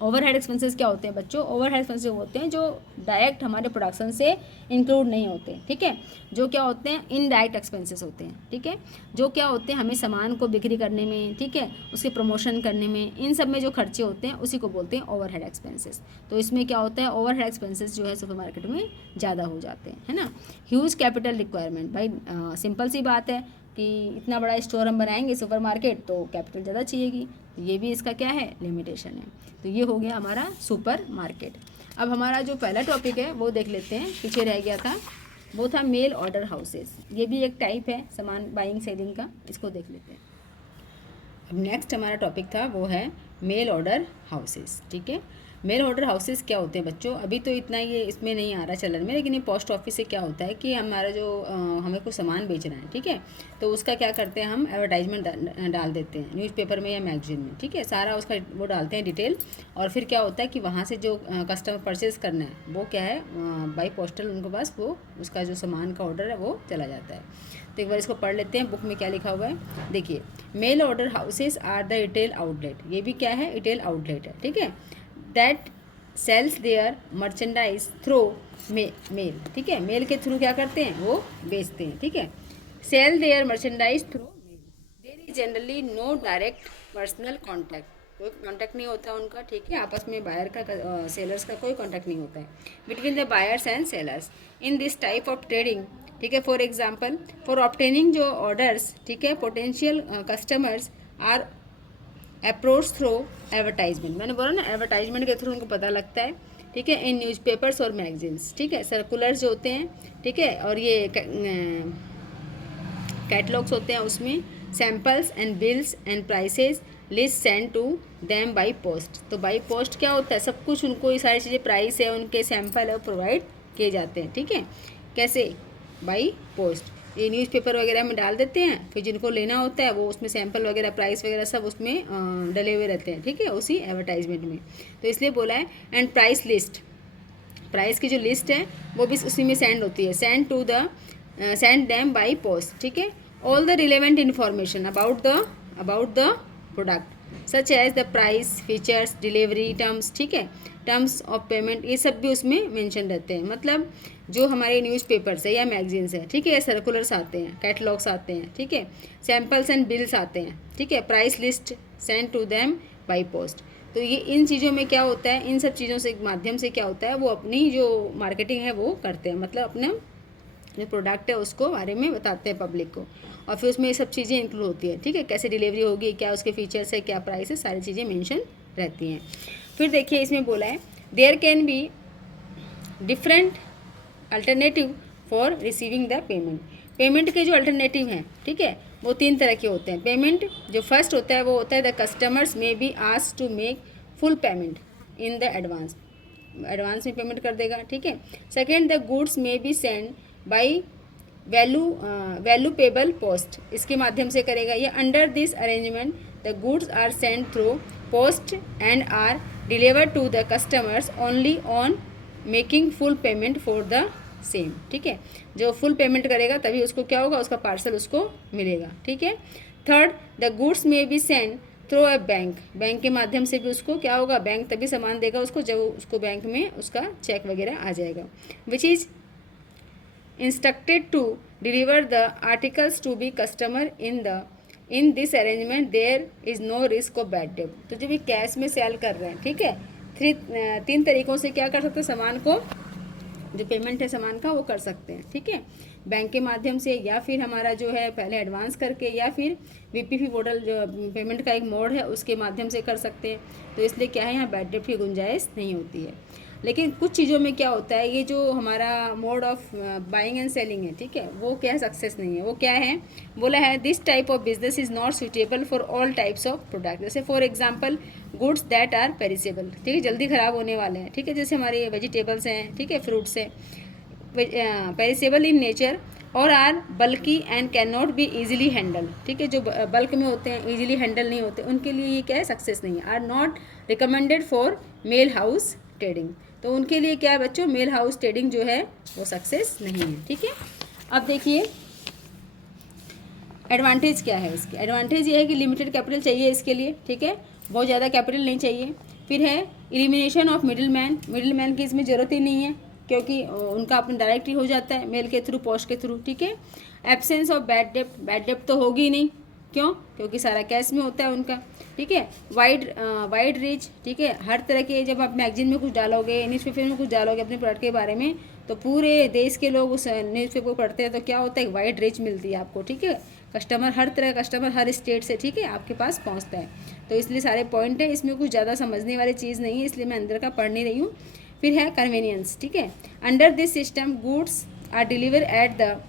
ओवरहेड एक्सपेंसेस क्या होते हैं बच्चों? ओवरहेड एक्सपेंसेस होते हैं जो डायरेक्ट हमारे प्रोडक्शन से इंक्लूड नहीं होते, ठीक है। जो क्या होते हैं, इनडायरेक्ट एक्सपेंसेस होते हैं, ठीक है। जो क्या होते हैं, हमें सामान को बिक्री करने में, ठीक है, उसके प्रमोशन करने में, इन सब में जो खर्चे होते हैं उसी को बोलते हैं ओवरहेड एक्सपेंसेस। तो इसमें क्या होता है, ओवरहेड एक्सपेंसेस जो है सुपर मार्केट में ज़्यादा हो जाते हैं, है ना। ह्यूज कैपिटल रिक्वायरमेंट, भाई सिंपल सी बात है, कि इतना बड़ा स्टोर हम बनाएंगे सुपरमार्केट तो कैपिटल ज़्यादा चाहिएगी, तो ये भी इसका क्या है, लिमिटेशन है। तो ये हो गया हमारा सुपरमार्केट। अब हमारा जो पहला टॉपिक है वो देख लेते हैं, पीछे रह गया था, वो था मेल ऑर्डर हाउसेस। ये भी एक टाइप है सामान बाइंग सेलिंग का, इसको देख लेते हैं। अब नेक्स्ट हमारा टॉपिक था वो है मेल ऑर्डर हाउसेस। ठीक है, मेल ऑर्डर हाउसेस क्या होते हैं बच्चों, अभी तो इतना ये इसमें नहीं आ रहा चलन में, लेकिन ये पोस्ट ऑफिस से क्या होता है कि हमारा जो हमें कुछ सामान बेचना है, ठीक है, तो उसका क्या करते हैं हम, एडवर्टाइजमेंट डाल देते हैं न्यूज़पेपर में या मैगजीन में, ठीक है, सारा उसका वो डालते हैं डिटेल, और फिर क्या होता है कि वहाँ से जो कस्टमर परचेज़ करना है वो क्या है, बाई पोस्टल उनके पास वो उसका जो सामान का ऑर्डर है वो चला जाता है। तो एक बार इसको पढ़ लेते हैं, बुक में क्या लिखा हुआ है। देखिए, mail order houses are the retail outlet, ये भी क्या है, रिटेल आउटलेट है, ठीक है, that sells their merchandise through mail, ठीक है, मेल के थ्रू क्या करते हैं, वो बेचते हैं, ठीक है, sell their merchandise through mail, there is generally no direct personal contact, कोई कॉन्टैक्ट नहीं होता उनका, ठीक है, आपस में बायर का सेलर्स का कोई कॉन्टैक्ट नहीं होता है between the buyers and sellers in this type of trading, ठीक है। फॉर एग्जाम्पल, फॉर ऑब्टेनिंग जो ऑर्डर्स, ठीक है, potential customers are approach through advertisement, मैंने बोला ना एडवर्टाइजमेंट के थ्रू उनको पता लगता है, ठीक है, इन न्यूज़पेपर्स और मैगजीन्स, ठीक है, सर्कुलर्स जो होते हैं, ठीक है, और ये कैटलॉग्स होते हैं, उसमें samples and bills and prices list send to them by post. तो बाई पोस्ट क्या होता है, सब कुछ उनको ये सारी चीज़ें, प्राइस है, उनके सैम्पल है, वो प्रोवाइड किए जाते हैं, ठीक है, कैसे, बाई पोस्ट, ये न्यूज़पेपर वगैरह में डाल देते हैं, फिर जिनको लेना होता है वो उसमें सैंपल वगैरह, प्राइस वगैरह सब उसमें डले हुए रहते हैं, ठीक है, उसी एडवर्टाइजमेंट में। तो इसलिए बोला है, एंड प्राइस लिस्ट, प्राइस की जो लिस्ट है वो भी उसी में सेंड होती है, सेंड देम बाई पोस्ट, ठीक है, all the relevant information about the product such as the price, features, delivery terms, ठीक है, टर्म्स ऑफ पेमेंट, ये सब भी उसमें मेंशन रहते हैं। मतलब जो हमारे न्यूज़पेपर्स है या मैगजीन्स है, ठीक है, सर्कुलर्स आते हैं, कैटलॉग्स आते हैं, ठीक है, सैम्पल्स एंड बिल्स आते हैं, ठीक है, price list send to them by post. तो ये इन चीज़ों में क्या होता है, इन सब चीज़ों से माध्यम से क्या होता है, वो अपनी जो मार्केटिंग है वो करते हैं, मतलब अपना जो प्रोडक्ट है उसको बारे में बताते हैं पब्लिक को, और फिर उसमें ये सब चीज़ें इंक्लूड होती है, ठीक है, कैसे डिलीवरी होगी, क्या उसके फीचर्स है, क्या प्राइस है, सारी चीज़ें मेंशन रहती हैं। फिर देखिए इसमें बोला है, there can be different alternative for receiving the payment, payment के जो अल्टरनेटिव हैं, ठीक है, वो 3 तरह के होते हैं। पेमेंट जो फर्स्ट होता है वो होता है, the customers may be asked to make full payment in the advance, advance में पेमेंट कर देगा, ठीक है। Second, the goods may be send by value payable post, इसके माध्यम से करेगा ये। Under this arrangement the goods are send through post and are delivered to the customers only on making full payment for the same, ठीक है, जो full payment करेगा तभी उसको क्या होगा, उसका पार्सल उसको मिलेगा, ठीक है। Third, the goods may be send through a bank, bank के माध्यम से भी उसको क्या होगा, बैंक तभी सामान देगा उसको जब उसको बैंक में उसका चेक वगैरह आ जाएगा। Which is instructed to deliver the articles to be customer in this arrangement there is no risk of bad debt. तो जो भी कैश में सेल कर रहे हैं, ठीक है, 3 तरीक़ों से क्या कर सकते हैं, सामान को जो पेमेंट है सामान का वो कर सकते हैं, ठीक है, बैंक के माध्यम से, या फिर हमारा जो है पहले एडवांस करके, या फिर वीपीपी पोर्टल जो पेमेंट का एक मोड है उसके माध्यम से कर सकते हैं। तो इसलिए क्या है, यहाँ बैड डेट की गुंजाइश नहीं होती है। लेकिन कुछ चीज़ों में क्या होता है, ये जो हमारा mode of buying and selling है, ठीक है, वो क्या सक्सेस नहीं है। वो क्या है, बोला है, this type of business is not suitable for all types of product. जैसे for example goods that are perishable, ठीक है, जल्दी ख़राब होने वाले हैं, ठीक है, जैसे हमारे वेजिटेबल्स हैं, ठीक है, फ्रूट्स हैं, पेरिसेबल इन नेचर और are bulky and can not be easily handle, ठीक है, जो बल्क में होते हैं, ईजिली हैंडल नहीं होते, उनके लिए ये क्या है, सक्सेस नहीं है। Are not recommended for mail house trading, तो उनके लिए क्या है बच्चों, मेल हाउस ट्रेडिंग जो है वो सक्सेस नहीं है, ठीक है। अब देखिए एडवांटेज क्या है इसके, एडवांटेज ये है कि लिमिटेड कैपिटल चाहिए इसके लिए, ठीक है, बहुत ज़्यादा कैपिटल नहीं चाहिए। फिर है एलिमिनेशन ऑफ मिडिल मैन की इसमें ज़रूरत ही नहीं है, क्योंकि उनका अपना डायरेक्ट ही हो जाता है मेल के थ्रू, पोस्ट के थ्रू, ठीक है। एब्सेंस ऑफ बैड डेप्ट तो होगी नहीं, क्यों? क्योंकि सारा कैश में होता है उनका, ठीक है। वाइड रीच, ठीक है। हर तरह के, जब आप मैगजीन में कुछ डालोगे, न्यूज़पेपर में कुछ डालोगे अपने प्रोडक्ट के बारे में, तो पूरे देश के लोग उस न्यूज़पेपर को पढ़ते हैं, तो क्या होता है, वाइड रीच मिलती है आपको, ठीक है। कस्टमर, हर तरह का कस्टमर हर स्टेट से, ठीक है, आपके पास पहुंचता है। तो इसलिए सारे पॉइंट है, इसमें कुछ ज़्यादा समझने वाली चीज़ नहीं है, इसलिए मैं अंदर का पढ़ नहीं रही हूँ। फिर है कन्वीनियंस, ठीक है। Under this system goods are deliver at the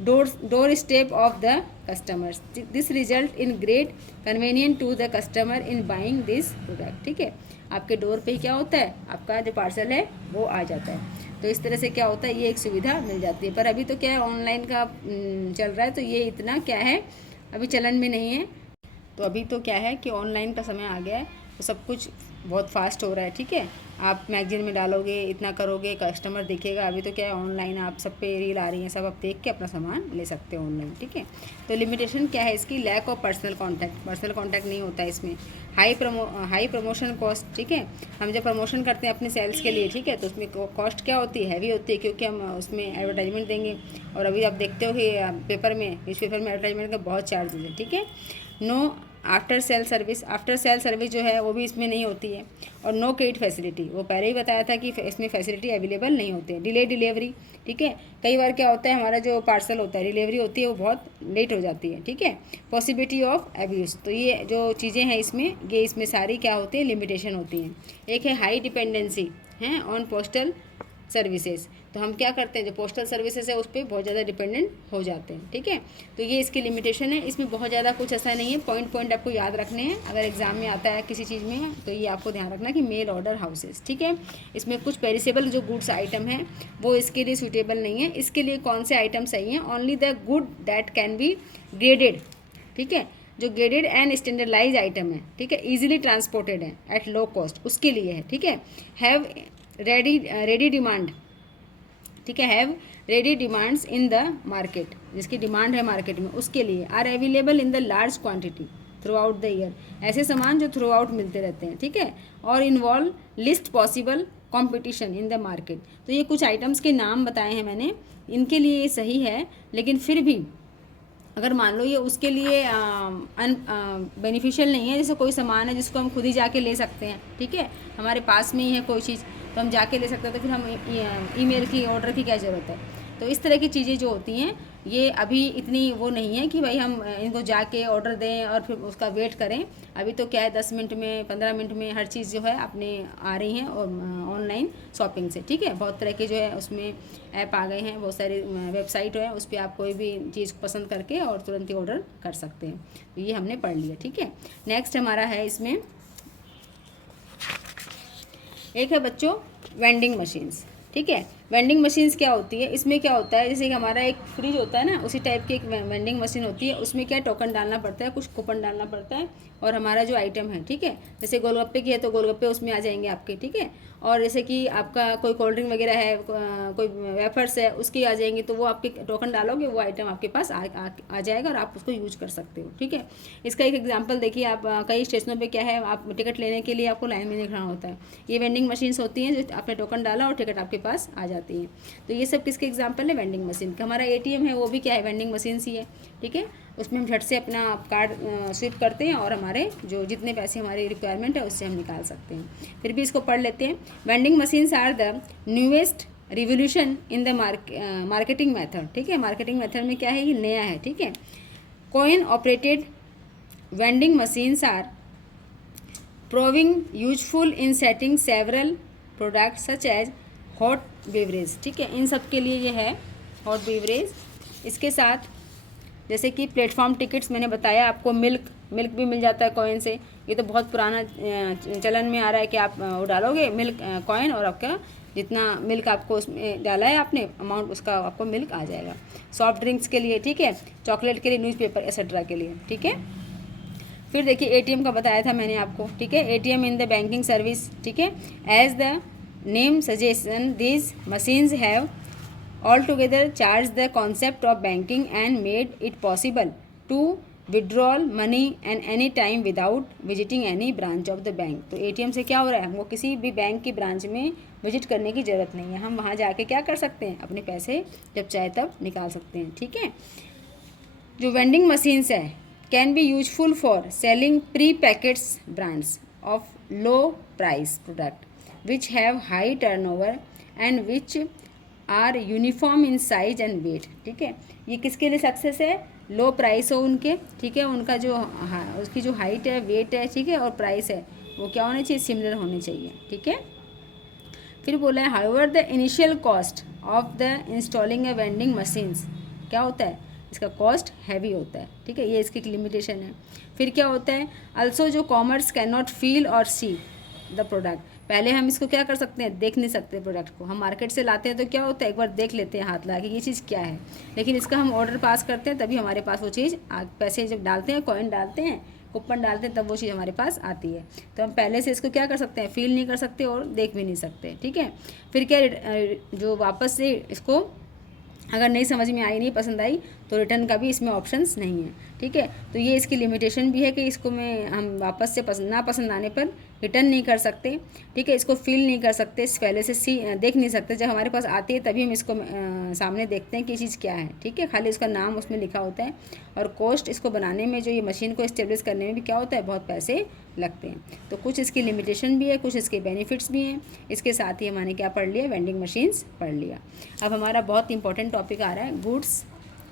door step of the customers, this result in great convenient to the customer in buying this product, ठीक है। आपके डोर पे ही क्या होता है, आपका जो पार्सल है वो आ जाता है। तो इस तरह से क्या होता है, ये एक सुविधा मिल जाती है। पर अभी तो क्या है, ऑनलाइन का चल रहा है, तो ये इतना क्या है, अभी चलन में नहीं है। तो अभी तो क्या है कि ऑनलाइन का समय आ गया है, तो सब कुछ बहुत फास्ट हो रहा है, ठीक है। आप मैगजीन में डालोगे, इतना करोगे, कस्टमर देखेगा। अभी तो क्या है, ऑनलाइन आप सब पे रील आ रही हैं, सब आप देख के अपना सामान ले सकते हो ऑनलाइन, ठीक है। तो लिमिटेशन क्या है इसकी, लैक ऑफ पर्सनल कांटेक्ट नहीं होता है इसमें। हाई प्रमोशन कॉस्ट, ठीक है। हम जब प्रमोशन करते हैं अपने सेल्स के लिए, ठीक है, तो उसमें कॉस्ट क्या होती है, हैवी होती है, क्योंकि हम उसमें एडवर्टाइजमेंट देंगे। और अभी आप देखते हो कि पेपर में, न्यूज़पेपर में एडवर्टाइजमेंट का बहुत चार्जेज है, ठीक है। नो आफ्टर सेल सर्विस जो है वो भी इसमें नहीं होती है। और नो क्रेडिट फैसिलिटी, वो पहले ही बताया था कि इसमें फैसिलिटी अवेलेबल नहीं होती है। डिले डिलीवरी, ठीक है। कई बार क्या होता है, हमारा जो पार्सल होता है, डिलीवरी होती है, वो बहुत लेट हो जाती है, ठीक है। पॉसिबिलिटी ऑफ एब्यूज़, तो ये जो चीज़ें हैं इसमें सारी क्या होती है, लिमिटेशन होती हैं। एक है हाई डिपेंडेंसी है ऑन पोस्टल सर्विसेज, तो हम क्या करते हैं, जो पोस्टल सर्विसेज है उस पर बहुत ज़्यादा डिपेंडेंट हो जाते हैं, ठीक है। तो ये इसकी लिमिटेशन है। इसमें बहुत ज़्यादा कुछ ऐसा नहीं है, पॉइंट आपको याद रखने हैं। अगर एग्जाम में आता है किसी चीज़ में, तो ये आपको ध्यान रखना कि मेल ऑर्डर हाउसेस, ठीक है। इसमें कुछ पेरिसेबल जो गुड्स आइटम हैं वो इसके लिए सूटेबल नहीं है। इसके लिए कौन से आइटम सही हैं, only the good that can be graded, ठीक है। जो ग्रेडेड एंड स्टैंडर्डाइज आइटम है, ठीक है, ईजिली ट्रांसपोर्टेड है एट लो कॉस्ट, उसके लिए है, ठीक है। हैव रेडी डिमांड, ठीक है, have ready demands in the market, जिसकी डिमांड है मार्केट में, उसके लिए। Are available in the large quantity throughout the year, ऐसे सामान जो थ्रू आउट मिलते रहते हैं, ठीक है। और involve list possible competition in the market, तो ये कुछ आइटम्स के नाम बताए हैं मैंने, इनके लिए ये सही है। लेकिन फिर भी अगर मान लो ये उसके लिए बेनिफिशियल नहीं है, जैसे कोई सामान है जिसको हम खुद ही जाके ले सकते हैं, ठीक है, हमारे पास में ही है कोई चीज़, तो हम जाके ले सकते हैं, तो फिर हम ईमेल की ऑर्डर की क्या ज़रूरत है। तो इस तरह की चीज़ें जो होती हैं, ये अभी इतनी वो नहीं है कि भाई हम इनको जाके ऑर्डर दें और फिर उसका वेट करें। अभी तो क्या है, 10 मिनट में, 15 मिनट में हर चीज़ जो है अपने आ रही हैं और ऑनलाइन शॉपिंग से, ठीक है। बहुत तरह के जो है उसमें ऐप आ गए हैं, बहुत सारी वेबसाइट है, उस पर आप कोई भी चीज़ पसंद करके और तुरंत ही ऑर्डर कर सकते हैं। तो ये हमने पढ़ लिया, ठीक है। नेक्स्ट हमारा है इसमें, एक है बच्चों वेंडिंग मशीन्स, ठीक है। वेंडिंग मशीन्स क्या होती है, इसमें क्या होता है, जैसे कि हमारा एक फ्रिज होता है ना, उसी टाइप की एक वेंडिंग मशीन होती है। उसमें क्या टोकन डालना पड़ता है, कुछ कूपन डालना पड़ता है, और हमारा जो आइटम है, ठीक है, जैसे गोलगप्पे की है तो गोलगप्पे उसमें आ जाएंगे आपके, ठीक है। और जैसे कि आपका कोई कोल्ड ड्रिंक वगैरह है, कोई वेफर्स है, उसकी आ जाएंगी, तो वो आपके टोकन डालोगे, वो आइटम आपके पास आ जाएगा और आप उसको यूज कर सकते हो, ठीक है। इसका एक एग्जांपल देखिए, आप कई स्टेशनों पे क्या है, आप टिकट लेने के लिए आपको लाइन में नहीं खड़ा होता है। ये वेंडिंग मशीन्स होती हैं, जो आपने टोकन डाला और टिकट आपके पास आ जाती है। तो ये सब किसके एग्जाम्पल है, वेंडिंग मशीन का। हमारा ATM है, वो भी क्या है, वेंडिंग मशीन ही है, ठीक है। उसमें हम झट से अपना कार्ड स्विप करते हैं और हमारे जो जितने पैसे हमारी रिक्वायरमेंट है उससे हम निकाल सकते हैं। फिर भी इसको पढ़ लेते हैं। Vending machines are the newest revolution in the marketing method, ठीक है। मार्केटिंग मेथड में क्या है, ये नया है, ठीक है। Coin operated vending machines are proving useful in setting several products such as hot beverage, ठीक है। इन सब के लिए ये है हॉट बेवरेज। इसके साथ जैसे कि प्लेटफॉर्म टिकट्स मैंने बताया आपको, मिल्क भी मिल जाता है कॉइन से। ये तो बहुत पुराना चलन में आ रहा है कि आप वो डालोगे मिल्क कॉइन, और आपका जितना मिल्क आपको उसमें डाला है आपने अमाउंट, उसका आपको मिल्क आ जाएगा। सॉफ्ट ड्रिंक्स के लिए, ठीक है, चॉकलेट के लिए, न्यूज़पेपर एक्सेट्रा के लिए, ठीक है। फिर देखिए ATM का बताया था मैंने आपको, ठीक है। ATM in the banking service, ठीक है। As the name suggestion these machines have altogether changed the concept of banking and made it possible to withdraw money and any time without visiting any branch of the bank। तो ATM से क्या हो रहा है, हमको किसी भी bank की ब्रांच में विजिट करने की ज़रूरत नहीं है, हम वहाँ जाके क्या कर सकते हैं, अपने पैसे जब चाहे तब निकाल सकते हैं, ठीक है। जो वेंडिंग मशीन्स है, can be useful for selling pre-packaged brands of low price product which have high turnover and which are uniform in size and weight. ठीक है, ये किसके लिए सक्सेस है? लो प्राइस हो उनके, ठीक है, उनका जो उसकी जो हाइट है, वेट है, ठीक है, और प्राइस है वो क्या होने चाहिए? सिमिलर होने चाहिए. ठीक है. फिर बोला है however the initial cost of the installing A vending machines, क्या होता है? इसका कॉस्ट हैवी होता है. ठीक है, ये इसकी लिमिटेशन है. फिर क्या होता है? अल्सो जो कॉमर्स कैन नॉट फील और सी द प्रोडक्ट, पहले हम इसको क्या कर सकते हैं? देख नहीं सकते प्रोडक्ट को. हम मार्केट से लाते हैं तो क्या होता है? एक बार देख लेते हैं हाथ लगा के ये चीज़ क्या है, लेकिन इसका हम ऑर्डर पास करते हैं तभी हमारे पास वो चीज़, पैसे जब डालते हैं, कॉइन डालते हैं, कूपन डालते हैं, तब वो चीज़ हमारे पास आती है. तो हम पहले से इसको क्या कर सकते हैं? फील नहीं कर सकते और देख भी नहीं सकते. ठीक है. फिर क्या, जो वापस से इसको अगर नहीं समझ में आई, नहीं पसंद आई, तो रिटर्न का भी इसमें ऑप्शंस नहीं है. ठीक है. तो ये इसकी लिमिटेशन भी है कि इसको हम वापस से ना पसंद आने पर रिटर्न नहीं कर सकते. ठीक है. इसको फील नहीं कर सकते, पहले से देख नहीं सकते. जब हमारे पास आती है तभी हम इसको सामने देखते हैं कि ये चीज़ क्या है. ठीक है. खाली इसका नाम उसमें लिखा होता है. और कॉस्ट, इसको बनाने में, जो ये मशीन को इस्टेब्लिश करने में भी क्या होता है? बहुत पैसे लगते हैं. तो कुछ इसकी लिमिटेशन भी है, कुछ इसके बेनिफिट्स भी हैं. इसके साथ ही हमने क्या पढ़ लिया? वेंडिंग मशीन्स पढ़ लिया. अब हमारा बहुत इंपॉर्टेंट टॉपिक आ रहा है गुड्स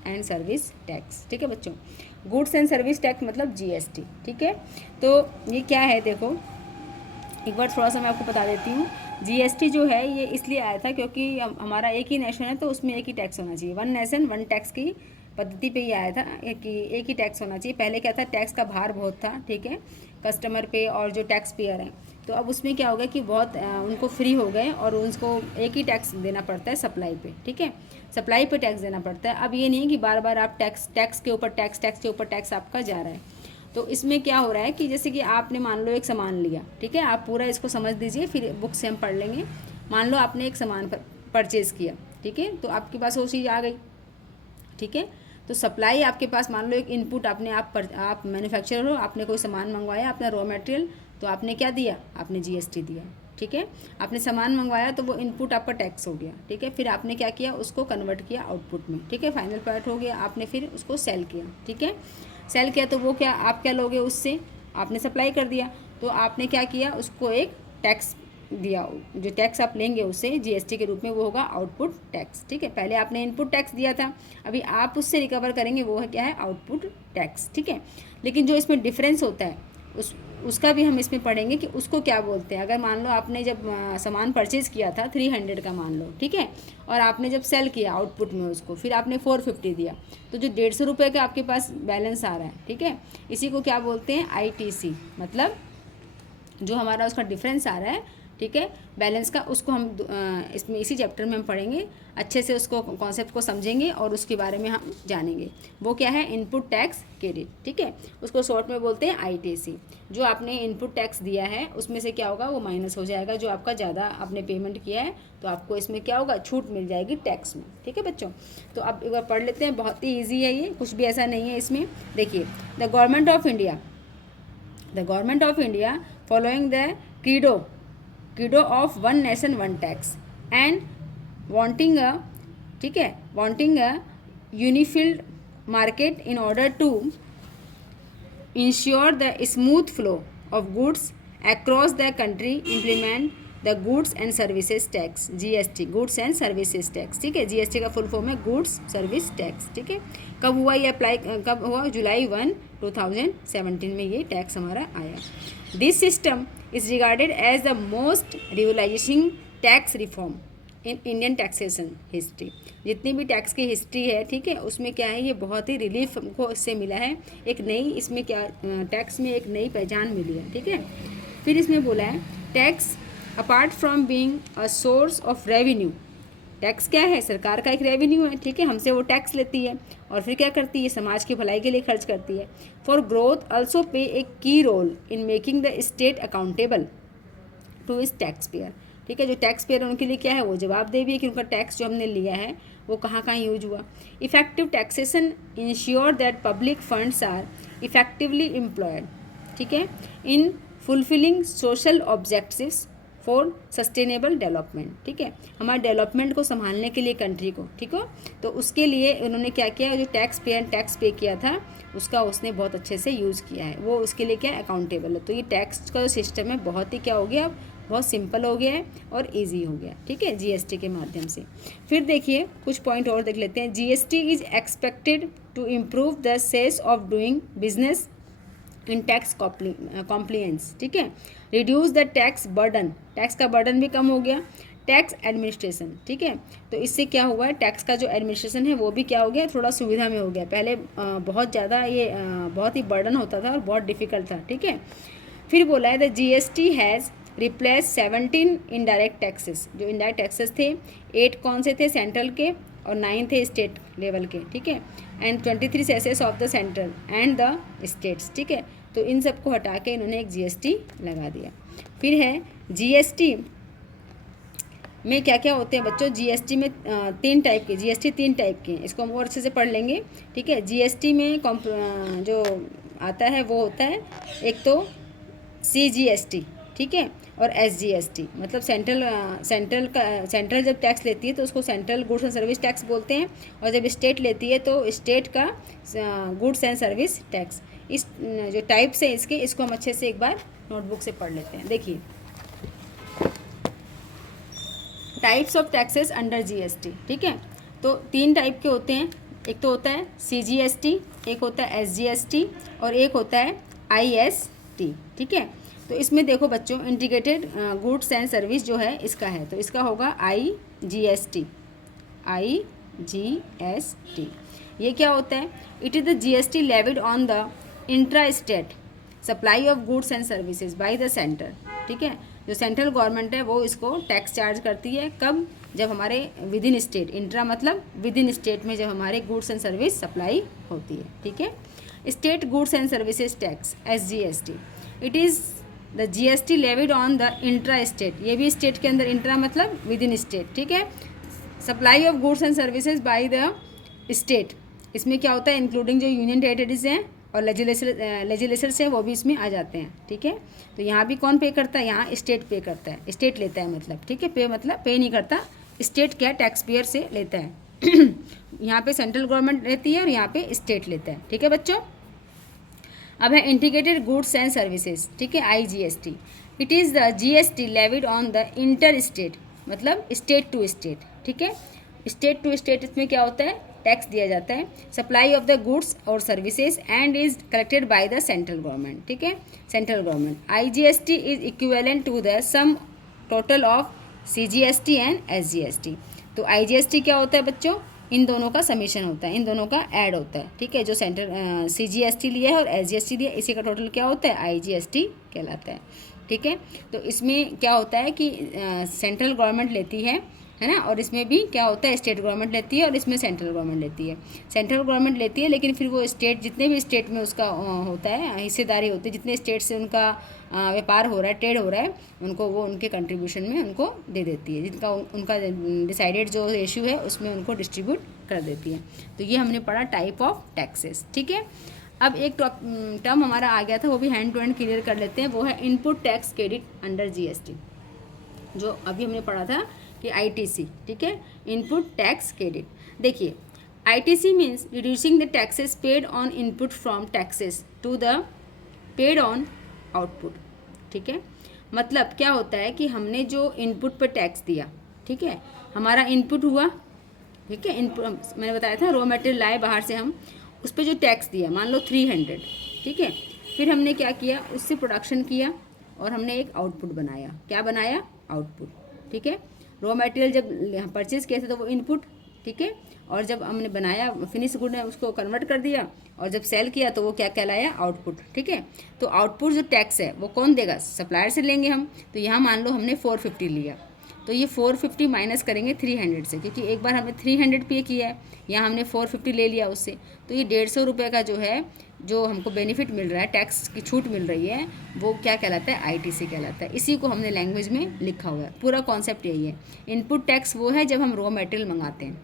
एंड सर्विस टैक्स. ठीक है बच्चों, गुड्स एंड सर्विस टैक्स मतलब जीएसटी. ठीक है. तो ये क्या है? देखो एक बार थोड़ा सा मैं आपको बता देती हूँ. जीएसटी जो है ये इसलिए आया था क्योंकि हमारा एक ही नेशन है, तो उसमें एक ही टैक्स होना चाहिए. वन नेशन वन टैक्स की पद्धति पे ही आया था कि एक ही टैक्स होना चाहिए. पहले क्या था? टैक्स का भार बहुत था. ठीक है, कस्टमर पे और जो टैक्स पेयर हैं. तो अब उसमें क्या हो गया कि बहुत उनको फ्री हो गए और उनको एक ही टैक्स देना पड़ता है सप्लाई पे. ठीक है, सप्लाई पे टैक्स देना पड़ता है. अब ये नहीं है कि बार बार आप टैक्स के ऊपर टैक्स आपका जा रहा है. तो इसमें क्या हो रहा है कि जैसे कि आपने मान लो एक सामान लिया. ठीक है, आप पूरा इसको समझ दीजिए, फिर बुक से हम पढ़ लेंगे. मान लो आपने एक सामान परचेज़ किया. ठीक है, तो आपके पास वो चीज़ आ गई. ठीक है, तो सप्लाई आपके पास, मान लो एक इनपुट आपने, आप मैन्युफैक्चरर हो, आपने कोई सामान मंगवाया, अपना रॉ मटेरियल, तो आपने क्या दिया? आपने जीएसटी दिया. ठीक है, आपने सामान मंगवाया तो वो इनपुट आपका टैक्स हो गया. ठीक है, फिर आपने क्या किया? उसको कन्वर्ट किया आउटपुट में. ठीक है, फाइनल प्रोडक्ट हो गया. आपने फिर उसको सेल किया. ठीक है, सेल किया तो वो क्या, आप क्या लोगे उससे? आपने सप्लाई कर दिया, तो आपने क्या किया? उसको एक टैक्स दिया. जो टैक्स आप लेंगे उससे जीएसटी के रूप में, वो होगा आउटपुट टैक्स. ठीक है, पहले आपने इनपुट टैक्स दिया था, अभी आप उससे रिकवर करेंगे, वो है क्या है? Output tax. ठीक है, लेकिन जो इसमें डिफरेंस होता है उसका भी हम इसमें पढ़ेंगे कि उसको क्या बोलते हैं. अगर मान लो आपने जब सामान परचेज़ किया था 300 का मान लो. ठीक है, और आपने जब सेल किया आउटपुट में उसको, फिर आपने 450 दिया, तो जो 150 रुपये का आपके पास बैलेंस आ रहा है. ठीक है, इसी को क्या बोलते हैं? आईटीसी. मतलब जो हमारा उसका डिफरेंस आ रहा है, ठीक है, बैलेंस का, उसको हम इसमें इसी चैप्टर में हम पढ़ेंगे. अच्छे से उसको कॉन्सेप्ट को समझेंगे और उसके बारे में हम जानेंगे. वो क्या है? Input tax credit. ठीक है, उसको शॉर्ट में बोलते हैं आईटीसी. जो आपने इनपुट टैक्स दिया है उसमें से क्या होगा? वो माइनस हो जाएगा. जो आपका ज़्यादा आपने पेमेंट किया है तो आपको इसमें क्या होगा? छूट मिल जाएगी टैक्स में. ठीक है बच्चों, तो अब एक बार पढ़ लेते हैं. बहुत ही ईजी है ये, कुछ भी ऐसा नहीं है इसमें. देखिए, the government of India following the credo of one nation one tax and wanting a unified market in order to ensure the smooth flow of goods across the country implement the goods and services tax GST, goods and services tax. ठीक है, GST का full form है goods service tax. ठीक है, कब हुआ ये apply? कब हुआ? जुलाई 1, 2017 में ये टैक्स हमारा आया. This system is regarded as the most revolutionizing tax reform in Indian taxation history. जितनी भी टैक्स की हिस्ट्री है, ठीक है, उसमें क्या है? ये बहुत ही रिलीफ हमको इससे मिला है. एक नई, इसमें क्या, टैक्स में एक नई पहचान मिली है. ठीक है, फिर इसमें बोला है tax apart from being a source of revenue. Tax क्या है? सरकार का एक रेवेन्यू है. ठीक है, हमसे वो टैक्स लेती है और फिर क्या करती है? समाज की भलाई के लिए खर्च करती है. For growth also pay a key role in making the state accountable to this tax payer. ठीक है, जो टैक्स पेयर है उनके लिए क्या है? वो जवाबदेह भी है कि उनका टैक्स जो हमने लिया है वो कहाँ कहाँ यूज हुआ. Effective taxation ensure that public funds are effectively employed. ठीक है, in fulfilling social objectives for sustainable development, ठीक है, हमारे डेवलपमेंट को संभालने के लिए कंट्री को, ठीक हो। तो उसके लिए उन्होंने क्या किया, जो टैक्स पेयर टैक्स पे किया था उसका उसने बहुत अच्छे से यूज़ किया है, वो उसके लिए क्या अकाउंटेबल है। तो ये टैक्स का जो सिस्टम है बहुत ही क्या हो गया, बहुत सिंपल हो गया है और इजी हो गया, ठीक है, जीएसटी के माध्यम से। फिर देखिए कुछ पॉइंट और देख लेते हैं। GST is expected to improve the sales of doing business in tax compliance, ठीक है, reduce the tax burden, tax का बर्डन भी कम हो गया, टैक्स एडमिनिस्ट्रेशन, ठीक है। तो इससे क्या हुआ है, टैक्स का जो एडमिनिस्ट्रेशन है वो भी क्या हो गया, थोड़ा सुविधा में हो गया। पहले बहुत ज़्यादा ये बहुत ही बर्डन होता था और बहुत डिफिकल्ट था, ठीक है। फिर बोला है the GST has replace 17 indirect taxes, जो इनडायरेक्ट टैक्सेस थे 8 कौन से थे, सेंट्रल के, और 9 थे स्टेट लेवल के, ठीक है, and 23 सेसेस of the central and the states, ठीक है। तो इन सबको हटा के इन्होंने एक जीएसटी लगा दिया। फिर है जीएसटी में क्या क्या होते हैं बच्चों, जीएसटी में 3 टाइप के, जीएसटी 3 टाइप के हैं, इसको हम और अच्छे से पढ़ लेंगे, ठीक है। जीएसटी में जो आता है वो होता है एक तो सीजीएसटी, ठीक है, और एसजीएसटी, मतलब सेंट्रल जब टैक्स लेती है तो उसको central goods and service tax बोलते हैं, और जब स्टेट लेती है तो स्टेट का गुड्स एंड सर्विस टैक्स। इस जो टाइप्स हैं इसके, इसको हम अच्छे से एक बार नोटबुक से पढ़ लेते हैं। देखिए types of taxes under GST, ठीक है। तो 3 टाइप के होते हैं, एक तो होता है सीजीएसटी, एक होता है एसजीएसटी और एक होता है आईएसटी, ठीक है। तो इसमें देखो बच्चों इंटीग्रेटेड गुड्स एंड सर्विस जो है इसका है, तो इसका होगा आईजीएसटी, आईजीएसटी। ये क्या होता है, it is the GST levied on the intra state supply of goods and services by the centre, ठीक है। जो सेंट्रल गवर्नमेंट है वो इसको टैक्स चार्ज करती है, कब, जब हमारे विद इन स्टेट, इंट्रा मतलब विद इन स्टेट में जब हमारे गुड्स एंड सर्विस सप्लाई होती है, ठीक है। State goods and services tax SGST, it is the GST levied on the intra state, ये भी स्टेट के अंदर, इंट्रा मतलब विद इन स्टेट, ठीक है, supply of goods and services by the state. इसमें क्या होता है, इंक्लूडिंग जो यूनियन टेरिटरीज हैं और लेजिस्लेचर्स हैं वो भी इसमें आ जाते हैं, ठीक है। तो यहाँ भी कौन पे करता है, यहाँ स्टेट पे करता है, स्टेट लेता है मतलब, ठीक है, पे मतलब पे नहीं करता, स्टेट क्या टैक्स पेयर से लेता है यहाँ पे सेंट्रल गवर्नमेंट लेती है और यहाँ पे स्टेट लेता है, ठीक है बच्चों। अब है इंटीग्रेटेड गुड्स एंड सर्विसेज, ठीक है, IGST, it is the GST levied on the inter state, मतलब स्टेट टू स्टेट, ठीक है, स्टेट टू स्टेट इसमें क्या होता है, टैक्स दिया जाता है, सप्लाई ऑफ द गुड्स और services and is collected by the central government, ठीक है, central government. IGST is equivalent to the sum total of CGST and SGST. तो आईजीएसटी क्या होता है बच्चों, इन दोनों का समीशन होता है, इन दोनों का ऐड होता है, ठीक है, जो सेंट्रल सीजीएसटी लिया है और एसजीएसटी लिया है, इसी का टोटल क्या होता है, आईजीएसटी कहलाता है, ठीक है। तो इसमें क्या होता है कि सेंट्रल गवर्नमेंट लेती है ना, और इसमें भी क्या होता है, स्टेट गवर्नमेंट लेती है और इसमें सेंट्रल गवर्नमेंट लेती है। सेंट्रल गवर्नमेंट लेती है लेकिन फिर वो स्टेट, जितने भी स्टेट में उसका होता है हिस्सेदारी होती है, जितने स्टेट से उनका व्यापार हो रहा है, ट्रेड हो रहा है, उनको वो उनके कंट्रीब्यूशन में उनको दे देती है, जिनका उनका डिसाइडेड जो रेशियो है उसमें उनको डिस्ट्रीब्यूट कर देती है। तो ये हमने पढ़ा टाइप ऑफ टैक्सेस, ठीक है। अब एक टर्म हमारा आ गया था, वो भी हैंड टू हैंड क्लियर कर लेते हैं, वो है input tax credit under GST, जो अभी हमने पढ़ा था कि आईटीसी, ठीक है, इनपुट टैक्स क्रेडिट। देखिए ITC means reducing the taxes paid on input from taxes to the paid on output, ठीक है। मतलब क्या होता है कि हमने जो इनपुट पर टैक्स दिया, ठीक है, हमारा इनपुट हुआ, ठीक है, इनपुट मैंने बताया था रॉ मटेरियल लाए बाहर से, हम उस पर जो टैक्स दिया मान लो 300, ठीक है, फिर हमने क्या किया, उससे प्रोडक्शन किया और हमने एक आउटपुट बनाया, क्या बनाया, आउटपुट, ठीक है। रॉ मटेरियल जब परचेज़ किया था तो वो इनपुट, ठीक है, और जब हमने बनाया फिनिश गुड ने उसको कन्वर्ट कर दिया और जब सेल किया तो वो क्या कहलाया, आउटपुट, ठीक है। तो आउटपुट जो टैक्स है वो कौन देगा, सप्लायर से लेंगे हम। तो यहाँ मान लो हमने 450 लिया, तो ये 450 माइनस करेंगे 300 से, क्योंकि एक बार हमने 300 पे किया है, यहाँ हमने 450 ले लिया उससे, तो ये 150 रुपये का जो है, जो हमको बेनिफिट मिल रहा है, टैक्स की छूट मिल रही है, वो क्या कहलाता है, आईटीसी कहलाता है। इसी को हमने लैंग्वेज में लिखा हुआ है, पूरा कॉन्सेप्ट यही है। इनपुट टैक्स वो है जब हम रॉ मटेरियल मंगाते हैं,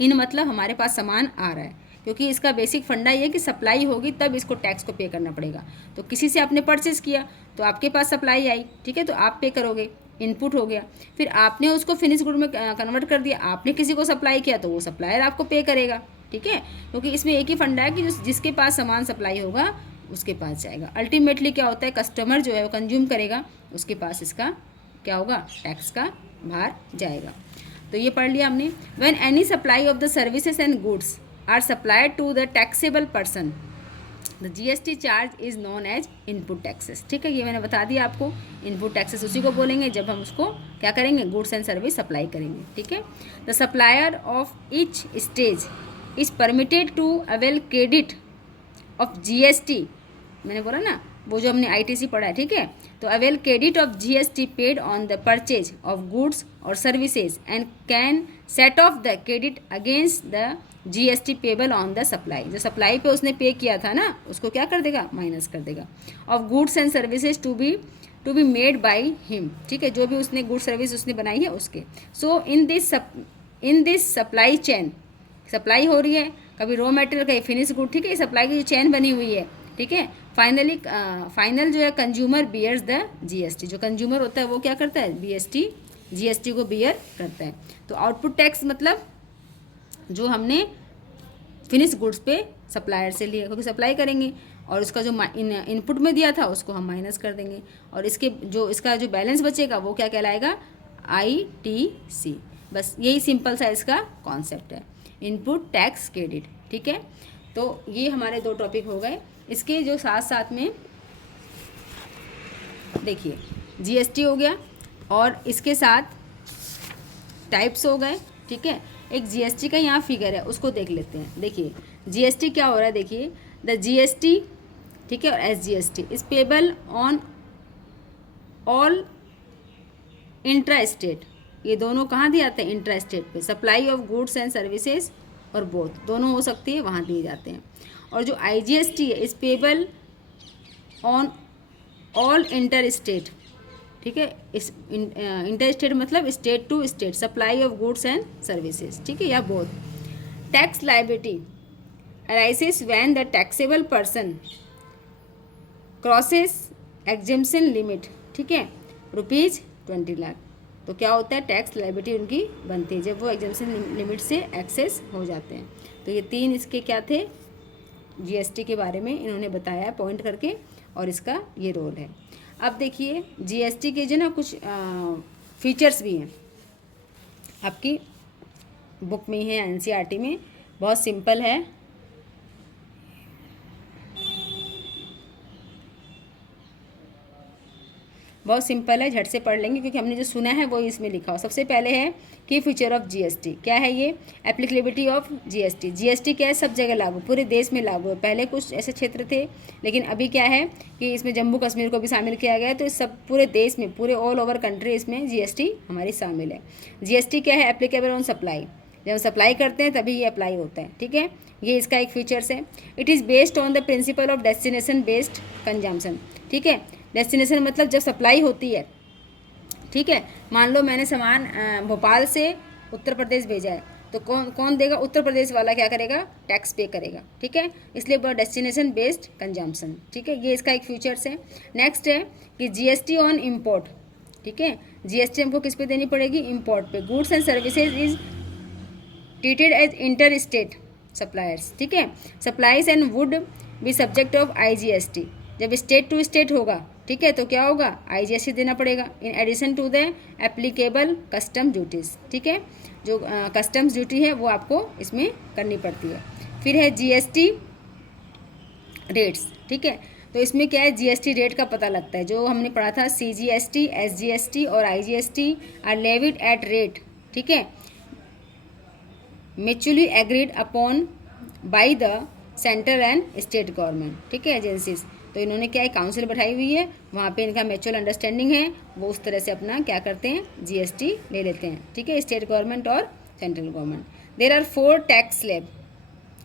इन मतलब हमारे पास सामान आ रहा है, क्योंकि इसका बेसिक फंडा ये है कि सप्लाई होगी तब इसको टैक्स को पे करना पड़ेगा। तो किसी से आपने परचेज़ किया तो आपके पास सप्लाई आई, ठीक है, तो आप पे करोगे, इनपुट हो गया। फिर आपने उसको फिनिश गुड में कन्वर्ट कर दिया, आपने किसी को सप्लाई किया तो वो सप्लायर आपको पे करेगा, ठीक है, क्योंकि इसमें एक ही फंडा है कि जिसके पास सामान सप्लाई होगा उसके पास जाएगा। अल्टीमेटली क्या होता है, कस्टमर जो है वो कंज्यूम करेगा, उसके पास इसका क्या होगा, टैक्स का भार जाएगा। तो ये पढ़ लिया हमने। When any supply of the services and goods are supplied to the taxable person the GST charge is known as input taxes, ठीक है, ये मैंने बता दिया आपको। इनपुट टैक्सेस उसी को बोलेंगे जब हम उसको क्या करेंगे, गुड्स एंड सर्विस सप्लाई करेंगे, ठीक है। The supplier of each stage is permitted to avail credit of GST, मैंने बोला ना वो जो हमने आईटीसी पढ़ा है, ठीक है, तो avail credit of GST paid on the purchase of goods और services and can set off the credit against the GST payable on the supply. जो सप्लाई पे उसने पे किया था ना उसको क्या कर देगा, माइनस कर देगा। Of goods and services to be made by him, ठीक है, जो भी उसने गुड सर्विस उसने बनाई है उसके। So in this supply chain, supply हो रही है, कभी रॉ मटेरियल कहीं फिनिश गुड, ठीक है, सप्लाई की जो चेन बनी हुई है, ठीक है। फाइनल जो है कंज्यूमर बियर्स द जीएसटी, जो कंज्यूमर होता है वो क्या करता है, जीएसटी को बियर करता है। तो आउटपुट टैक्स मतलब जो हमने फिनिश गुड्स पे सप्लायर से लिया, क्योंकि सप्लाई करेंगे और उसका जो इनपुट में दिया था उसको हम माइनस कर देंगे, और इसका जो बैलेंस बचेगा वो क्या कहलाएगा, आईटीसी। बस यही सिंपल सा इसका कॉन्सेप्ट है, इनपुट टैक्स क्रेडिट, ठीक है। तो ये हमारे 2 टॉपिक हो गए। इसके जो साथ साथ में देखिए जीएसटी हो गया और इसके साथ टाइप्स हो गए, ठीक है। एक जीएसटी का यहाँ फिगर है उसको देख लेते हैं। देखिए जीएसटी क्या हो रहा है, देखिए द जीएसटी, ठीक है, और SGST is payable on all intra state, ये दोनों कहाँ दिए जाते हैं, इंट्रा स्टेट पे। Supply of goods and services और बोथ दोनों हो सकती है, वहाँ दिए जाते हैं। और जो आईजीएसटी है is payable on all inter state, ठीक है, इस इंटर स्टेट मतलब state to state supply of goods and services, ठीक है, या both. Tax liability arises when the taxable person crosses exemption limit, ठीक है, ₹20 लाख। तो क्या होता है, टैक्स लायबिलिटी उनकी बनती है जब वो एग्जेम्पशन लिमिट से एक्सेस हो जाते हैं। तो ये 3 इसके क्या थे, जीएसटी के बारे में इन्होंने बताया पॉइंट करके, और इसका ये रोल है। अब देखिए जीएसटी के जो ना कुछ फीचर्स भी हैं, आपकी बुक में है, एनसीईआरटी में, बहुत सिंपल है। बहुत सिंपल है, झट से पढ़ लेंगे क्योंकि हमने जो सुना है वो इसमें लिखा हो। सबसे पहले है की फीचर ऑफ जीएसटी, क्या है ये, एप्लीकेबिलिटी ऑफ जीएसटी। जीएसटी क्या है, सब जगह लागू, पूरे देश में लागू है। पहले कुछ ऐसे क्षेत्र थे, लेकिन अभी क्या है कि इसमें जम्मू कश्मीर को भी शामिल किया गया है, तो इस सब पूरे देश में, पूरे ऑल ओवर कंट्री इसमें जीएसटी हमारी शामिल है। जीएसटी क्या है, एप्लीकेबल ऑन सप्लाई, जब सप्लाई करते हैं तभी ये अप्लाई होता है, ठीक है, ये इसका एक फीचर्स है। It is based on the principle of destination based consumption, ठीक है, डेस्टिनेशन मतलब जब सप्लाई होती है, ठीक है, मान लो मैंने सामान भोपाल से उत्तर प्रदेश भेजा है, तो कौन देगा, उत्तर प्रदेश वाला क्या करेगा, टैक्स पे करेगा, ठीक है, इसलिए डेस्टिनेशन बेस्ड कंजम्पशन, ठीक है, ये इसका एक फीचर्स है। नेक्स्ट है कि जीएसटी ऑन इम्पोर्ट, ठीक है, जीएसटी हमको किस पे देनी पड़ेगी, इम्पोर्ट पे। Goods and services is treated as inter state suppliers, ठीक है, supplies and would be subject of IGST. जब स्टेट टू स्टेट होगा, ठीक है, तो क्या होगा, आईजीएसटी देना पड़ेगा, in addition to the applicable custom duties, ठीक है, जो कस्टम्स ड्यूटी है वो आपको इसमें करनी पड़ती है। फिर है जीएसटी रेट्स, ठीक है, तो इसमें क्या है, जीएसटी रेट का पता लगता है, जो हमने पढ़ा था सीजीएसटी, एसजीएसटी और IGST are levied at rate, ठीक है, mutually agreed upon by the central and state government, ठीक है, एजेंसीज। तो इन्होंने क्या है, काउंसिल बैठाई हुई है, वहाँ पे इनका म्यूचुअल अंडरस्टैंडिंग है, वो उस तरह से अपना क्या करते हैं, जीएसटी ले लेते हैं, ठीक है, स्टेट गवर्नमेंट और central government. There are 4 tax slab,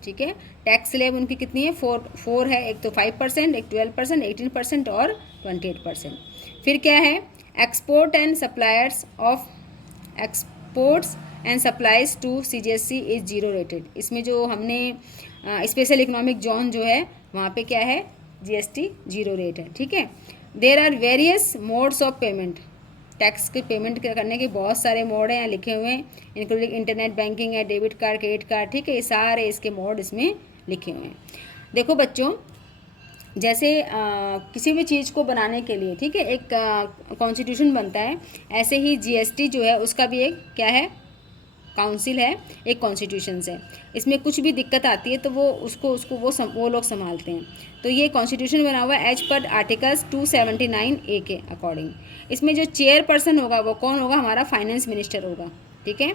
ठीक है, टैक्स स्लैब उनकी कितनी है, 4 है, एक तो 5%, एक 12%, 18% और 28%। फिर क्या है, export and suppliers of exports and supplies to CGST is 0 rated. इसमें जो हमने स्पेशल इकोनॉमिक जोन जो है वहाँ पे क्या है, जीएसटी 0 रेट है, ठीक है। There are various modes of payment, tax के पेमेंट करने के बहुत सारे मोड हैं यहाँ लिखे हुए हैं, इंक्लूडिंग इंटरनेट बैंकिंग है, डेबिट कार्ड, क्रेडिट कार्ड, ठीक है, ये सारे इसके मोड इसमें लिखे हुए हैं। देखो बच्चों, जैसे किसी भी चीज़ को बनाने के लिए, ठीक है, एक कॉन्स्टिट्यूशन बनता है, ऐसे ही जीएसटी जो है उसका भी एक क्या है, काउंसिल है, एक कॉन्स्टिट्यूशन है। इसमें कुछ भी दिक्कत आती है तो वो लोग संभालते हैं। तो ये कॉन्स्टिट्यूशन बना हुआ है एज पर आर्टिकल्स 279A के अकॉर्डिंग। इसमें जो चेयरपर्सन होगा वो कौन होगा, हमारा फाइनेंस मिनिस्टर होगा, ठीक है।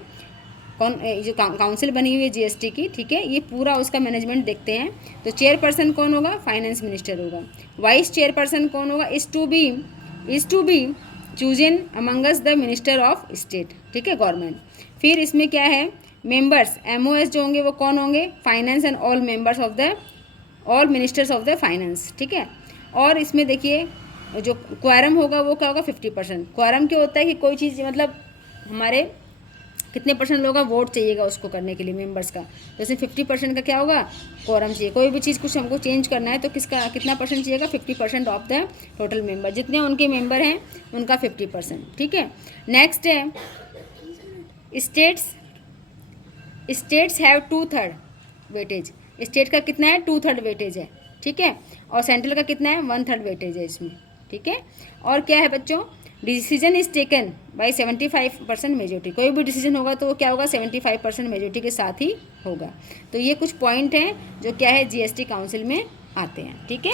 कौन, जो काउंसिल बनी हुई है जीएसटी की, ठीक है, ये पूरा उसका मैनेजमेंट देखते हैं। तो चेयरपर्सन कौन होगा, फाइनेंस मिनिस्टर होगा। वाइस चेयरपर्सन कौन होगा, is to be chosen amongst the minister of state, ठीक है, गवर्नमेंट। फिर इसमें क्या है, मेंबर्स MOS जो होंगे वो कौन होंगे, finance and all members of the all ministers of the finance, ठीक है। और इसमें देखिए जो क्वारम होगा वो क्या होगा, 50%। क्वारम क्या होता है कि कोई चीज़ मतलब हमारे कितने % लोगों का वोट चाहिएगा उसको करने के लिए, मेंबर्स का, तो इसमें 50% का क्या होगा, क्वारम चाहिए। कोई भी चीज़ कुछ हमको चेंज करना है तो किसका कितना % चाहिएगा, 50% ऑफ द टोटल मेंबर, जितने उनके मेंबर हैं उनका 50%, ठीक है। नेक्स्ट है स्टेट्स हैव 2/3 वेटेज, स्टेट का कितना है, 2/3 वेटेज है, ठीक है। और सेंट्रल का कितना है, 1/3 वेटेज है इसमें, ठीक है। और क्या है बच्चों, decision is taken by 75% majority, कोई भी डिसीजन होगा तो वो क्या होगा, 75% मेजोरिटी के साथ ही होगा। तो ये कुछ पॉइंट हैं जो क्या है जीएसटी काउंसिल में आते हैं, ठीक है।